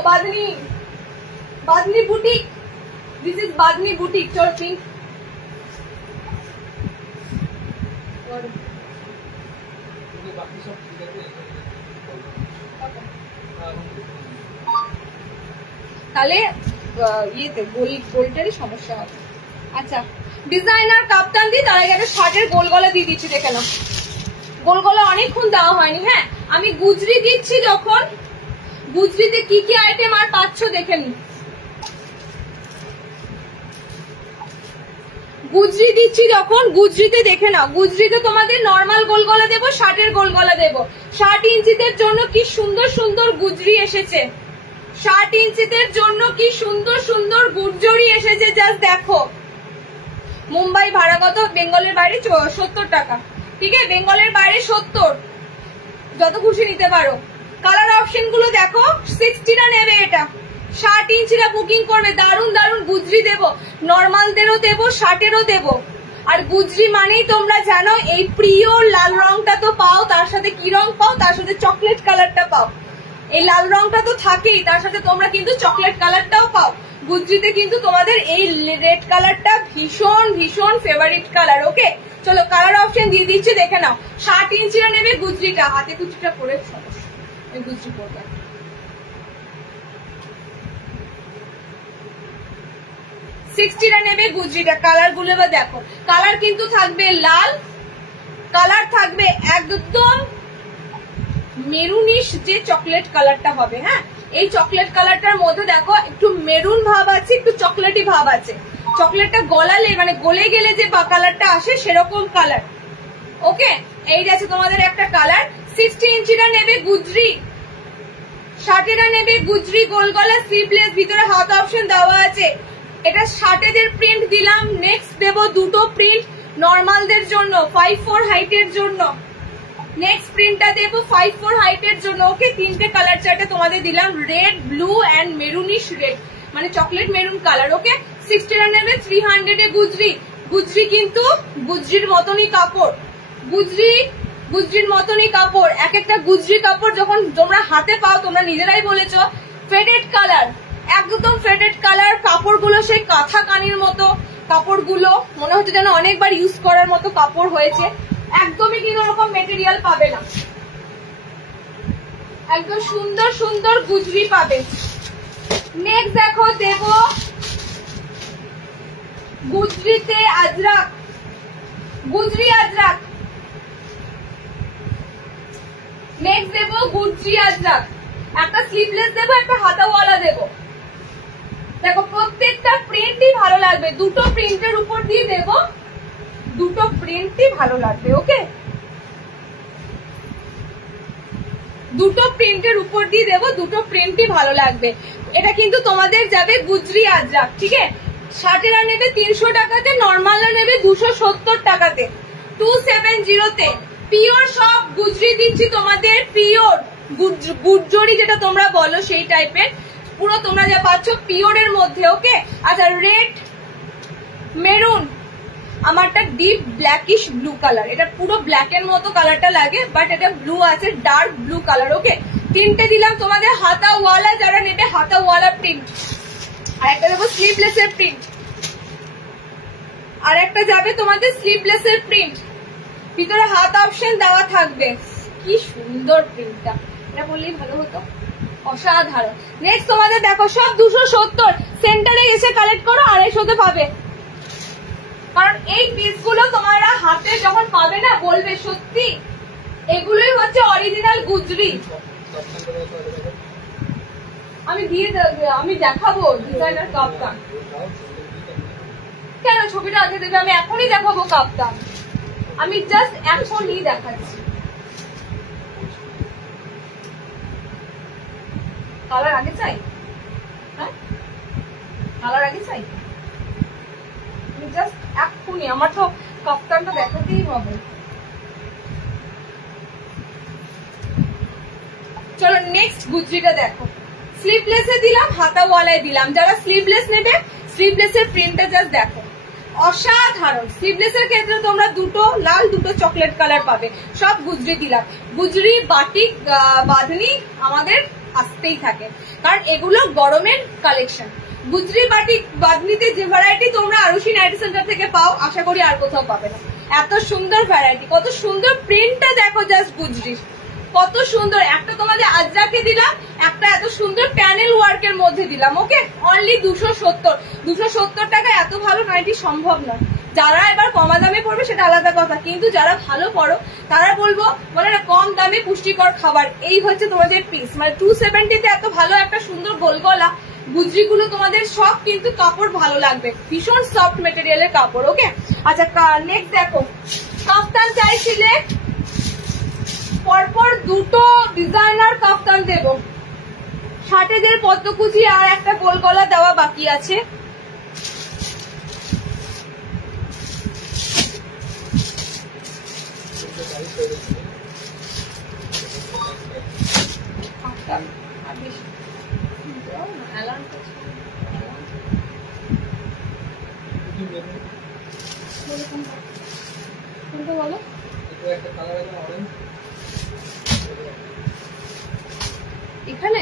bandhani boutique. This is bandhani boutique. চল পিঙ্ক তাহলে ইয়েতে গোলটারই সমস্যা হবে। আচ্ছা, ডিজাইনার কাপ্তান দি, তার আগে একটা শার্টের গোল গলা দিয়ে দিচ্ছি, দেখে নাও। গোল গলা অনেকক্ষণ দেওয়া হয়নি। হ্যাঁ, আমি গুজরি দিচ্ছি যখন, গুজরিতে কি কি আইটেম আর পাচ্ছ দেখে নি। গুজরি দিচ্ছি যখন, গুজরিতে দেখে নাও। গুজরিতে তোমাদের নর্মাল গোল গলা দেবো, শার্টের গোল গলা দেবো। 60 ইঞ্চিদের জন্য কি সুন্দর সুন্দর গুজরি এসেছে, 60 ইঞ্চিদের জন্য কি সুন্দর সুন্দর গুজরি এসেছে, জাস্ট দেখো। মুম্বাই ভাড়া কত? বেঙ্গলের বাইরে 70 টাকা। ঠিক আছে, বেঙ্গলের বাইরে 70, যত খুশি নিতে পারো। কালার অপশন গুলো দেখো। 60টা নেবে, এটা 60 ইঞ্চিরা বুকিং করবে। দারুন দারুন গুজরি দেবো, নর্মালদেরও দেবো, 60-এরও দেবো। আর গুজরি মানেই তোমরা জানো এই প্রিয় লাল রংটা তো পাও, তার সাথে কি রং পাও? তার সাথে চকলেট কালারটা পাও। এই লাল রংটা তো থাকেই, তার সাথে তোমরা কিন্তু চকলেট কালারটাও পাও। গুজরিতে কিন্তু তোমাদের এই রেড কালারটা ভীষণ ভীষণ ফেভারিট কালার। ওকে, চলো কালার অপশন দিয়ে দিচ্ছি, দেখে নাও। 60 ইঞ্চিরা নেবে গুজরিটা, হাতে কুচিটা করে সমস্যা, এই গুজরি পড়বে। 60টা নেবে গুজরিটা। কালার গুলো বা দেখো, কালার কিন্তু থাকবে লাল, কালার থাকবে একদম মেরুনিশ যে চকলেট কালারটা হবে। হ্যাঁ, এই চকলেট কালারটার মধ্যে দেখো একটু মেরুন ভাব আছে, একটু চকলেটি ভাব আছে। চকলেটটা গলালে মানে গলে গেলে যে কালারটা আসে সেরকম কালার। ওকে, এই আছে তোমাদের একটা কালার। 60 ইঞ্চিটা নেবে গুজরি, 60-এরা নেবে গুজরি গোল গলা স্লিভলেস, ভিতরে হাত অপশন দেওয়া আছে। এটা 60-এদের প্রিন্ট দিলাম। নেক্সট দেব দুটো প্রিন্ট নর্মালদের জন্য, 5'4" হাইটের জন্য। নেক্সট প্রিন্টটা দেবো 5'4" হাইটের জন্য। ওকে, 3টে কালার চার্টে তোমাদের দিলাম, red, blue and maroonish red, মানে চকলেট মেরুন কালার। ওকে, 60-রা নেবে 300-এ গুজরি। গুজরি কিন্তু গুজরির মতনই কাপড়, গুজরির মতনই কাপড়। এক একটা গুজরি কাপড় যখন তোমরা হাতে পাও, তোমরা নিজেরাই বলেছো ফেডেড কালার, একদম ফেডেড কালার। কাপড়গুলো সেই কাঁথা কানির মতো, কাপড়গুলো মনে হচ্ছে যেন অনেকবার ইউজ করার মতো কাপড় হয়েছে। একদমই কিন্তু ওরকম মেটেরিয়াল পাবে না, একদম সুন্দর সুন্দর গুজরি পাবে। নেক্সট দেখো দেব গুজরিতে আজরাক, গুজরি আজরাক। নেক্সট দেব গুজরি আজরাক, একটা স্লিভলেস দেবো, একটা হাতাওয়ালা দেবো। দেখো প্রত্যেকটা প্রিন্টই ভালো লাগবে, দুটো প্রিন্টের উপর দিয়ে দেবো, দুটো প্রিন্টই ভালো লাগবে। ওকে, দুটো প্রিন্টের উপর দিয়ে দেবো, দুটো প্রিন্টই ভালো লাগবে। এটা কিন্তু তোমাদের যাবে গুজরি আজরাক। ঠিক আছে, 60-এরা নেবে 300 টাকাতে, নর্মালরা নেবে 270 টাকাতে। 270-তে পিওর সব গুজরি দিচ্ছি তোমাদের, পিওর গুজরি যেটা তোমরা বলো সেই টাইপের, পুরো তোমরা যা পাচ্ছ পিওরের মধ্যে। ওকে, আচ্ছা রেড, মেরুন, আমারটা ডিপ ব্ল্যাকিশ ব্লু কালার। এটা পুরো ব্ল্যাকের মতো কালারটা লাগে, বাট এটা ব্লু আছে, ডার্ক ব্লু কালার। ওকে, 3টে দিলাম তোমাদের হাতাওয়ালা, যারা নেবে হাতাওয়ালা প্রিন্ট। আর একটা দেবো স্লিভলেসের প্রিন্ট, আর একটা যাবে তোমাদের স্লিভলেসের প্রিন্ট, ভিতরে হাত অপশন দেওয়া থাকবে। কি সুন্দর প্রিন্টটা, এটা বললেই ভালো হতো। অসাধারণ। নেক্সট তোমাদের দেখো সব 270, সেন্টারে এসে কালেক্ট করো 250 পাবে, কারণ এই পিসগুলো তোমরা হাতে যখন পাবে না বলবে সত্যি এগুলোই হচ্ছে অরিজিনাল গুজরি। আমি দেখাবো ডিজাইনার কাপ্তান। কেন ছবিটা আগে দেবে? আমি এখনই দেখাবো কাপ্তান, আমি জাস্ট এখনই দেখাচ্ছি। কালার আগে চাই? হ্যাঁ কালার আগে চাই, আমি জাস্ট এখনই, আমার তো কাপ্তানটা দেখাতেই হবে। চলো নেক্সট গুজরিটা দেখো। স্লিভলেসে দিলাম, হাতাওয়ালায় দিলাম। যারা স্লিভলেস নেবে স্লিভলেসের প্রিন্টটা জাস্ট দেখো, অসাধারণ। স্লিভলেসের ক্ষেত্রে তোমরা দুটো লাল দুটো চকলেট কালার পাবে। সব গুজরি দিলাম। গুজরি বাটিক বাঁধনি আমাদের আসতেই থাকে, কারণ এগুলো গরমের কালেকশন। গুজরি বাটিক বাঁধনিতে যে ভ্যারাইটি তোমরা আরুষি নাইটি সেন্টার থেকে পাও আশা করি আর কোথাও পাবে না। এত সুন্দর ভ্যারাইটি, কত সুন্দর প্রিন্টটা দেখো জাস্ট গুজরি, কত সুন্দর। একটা তোমাদের আজরাকে দিলাম, একটা এত সুন্দর প্যানেল ওয়ার্কের মধ্যে দিলাম। ওকে, অনলি 270 টাকা। এত ভালো নাইটি সম্ভব না। যারা এবার কমা দামে পড়বে সেটা আলাদা কথা, কিন্তু যারা ভালো পড়ো তারা বলবো মানে কম দামে পুষ্টিকর খাবার। এই হচ্ছে তোমাদের পিস, মানে 270-তে এত ভালো একটা সুন্দর গোলগলা গুজরি গুলো তোমাদের সব কিন্তু কাপড় ভালো লাগবে, ভীষণ সফট মেটেরিয়ালের কাপড়। ওকে, আচ্ছা নেক্সট দেখো, কাফতান চাইছিলে, পরপর দুটো ডিজাইনার কাফতান দেব। শার্টেদের পদ্মকুচি আর একটা গোলগলা দেওয়া বাকি আছে। বলো এখানে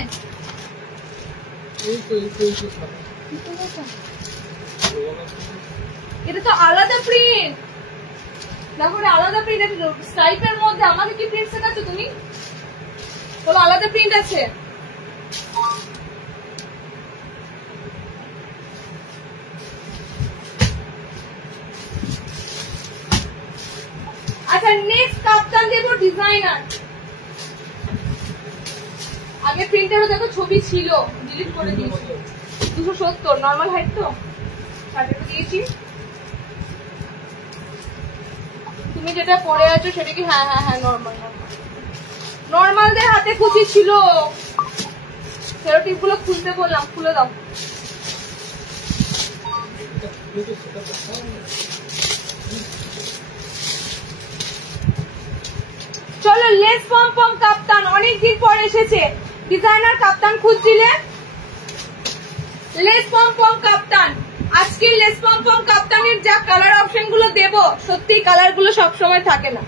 এটা তো আলাদা প্রিন্ট, দেখো আলাদা প্রিন্ট আছে স্ট্রাইপের মধ্যে। আমাকে কি প্রিন্ট শেখাচ্ছ তুমি? বলো আলাদা প্রিন্ট আছে। আচ্ছা নেক্সট কাপ্তান দেব ডিজাইনার। আগে প্রিন্টারও দেখো ছবি ছিল, ডিলিট করে দিয়েছি। 270 নর্মাল হাইট তো শার্টেরও দিয়েছি। তুমি যেটা পরে আছো সেটা কি? হ্যাঁ হ্যাঁ হ্যাঁ নর্মাল। নর্মালদের হাতে কুচি ছিল, সেরোটিপ গুলো খুলতে বললাম, খুলে দাও। চলো লেস পম কাপ্তান, অনেকদিন পর এসেছে। ডিজাইনার কাপ্তান খুঁজছিলে, লেস পম কাপ্তান। আজকে লেস পম কাপ্তানের যা কালার অপশন গুলো দেবো, সত্যি কালার গুলো সবসময় থাকে না।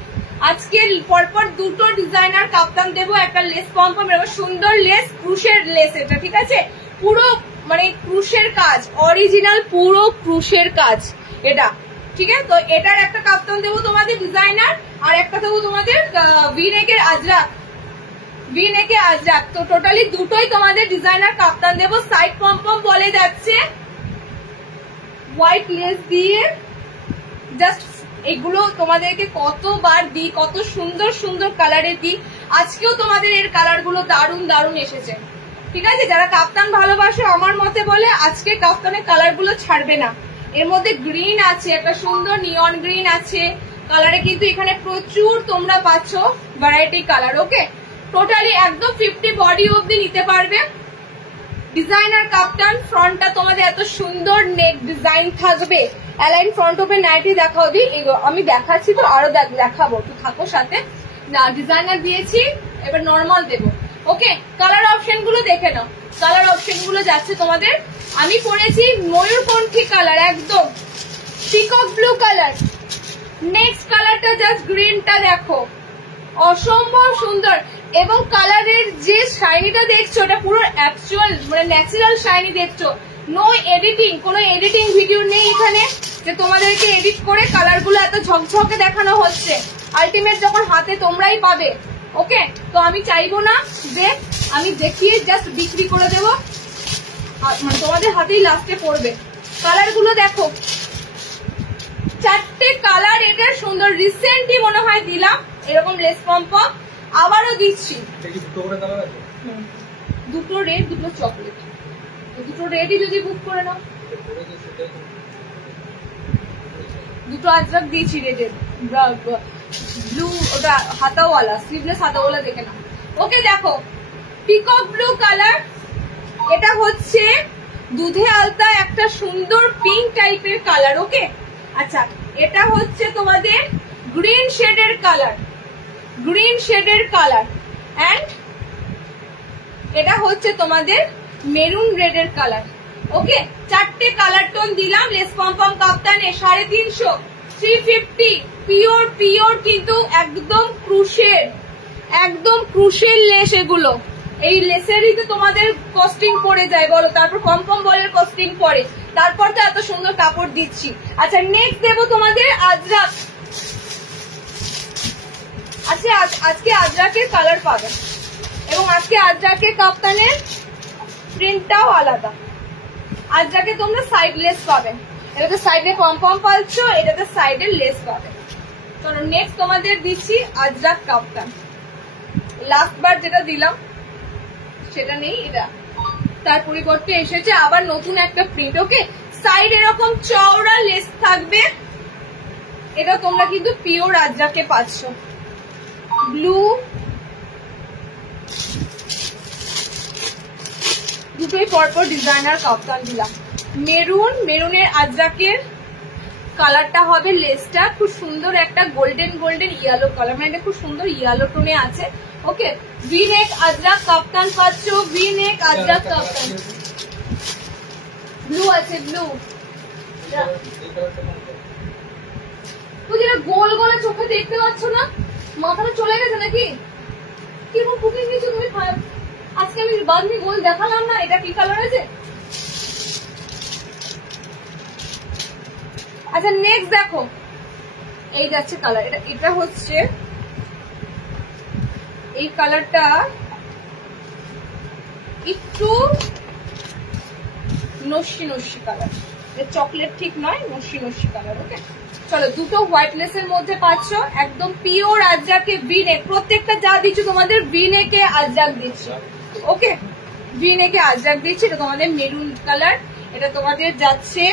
আজকে পরপর দুটো ডিজাইনার কাপ্তান দেবো, একটা লেস পম এরকম সুন্দর লেস, ক্রুশের লেস এটা, ঠিক আছে? পুরো মানে ক্রুশের কাজ, অরিজিনাল পুরো ক্রুশের কাজ এটা, ঠিক আছে? তো এটার একটা কাপ্তান দেবো তোমাদের ডিজাইনার, আর একটা দেবো তোমাদের ভি নেকের আজরাক। তো টোটালি দুটোই তোমাদের ডিজাইনার কাপ্তান দেবো। সাইড পম বলে যাচ্ছে হোয়াইট লেস দিয়ে। জাস্ট এগুলো তোমাদেরকে কতবার দিই, কত সুন্দর সুন্দর কালারের দিই। আজকেও তোমাদের এর কালার গুলো দারুণ দারুণ এসেছে, ঠিক আছে? যারা কাপ্তান ভালোবাসো আমার মতে বলে আজকে কাপ্তানের কালার গুলো ছাড়বে না। এর মধ্যে গ্রিন আছে, একটা সুন্দর নিয়ন গ্রিন আছে কালারে, কিন্তু এখানে প্রচুর তোমরা পাচ্ছ ভ্যারাইটি কালার। ওকে, টোটালি একদম 50 বডি অব্দি নিতে পারবে। ডিজাইনার কাপ্তান, ফ্রন্টটা তোমাদের এত সুন্দর নেক ডিজাইন থাকবে। অ্যালাইন ফ্রন্ট ওপেন নাইটি দেখাও দি, আমি দেখাচ্ছি তো আরো দেখাবো, তুই থাকো সাথে। না ডিজাইনার দিয়েছি, এবার নর্মাল দেবো। ওকে, কালার অপশন গুলো দেখে নাও। কালার অপশন গুলো যাচ্ছে তোমাদের, আমি পরেছি ময়ূরকণ্ঠী কালার, একদম পিকক ব্লু কালার। নেক্সট কালারটা জাস্ট গ্রিনটা দেখো, অসম্ভব সুন্দর। এবং কালারের যে শাইনিটা দেখছো এটা পুরো অ্যাকচুয়াল মানে ন্যাচারাল শাইনি দেখছো, নো এডিটিং, কোনো এডিটিং ভিডিও নেই এখানে যে তোমাদেরকে এডিট করে কালার গুলো এত ঝকঝকে দেখানো হচ্ছে। আলটিমেট যখন হাতে তোমরাই পাবে ওকে, তো আমি চাইবো না যে আমি দেখিয়ে জাস্ট বিক্রি করে দেবো, মানে তোমাদের হাতেই লাস্টে পড়বে। কালার গুলো দেখো, 4টে কালার এটার সুন্দর। রিসেন্টলি মনে হয় দিলাম এরকম লেস পম্পম, আবারও দিচ্ছি। দুটো রেড, দুটো চকলেট, দুটো রেডই যদি বুক করে নাও। দুটো আজরাক দিয়েছি রেডের, ব্লু, ওটা হাতাওয়ালা, স্লিভলেস হাতাওয়ালা দেখে নাও। ওকে দেখো, পিকক ব্লু কালার, এটা হচ্ছে দুধে আলতা একটা সুন্দর পিঙ্ক টাইপের কালার। ওকে, আচ্ছা এটা হচ্ছে তোমাদের গ্রিন শেডের কালার, গ্রিন শেডের কালার, এন্ড এটা হচ্ছে তোমাদের মেরুন রেডের কালার। ওকে, 4টে কালার টোন দিলাম। লেস পম্পম কাপ্তানে 350, 350 পিওর পিওর, কিন্তু একদম ক্রুশের, একদম ক্রুশের লেস এগুলো। এই লেসেরই তো তোমাদের কস্টিং পড়ে যায় বলো, তারপর কম বলের কস্টিং পড়ে, তারপর তো এত সুন্দর কাপড় দিচ্ছি। আচ্ছা নেক্সট দেবো তোমাদের আজরাক। আচ্ছা আজকে আজরাকের কালার পাবে, এবং আজকে আজরাকের কাপ্তানের প্রিন্টটাও আলাদা। আজরাকে তোমরা সাইড লেস পাবে, এটাতে সাইডে পম্পম পাচ্ছ, এটাতে সাইডে লেস পাবে। চলো নেক্সট তোমাদের দিচ্ছি আজরাক কাপ্তান। লাস্ট বার যেটা দিলাম সেটা নেই, এটা তার পরিবর্তে এসেছে আবার নতুন একটা প্রিন্ট। ওকে, সাইড এরকম চওড়া লেস থাকবে, এটা তোমরা কিন্তু পিওর আজরাকে পাচ্ছ। ব্লু, দুটোই পরপর ডিজাইনার কাপ্তান দিলাম। মেরুন, মেরুনের আজরাকের কালারটা হবে লেসটা খুব সুন্দর একটা গোল্ডেন গোল্ডেন ইয়েলো কালার, মানে খুব সুন্দর ইয়েলো টোনে আছে। ওকে, ভি নেক আজরাক কাপ্তান পাচ্ছ, ভি নেক আজরাক কাপ্তান। ব্লু আছে, ব্লু, তো যেটা গোল গোলে চোখে দেখতে পাচ্ছ না, মাথাটা চলে গেছে নাকি? কিরকম কুকিং দিচ্ছ তুমি? আজকে আমি বাদনি গোল দেখালাম না, এটা কি কালার আছে? আচ্ছা নেক্সট দেখো, এই যাচ্ছে কালার, এটা হচ্ছে এই কালারটা একটু নস্যি নস্যি কালার, চকলেট ঠিক নয়, নস্যি নস্যি কালার। ওকে, চলো দুটো হোয়াইট লেসের মধ্যে পাচ্ছ, একদম পিওর আজরাকে ভি নেক। প্রত্যেকটা যা দিচ্ছ তোমাদের ভি নেকে আজরাক দিচ্ছি। ওকে, ভি নেকে আজরাক দিচ্ছি। এটা তোমাদের মেরুন কালার, এটা তোমাদের যাচ্ছে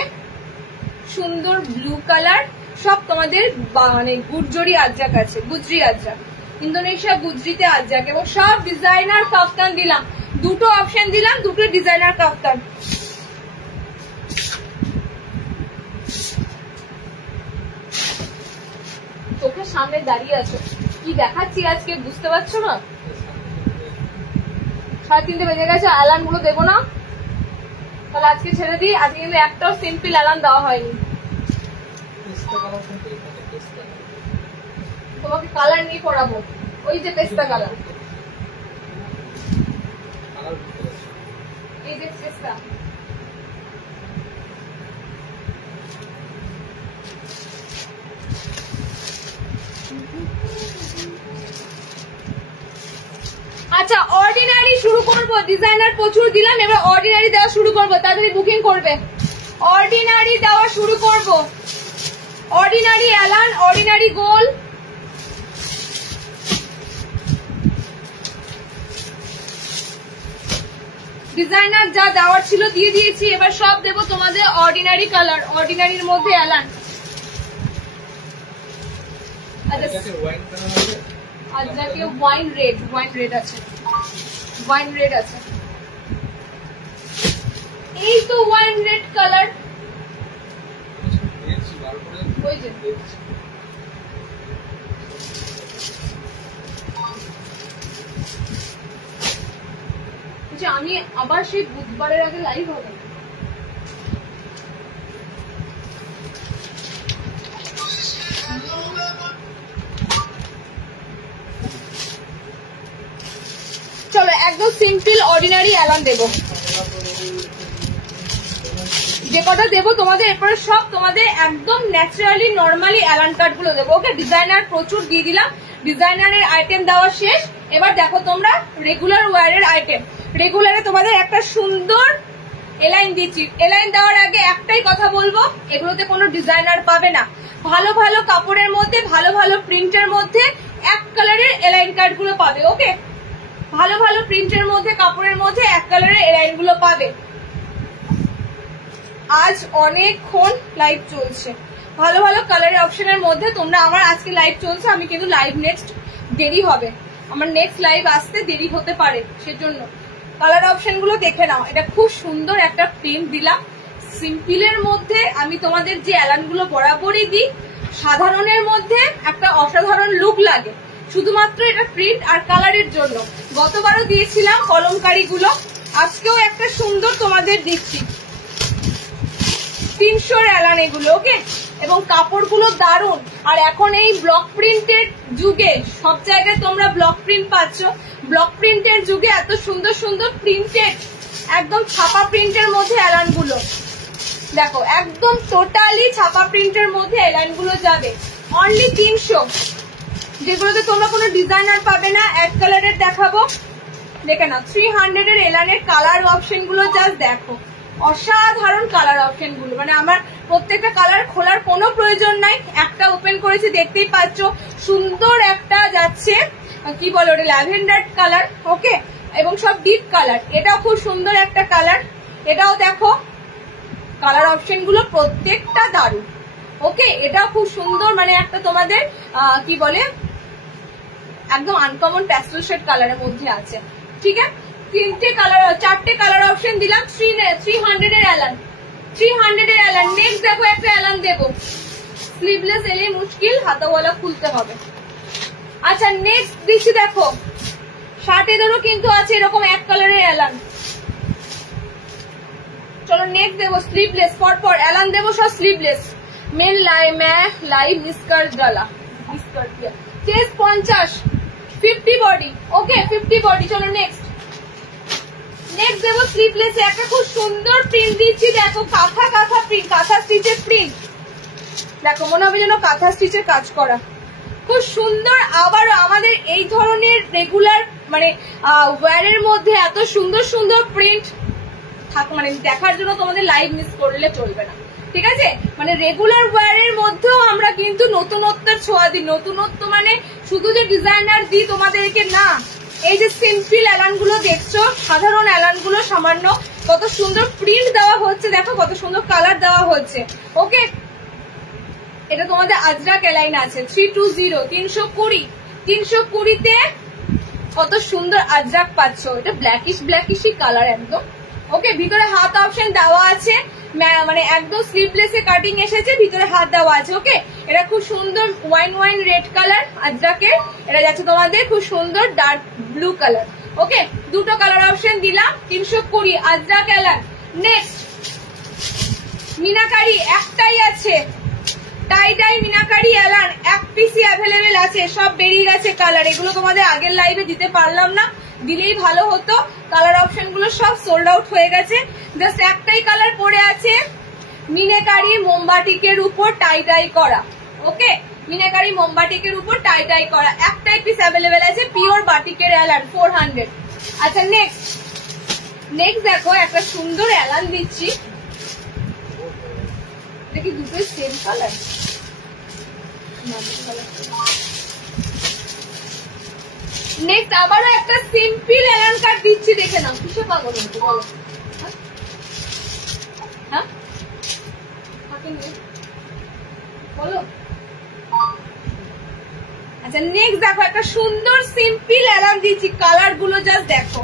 সুন্দর ব্লু কালার, সব তোমাদের মানে গুজরি আজরাক আছে, গুজরি আজরাক, ইন্দোনেশিয়া গুজরিতে আজরাক, এবং সব ডিজাইনার কাফতান দিলাম। দুটো অপশন দিলাম, দুটো ডিজাইনার কাফতান। চোখের সামনে দাঁড়িয়ে আছো, কি দেখাচ্ছি আজকে বুঝতে পারছো না? 3:30 বেজে গেছে, অ্যালার্ম গুলো দেবো না, তাহলে আজকে ছেড়ে দিই। আজকে কিন্তু একটাও সিম্পল অ্যালার্ম দেওয়া হয়নি। তোমাকে কালার নিয়ে পড়াবো, ওই যে পেস্তা কালার, এই যে পেস্তা। আচ্ছা অর্ডিনারি শুরু করবো, ডিজাইনার প্রচুর দিলাম, এবার অর্ডিনারি দেওয়া শুরু করবো, তাড়াতাড়ি বুকিং করবে। অর্ডিনারি দেওয়া শুরু করবো, অর্ডিনারি অ্যালান, অর্ডিনারি গোল, ডিজাইনার যা দেওয়ার ছিল দিয়ে দিয়েছি, এবার সব দেবো তোমাদের অর্ডিনারি কালার, অর্ডিনারির মধ্যে অ্যালান। আজকে ওয়াইন রেড, ওয়াইন রেড আছে, ওয়াইন রেড আছে, এই তো ওয়াইন রেড কালার, ওই যে আমি আবার সেই বুধবারের আগে লাইভ হবে। চলো একদম সিম্পল অর্ডিনারি অ্যালান দেবো। যে কটা দেবো তোমাদের এরপরে সব তোমাদের একদম ন্যাচারালি নর্মালি অ্যালান কাট গুলো দেবো। ওকে, ডিজাইনার প্রচুর দিয়ে দিলাম, ডিজাইনারের আইটেম দেওয়া শেষ। এবার দেখো তোমরা রেগুলার ওয়্যারের আইটেম। রেগুলারে তোমাদের একটা সুন্দর এলাইন দিচ্ছি। এলাইন দেওয়ার আগে একটাই কথা বলবো, এগুলোতে কোনো ডিজাইনার পাবে না। ভালো ভালো কাপড়ের মধ্যে, ভালো ভালো প্রিন্টের মধ্যে এক কালারের এলাইন কাট গুলো পাবে। ওকে, ভালো ভালো প্রিন্টের মধ্যে, কাপড়ের মধ্যে এক কালারের এলাইন গুলো পাবে। আজ অনেকক্ষণ লাইভ চলছে, ভালো ভালো কালারের অপশনের মধ্যে তোমরা, আমার আজকে লাইভ চলছে, আমি কিন্তু লাইভ নেক্সট দেরি হবে, আমার নেক্সট লাইভ আসতে দেরি হতে পারে, সেজন্য কালার অপশন গুলো দেখে নাও। এটা খুব সুন্দর একটা প্রিন্ট দিলাম, সিম্পলের মধ্যে আমি তোমাদের যে অ্যালান গুলো বরাবরই দিই, সাধারণের মধ্যে একটা অসাধারণ লুক লাগে, শুধুমাত্র এটা প্রিন্ট আর কালারের জন্য। গতবারও দিয়েছিলাম কলমকারি গুলো, আজকেও একটা সুন্দর তোমাদের দিচ্ছি 300 অ্যালান এগুলো। ওকে, এবং কাপড়গুলো দারুন। আর এখন এই ব্লক প্রিন্টের যুগে সব জায়গায় তোমরা ব্লক প্রিন্ট পাচ্ছ, ব্লক প্রিন্টের যুগে এত সুন্দর সুন্দর প্রিন্টেড একদম ছাপা প্রিন্টের মধ্যে অ্যালান গুলো দেখো, একদম টোটালি ছাপা প্রিন্টের মধ্যে অ্যালান গুলো যাবে অনলি 300, যেগুলোতে তোমরা কোনো ডিজাইনার পাবে না। এক কালারের দেখাবো, দেখে নাও 300 এর এলানের কালার অপশন গুলো জাস্ট দেখো, অসাধারণ কালার অপশন গুলো। মানে আমার প্রত্যেকটা কালার খোলার কোনো প্রয়োজন নাই, একটা ওপেন করেছি দেখতেই পাচ্ছ, সুন্দর একটা যাচ্ছে কি বলে ওটা ল্যাভেন্ডার কালার। ওকে, এবং সব ডিপ কালার, এটাও খুব সুন্দর একটা কালার, এটাও দেখো কালার অপশন গুলো প্রত্যেকটা দারুণ। ওকে, এটাও খুব সুন্দর, মানে একটা তোমাদের কি বলে একদম আনকমন প্যাস্টেল শেড কালারের মধ্যে আছে। ঠিক আছে, চারটে কালার অপশন দিলাম। 300 এর অ্যালান, 300 এর অ্যালান। নেক্সট দেখো একটা অ্যালান দেবো, স্লিভলেস এলে মুশকিল, হাতাওয়ালা খুলতে হবে। আচ্ছা, নেক্সট দিচ্ছি দেখো, শার্টেদেরও কিন্তু আছে এরকম এক কালারের অ্যালান। চলো নেক্সট দেবো স্লিভলেস, পরপর অ্যালান দেবো সব স্লিভলেস। মেন লাই মিসকার ডালা, মিসকার দিয়া চেস্ট 50, 50 বডি। ওকে, 50 বডি। চলো নেক্সট দেবো স্লিভলেস একটা খুব সুন্দর প্রিন্ট দিচ্ছি দেখো, কাঁথা প্রিন্ট, কাঁথা স্টিচের প্রিন্ট দেখো, মনে হবে যেন কাঁথা স্টিচের কাজ করা, খুব সুন্দর। আবারও আমাদের এই ধরনের রেগুলার মানে ওয়্যারের মধ্যে এত সুন্দর সুন্দর প্রিন্ট থাকো, মানে দেখার জন্য তোমাদের লাইভ মিস করলে চলবে না। ঠিক আছে, মানে রেগুলার ওয়্যারের মধ্যেও আমরা কিন্তু নতুনত্বের ছোঁয়া দিই। নতুনত্ব মানে শুধু যে ডিজাইনার দিই তোমাদেরকে না, এই যে সিম্পল অ্যালান গুলো দেখছো, সাধারণ অ্যালান গুলো সামান্য কত সুন্দর প্রিন্ট দেওয়া হচ্ছে, দেখো কত সুন্দর কালার দেওয়া হচ্ছে। ওকে, এটা তোমাদের আজরাক এলাইন আছে 320, 320তে কত সুন্দর আজরাক পাচ্ছ, এটা ব্ল্যাকিশ কালার একদম। ওকে, ভিতরে হাত অপশন দেওয়া আছে, মানে একদম স্লিভলেস এ কাটিং এসেছে, ভিতরে হাত দেওয়া আছে। ওকে, এটা খুব সুন্দর ওয়াইন রেড কালার আজরাকের, এটা যাচ্ছে তোমাদের খুব সুন্দর ডার্ক ব্লু কালার। ওকে, দুটো কালার অপশন দিলাম, 320 আজরাক এলান। নেক্সট মিনাকারি একটাই আছে, টাই মিনাকারি এলান এক পিসি অ্যাভেলেবেল আছে, সব বেরিয়ে গেছে কালার। এগুলো তোমাদের আগের লাইভে দিতে পারলাম না, দিলেই ভালো হতো। কালার অপশন গুলো সব সোল্ড আউট হয়ে গেছে, জাস্ট একটাই কালার পড়ে আছে, মিনাকারি মোমবাটিকের উপর টাই করা। ওকে, মিনাকারি মোমবাটিকের উপর টাই করা একটাই পিস অ্যাভেলেবেল আছে, পিওর বাটিকের এলান 400। আচ্ছা, নেক্সট দেখো একটা সুন্দর এলান দিচ্ছি, দেখি দুটোই সেম কালার। নেক্সট আবারও একটা সিম্পল এলান কাট দিচ্ছি, দেখে নাও। কিসে পাগল হচ্ছে বলো, হ্যাঁ বলো। আচ্ছা, নেক্সট দেখো একটা সুন্দর সিম্পল এলান দিচ্ছি, কালার গুলো জাস্ট দেখো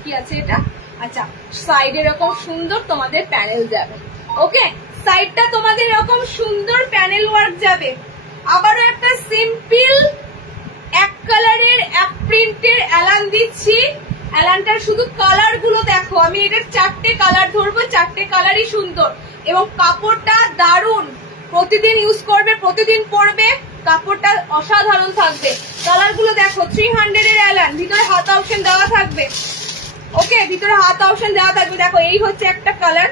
কি আছে এটা। আচ্ছা, সাইড এরকম সুন্দর তোমাদের প্যানেল যাবে। ওকে, সাইডটা তোমাদের এরকম সুন্দর প্যানেল ওয়ার্ক যাবে। আবারও একটা সিম্পল এক কালারের এক প্রিন্টের অ্যালান দিচ্ছি। অ্যালানটার শুধু কালার গুলো দেখো, আমি এটার 4টে কালার ধরবো, 4টে কালারই সুন্দর এবং কাপড়টা দারুন। প্রতিদিন ইউজ করবে, প্রতিদিন পরবে, কাপড়টা অসাধারণ থাকবে। কালার গুলো দেখো, 300 এর অ্যালান, ভিতরে হাত অপশন দেওয়া থাকবে। ওকে, ভিতরে হাত অপশন দেওয়া থাকবে। দেখো, এই হচ্ছে একটা কালার,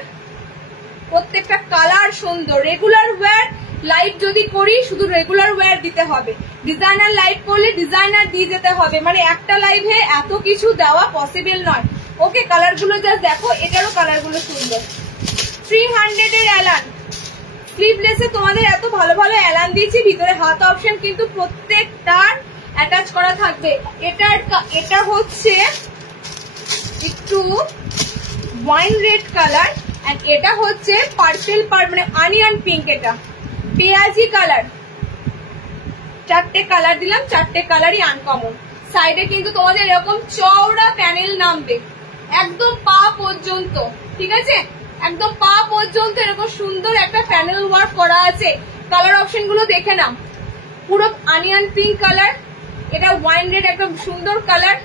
প্রত্যেকটা কালার সুন্দর। রেগুলার ওয়্যার লাইভ যদি করি শুধু রেগুলার ওয়্যার দিতে হবে, ডিজাইনার লাইভ করলে ডিজাইনার দিয়ে যেতে হবে, মানে একটা লাইভে এত কিছু দেওয়া পসিবল নয়। ওকে, কালার গুলো জাস্ট দেখো, এটারও কালার গুলো সুন্দর। 300 এর অ্যালান স্লিভলেসে তোমাদের এত ভালো ভালো অ্যালান দিয়েছি, ভিতরে হাত অপশন কিন্তু প্রত্যেকটার অ্যাটাচ করা থাকবে। এটা হচ্ছে একটু ওয়াইন রেড কালার, এন্ড এটা হচ্ছে পার্পল মানে অনিয়ন পিঙ্ক, এটা পেঁয়াজি কালার। চারটে কালার দিলাম, চারটে কালারই আনকমন। সাইডে কিন্তু তোমাদের এরকম চওড়া প্যানেল নামবে একদম পা পর্যন্ত, ঠিক আছে? একদম পা পর্যন্ত এরকম সুন্দর একটা প্যানেল ওয়ার্ক করা আছে। কালার অপশন গুলো দেখে নাও, পুরো অনিয়ন পিঙ্ক কালার, এটা ওয়াইন রেড একদম সুন্দর কালার।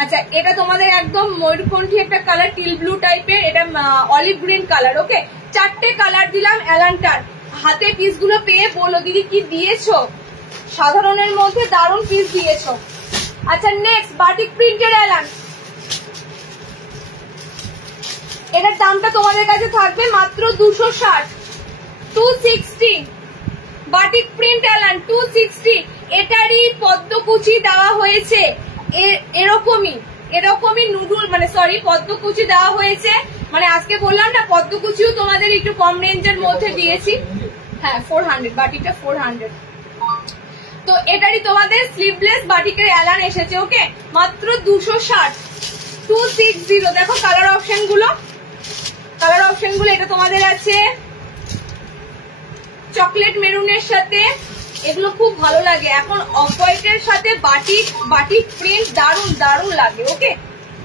আচ্ছা, এটা তোমাদের একদম ময়ূরকণ্ঠী একটা কালার, টিল ব্লু টাইপের, এটা অলিভ গ্রিন কালার। ওকে, চারটে কালার দিলাম অ্যালানটার। হাতে পিস গুলো পেয়ে বলো দিদি কি দিয়েছো, সাধারণের মধ্যে দারুণ পিস দিয়েছো। আচ্ছা, নেক্সট বাটিক প্রিন্টের অ্যালান, এটার দামটা তোমাদের কাছে থাকবে মাত্র 260, 260। বাটিক প্রিন্ট অ্যালান 260, এটারই পদ্মকুচি দেওয়া হয়েছে, এরকমই নুডুল মানে সরি পদ্মকুচি দেওয়া হয়েছে। মানে আজকে বললাম না পদ্মকুচিও তোমাদের একটু কম রেঞ্জের মধ্যে দিয়েছি। হ্যাঁ 400, বাটিকটা 400। তো এটারই তোমাদের স্লিভলেস বাটিকের অ্যালান এসেছে। ওকে, মাত্র 260, 260। দেখো কালার অপশন গুলো, এটা তোমাদের আছে চকলেট মেরুনের সাথে, এগুলো খুব ভালো লাগে এখন। অফ হোয়াইটের সাথে বাটিক প্রিন্ট দারুন দারুন লাগে। ওকে,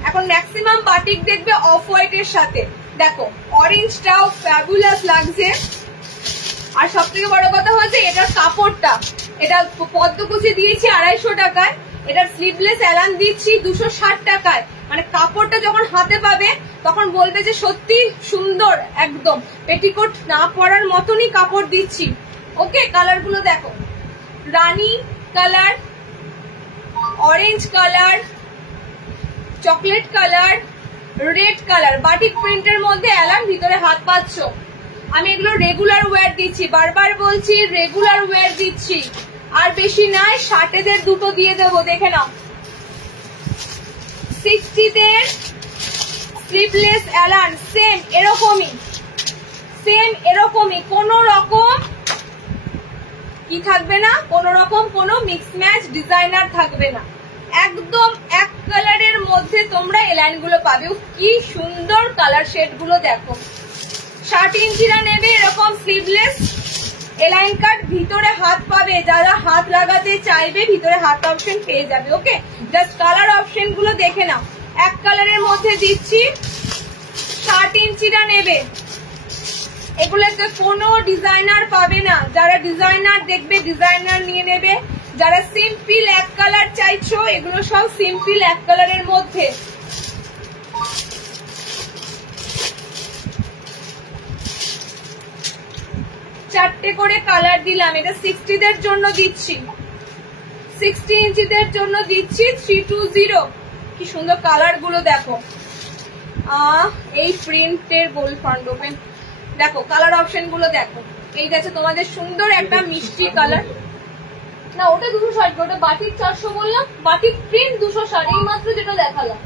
এখন ম্যাক্সিমাম বাটিক দেখবে অফ হোয়াইটের সাথে। দেখো অরেঞ্জটাও ফ্যাবুলাস লাগছে। আর সব থেকে বড় কথা হচ্ছে এটার কাপড়টা, এটা পদ্মকুচি দিয়েছি 250 টাকায়, এটার স্লিভলেস অ্যালান দিচ্ছি 260 টাকায়। মানে কাপড়টা যখন হাতে পাবে তখন বলবে যে সত্যি সুন্দর, একদম পেটিকোট না পরার মতনই কাপড় দিচ্ছি। ওকে, কালার গুলো দেখো, rani colour, orange colour, chocolate colour, red colour. Batik প্রিন্টের মধ্যে অ্যালান, ভিতরে হাত পাচ্ছ। আমি এগুলো রেগুলার ওয়্যার দিচ্ছি, বারবার বলছি রেগুলার ওয়্যার দিচ্ছি, আর বেশি নাই। 60 দুটো দিয়ে দেবো, দেখে নাও। 60 স্লিভলেস অ্যালান সেম এরকমই, কোন রকম কি থাকবে না, কোন রকম কোনো মিক্স ম্যাচ ডিজাইনার থাকবে না, একদম এক কালারের মধ্যে তোমরা এই লাইন গুলো পাবে। কি সুন্দর কালার শেড গুলো দেখো। 60 ইঞ্চিরা নেবে এরকম স্লিভলেস এলাইন কাট, ভিতরে হাত পাবে, যারা হাত লাগাতে চাইবে ভিতরে হাত অপশন পেয়ে যাবে। ওকে, জাস্ট কালার অপশন গুলো দেখে নাও, এক কালারের মধ্যে দিচ্ছি। 60 ইঞ্চিরা নেবে, এগুলোতে কোনো ডিজাইনার পাবে না। যারা ডিজাইনার দেখবে ডিজাইনার নিয়ে নেবে, যারা সিম্পল এক কালার চাইছো এগুলো সব সিম্পল এক কালারের মধ্যে। চারটে করে কালার দিলাম, এটা 60 জন্য দিচ্ছি, 60 ইঞ্চিদের জন্য দিচ্ছি 320। কি সুন্দর কালার গুলো দেখো। এই প্রিন্টের গোল ফ্রন্ট ওপেন, দেখো কালার অপশন গুলো দেখো। এই যাচ্ছে তোমাদের সুন্দর একটা মিষ্টি কালার, না ওটা 260, ওটা বাটিক 400 বললাম, বাটিক প্রিন্ট 260, এই মাত্র যেটা দেখালাম।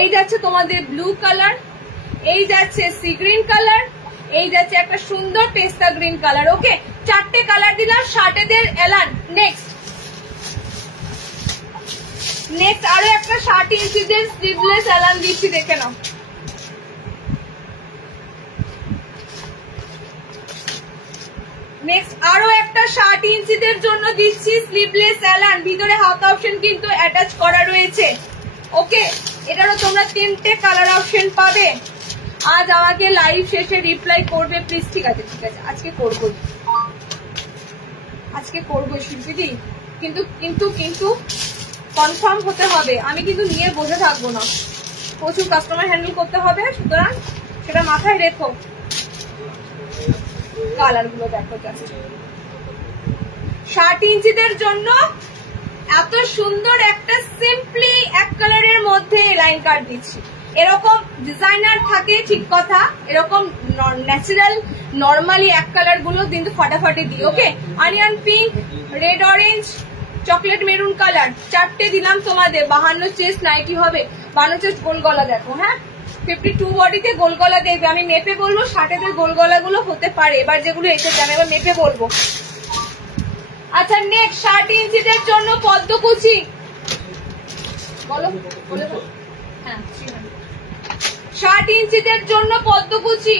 এই যাচ্ছে তোমাদের ব্লু কালার, এই যাচ্ছে সি গ্রিন কালার, এই যাচ্ছে একটা সুন্দর পেস্তা গ্রিন কালার। ওকে, চারটে কালার দিলাম। 60 এলান। নেক্সট আরো একটা 60 ইঞ্চিদের স্লিভলেস এলান দিচ্ছি, দেখে নাও। নেক্সট আরো একটা 60 ইঞ্চিদের জন্য দিচ্ছি স্লিভলেস এলান, ভিতরে হাত অপশন কিন্তু অ্যাটাচ করা রয়েছে। ওকে, এটারও তোমরা 3টে কালার অপশন পাবে। আজ আমাকে লাইভ শেষে রিপ্লাই করবে প্লিজ। ঠিক আছে আজকে করবো শিল্পীদি, কিন্তু কনফার্ম হতে হবে। আমি কিন্তু নিয়ে বসে থাকবো না, প্রচুর কাস্টমার হ্যান্ডেল করতে হবে, সুতরাং সেটা মাথায় রেখো। কালার গুলো দেখো, 60 ইঞ্চিদের জন্য এত সুন্দর একটা সিম্পলি এক কালারের মধ্যে লাইন কাট দিচ্ছি। এরকম ডিজাইনার থাকে ঠিক কথা, এরকম ন্যাচারাল নর্মালি এক কালার গুলো কিন্তু ফাটাফাটি দিই। Okay, onion pink, red orange, chocolate maroon colour, 4টে দিলাম তোমাদের। 52 চেস্ট নাইটি হবে, 52 চেস্ট গোল গলা দেখো। হ্যাঁ, 52 বডিতে গোল গলা দেখবে, আমি মেপে বলবো 60 গোল গলা গুলো হতে পারে এবার যেগুলো এসেছে, আমি এবার মেপে বলবো। আচ্ছা নেক্সট 60 ইঞ্চিদের জন্য পদ্মকুচি, বলো বলে দাও। হ্যাঁ 60 ইঞ্চিদের জন্য পদ্মকুচি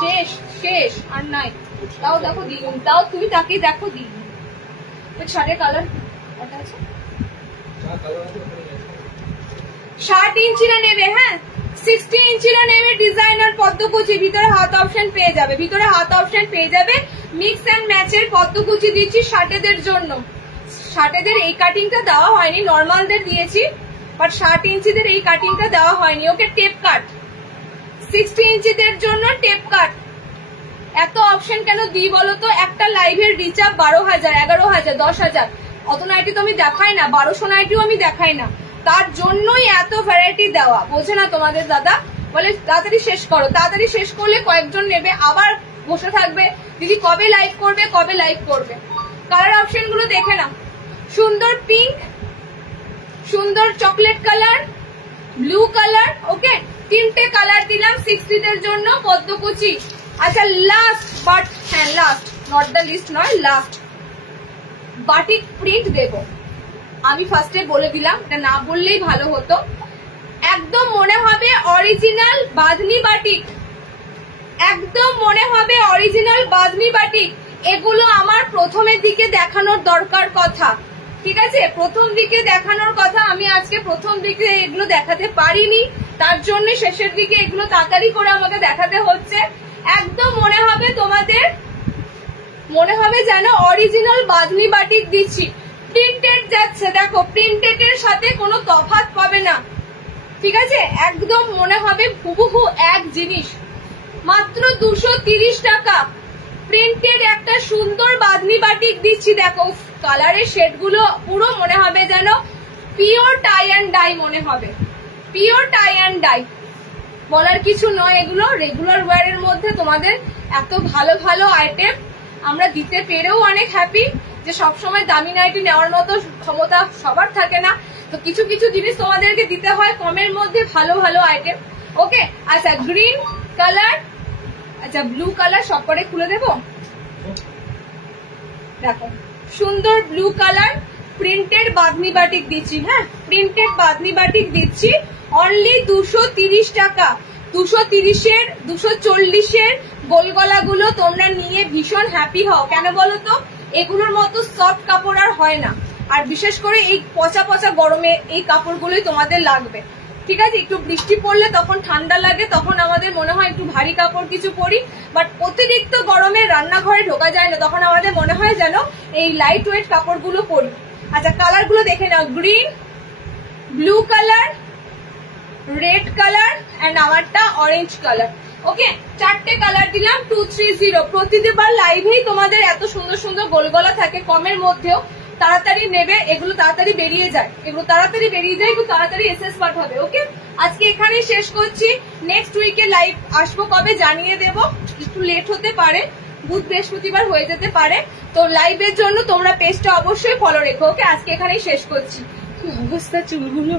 শেষ শেষ আর নাই। তাও দেখো দিই, তাও তুমি তাকে দেখো দিই। 60 কালার 60 ইঞ্চিরা নেবে। হ্যাঁ 60 ইঞ্চিরা নেবে ডিজাইনার পদ্মকুচি, ভিতরে হাত অপশন পেয়ে যাবে, ভিতরে হাত অপশন পেয়ে যাবে। মিক্স এন্ড ম্যাচের পদ্মকুচি দিচ্ছি 60 জন্য। 60 এই কাটিংটা দেওয়া হয়নি, নর্মালদের দিয়েছি, বাট 60 ইঞ্চিদের এই কাটিংটা দেওয়া হয়নি। ওকে, টেপ কাট 60 ইঞ্চিদের জন্য টেপ কাট। এত অপশন কেন দিই বলতো? একটা লাইভের রিচ আপ 12,000, 11,000, 10,000, অত নাইটি তো আমি দেখাই না, 1200 নাইটিও আমি দেখাই না, তার জন্যই এত ভ্যারাইটি দেওয়া। বোঝে না তোমাদের দাদা, বলে তাড়াতাড়ি শেষ করো, তাড়াতাড়ি শেষ করলে কয়েকজন নেবে, আবার বসে থাকবে দিদি কবে লাইভ করবে, কবে লাইভ করবে। কালার অপশন গুলো দেখে না, সুন্দর পিঙ্ক, সুন্দর chocolate colour, blue colour. Okay, 3টে কালার দিলাম 60 জন্য পদ্মকুচি। আচ্ছা লাস্ট বাট, হ্যাঁ লাস্ট, নট দ্য লিস্ট নয়, লাস্ট বাটিক প্রিন্ট দেব। আমি ফার্স্টে বলে দিলাম, এটা না বললেই ভালো হতো। একদম মনে হবে অরিজিনাল বাঁধনি বাটিক, একদম মনে হবে অরিজিনাল বাঁধনি বাটিক। এগুলো আমার প্রথমের দিকে দেখানোর দরকার কথা, ঠিক আছে? প্রথম দিকে দেখানোর কথা, আমি আজকে প্রথম দিকে এগুলো দেখাতে পারিনি, তার জন্য শেষের দিকে এগুলো তাড়াতাড়ি করে আমাকে দেখাতে হচ্ছে। একদম মনে হবে তোমাদের, মনে হবে যেন অরিজিনাল বাঁধনি বাটিক দিচ্ছি। প্রিন্টেড যাচ্ছে, দেখো প্রিন্টেড এর সাথে কোনো তফাৎ পাবে না, ঠিক আছে? একদম মনে হবে হুবহু এক জিনিস। মাত্র 230 টাকা প্রিন্টেড একটা সুন্দর বাঁধনি বাটিক দিচ্ছি। দেখো কালারের শেড গুলো পুরো মনে হবে যেন পিওর টাই অ্যান্ড ডাই, মনে হবে পিওর টাই অ্যান্ড ডাই। বলার কিছু নয়, এগুলো রেগুলার ওয়্যারের মধ্যে তোমাদের এত ভালো ভালো আইটেম আমরা দিতে পেরেও অনেক হ্যাপি। যে সবসময় দামি নাইটি নেওয়ার মতো ক্ষমতা সবার থাকে না, তো কিছু কিছু জিনিস তোমাদেরকে দিতে হয় কমের মধ্যে ভালো ভালো আইটেম। ওকে, আচ্ছা গ্রিন কালার, আচ্ছা ব্লু কালার সব করে খুলে দেবো। দেখো সুন্দর blue colour printed bandhani batik দিচ্ছি। হ্যাঁ প্রিন্টেড বাঁধনি বাটিক দিচ্ছি অনলি 230 টাকা। 230-এর 240-এর গোলগলা গুলো তোমরা নিয়ে ভীষণ হ্যাপি হও। কেন বলো তো? এগুলোর মতো সফট কাপড় আর হয় না, আর বিশেষ করে এই পচা পচা গরমে এই কাপড়গুলোই তোমাদের লাগবে, ঠিক আছে? একটু বৃষ্টি পড়লে তখন ঠান্ডা লাগে, তখন আমাদের মনে হয় একটু ভারী কাপড় কিছু পরি, বাট অতিরিক্ত গরমে রান্নাঘরে ঢোকা যায় না, তখন আমাদের মনে হয় যেন এই লাইট ওয়েট কাপড়গুলো পরি। আচ্ছা কালার গুলো দেখে নাও, green, blue colour, red colour and আমারটা অরেঞ্জ কালার। ওকে, 4টে কালার দিলাম 230। প্রতিবার লাইভেই তোমাদের এত সুন্দর সুন্দর গোলগলা থাকে কমের মধ্যেও, তাড়াতাড়ি নেবে, এগুলো তাড়াতাড়ি বেরিয়ে যায়, এগুলো তাড়াতাড়ি বেরিয়ে যায়, একটু তাড়াতাড়ি এসএস পাঠ হবে। ওকে, আজকে এখানেই শেষ করছি। নেক্সট উইকে লাইভ আসবো কবে জানিয়ে দেব, একটু লেট হতে পারে, বুধ বৃহস্পতিবার হয়ে যেতে পারে, তো লাইভের জন্য তোমরা পেজটা অবশ্যই ফলো রেখো। ওকে, আজকে এখানেই শেষ করছি। অবস্থা চুলগুলো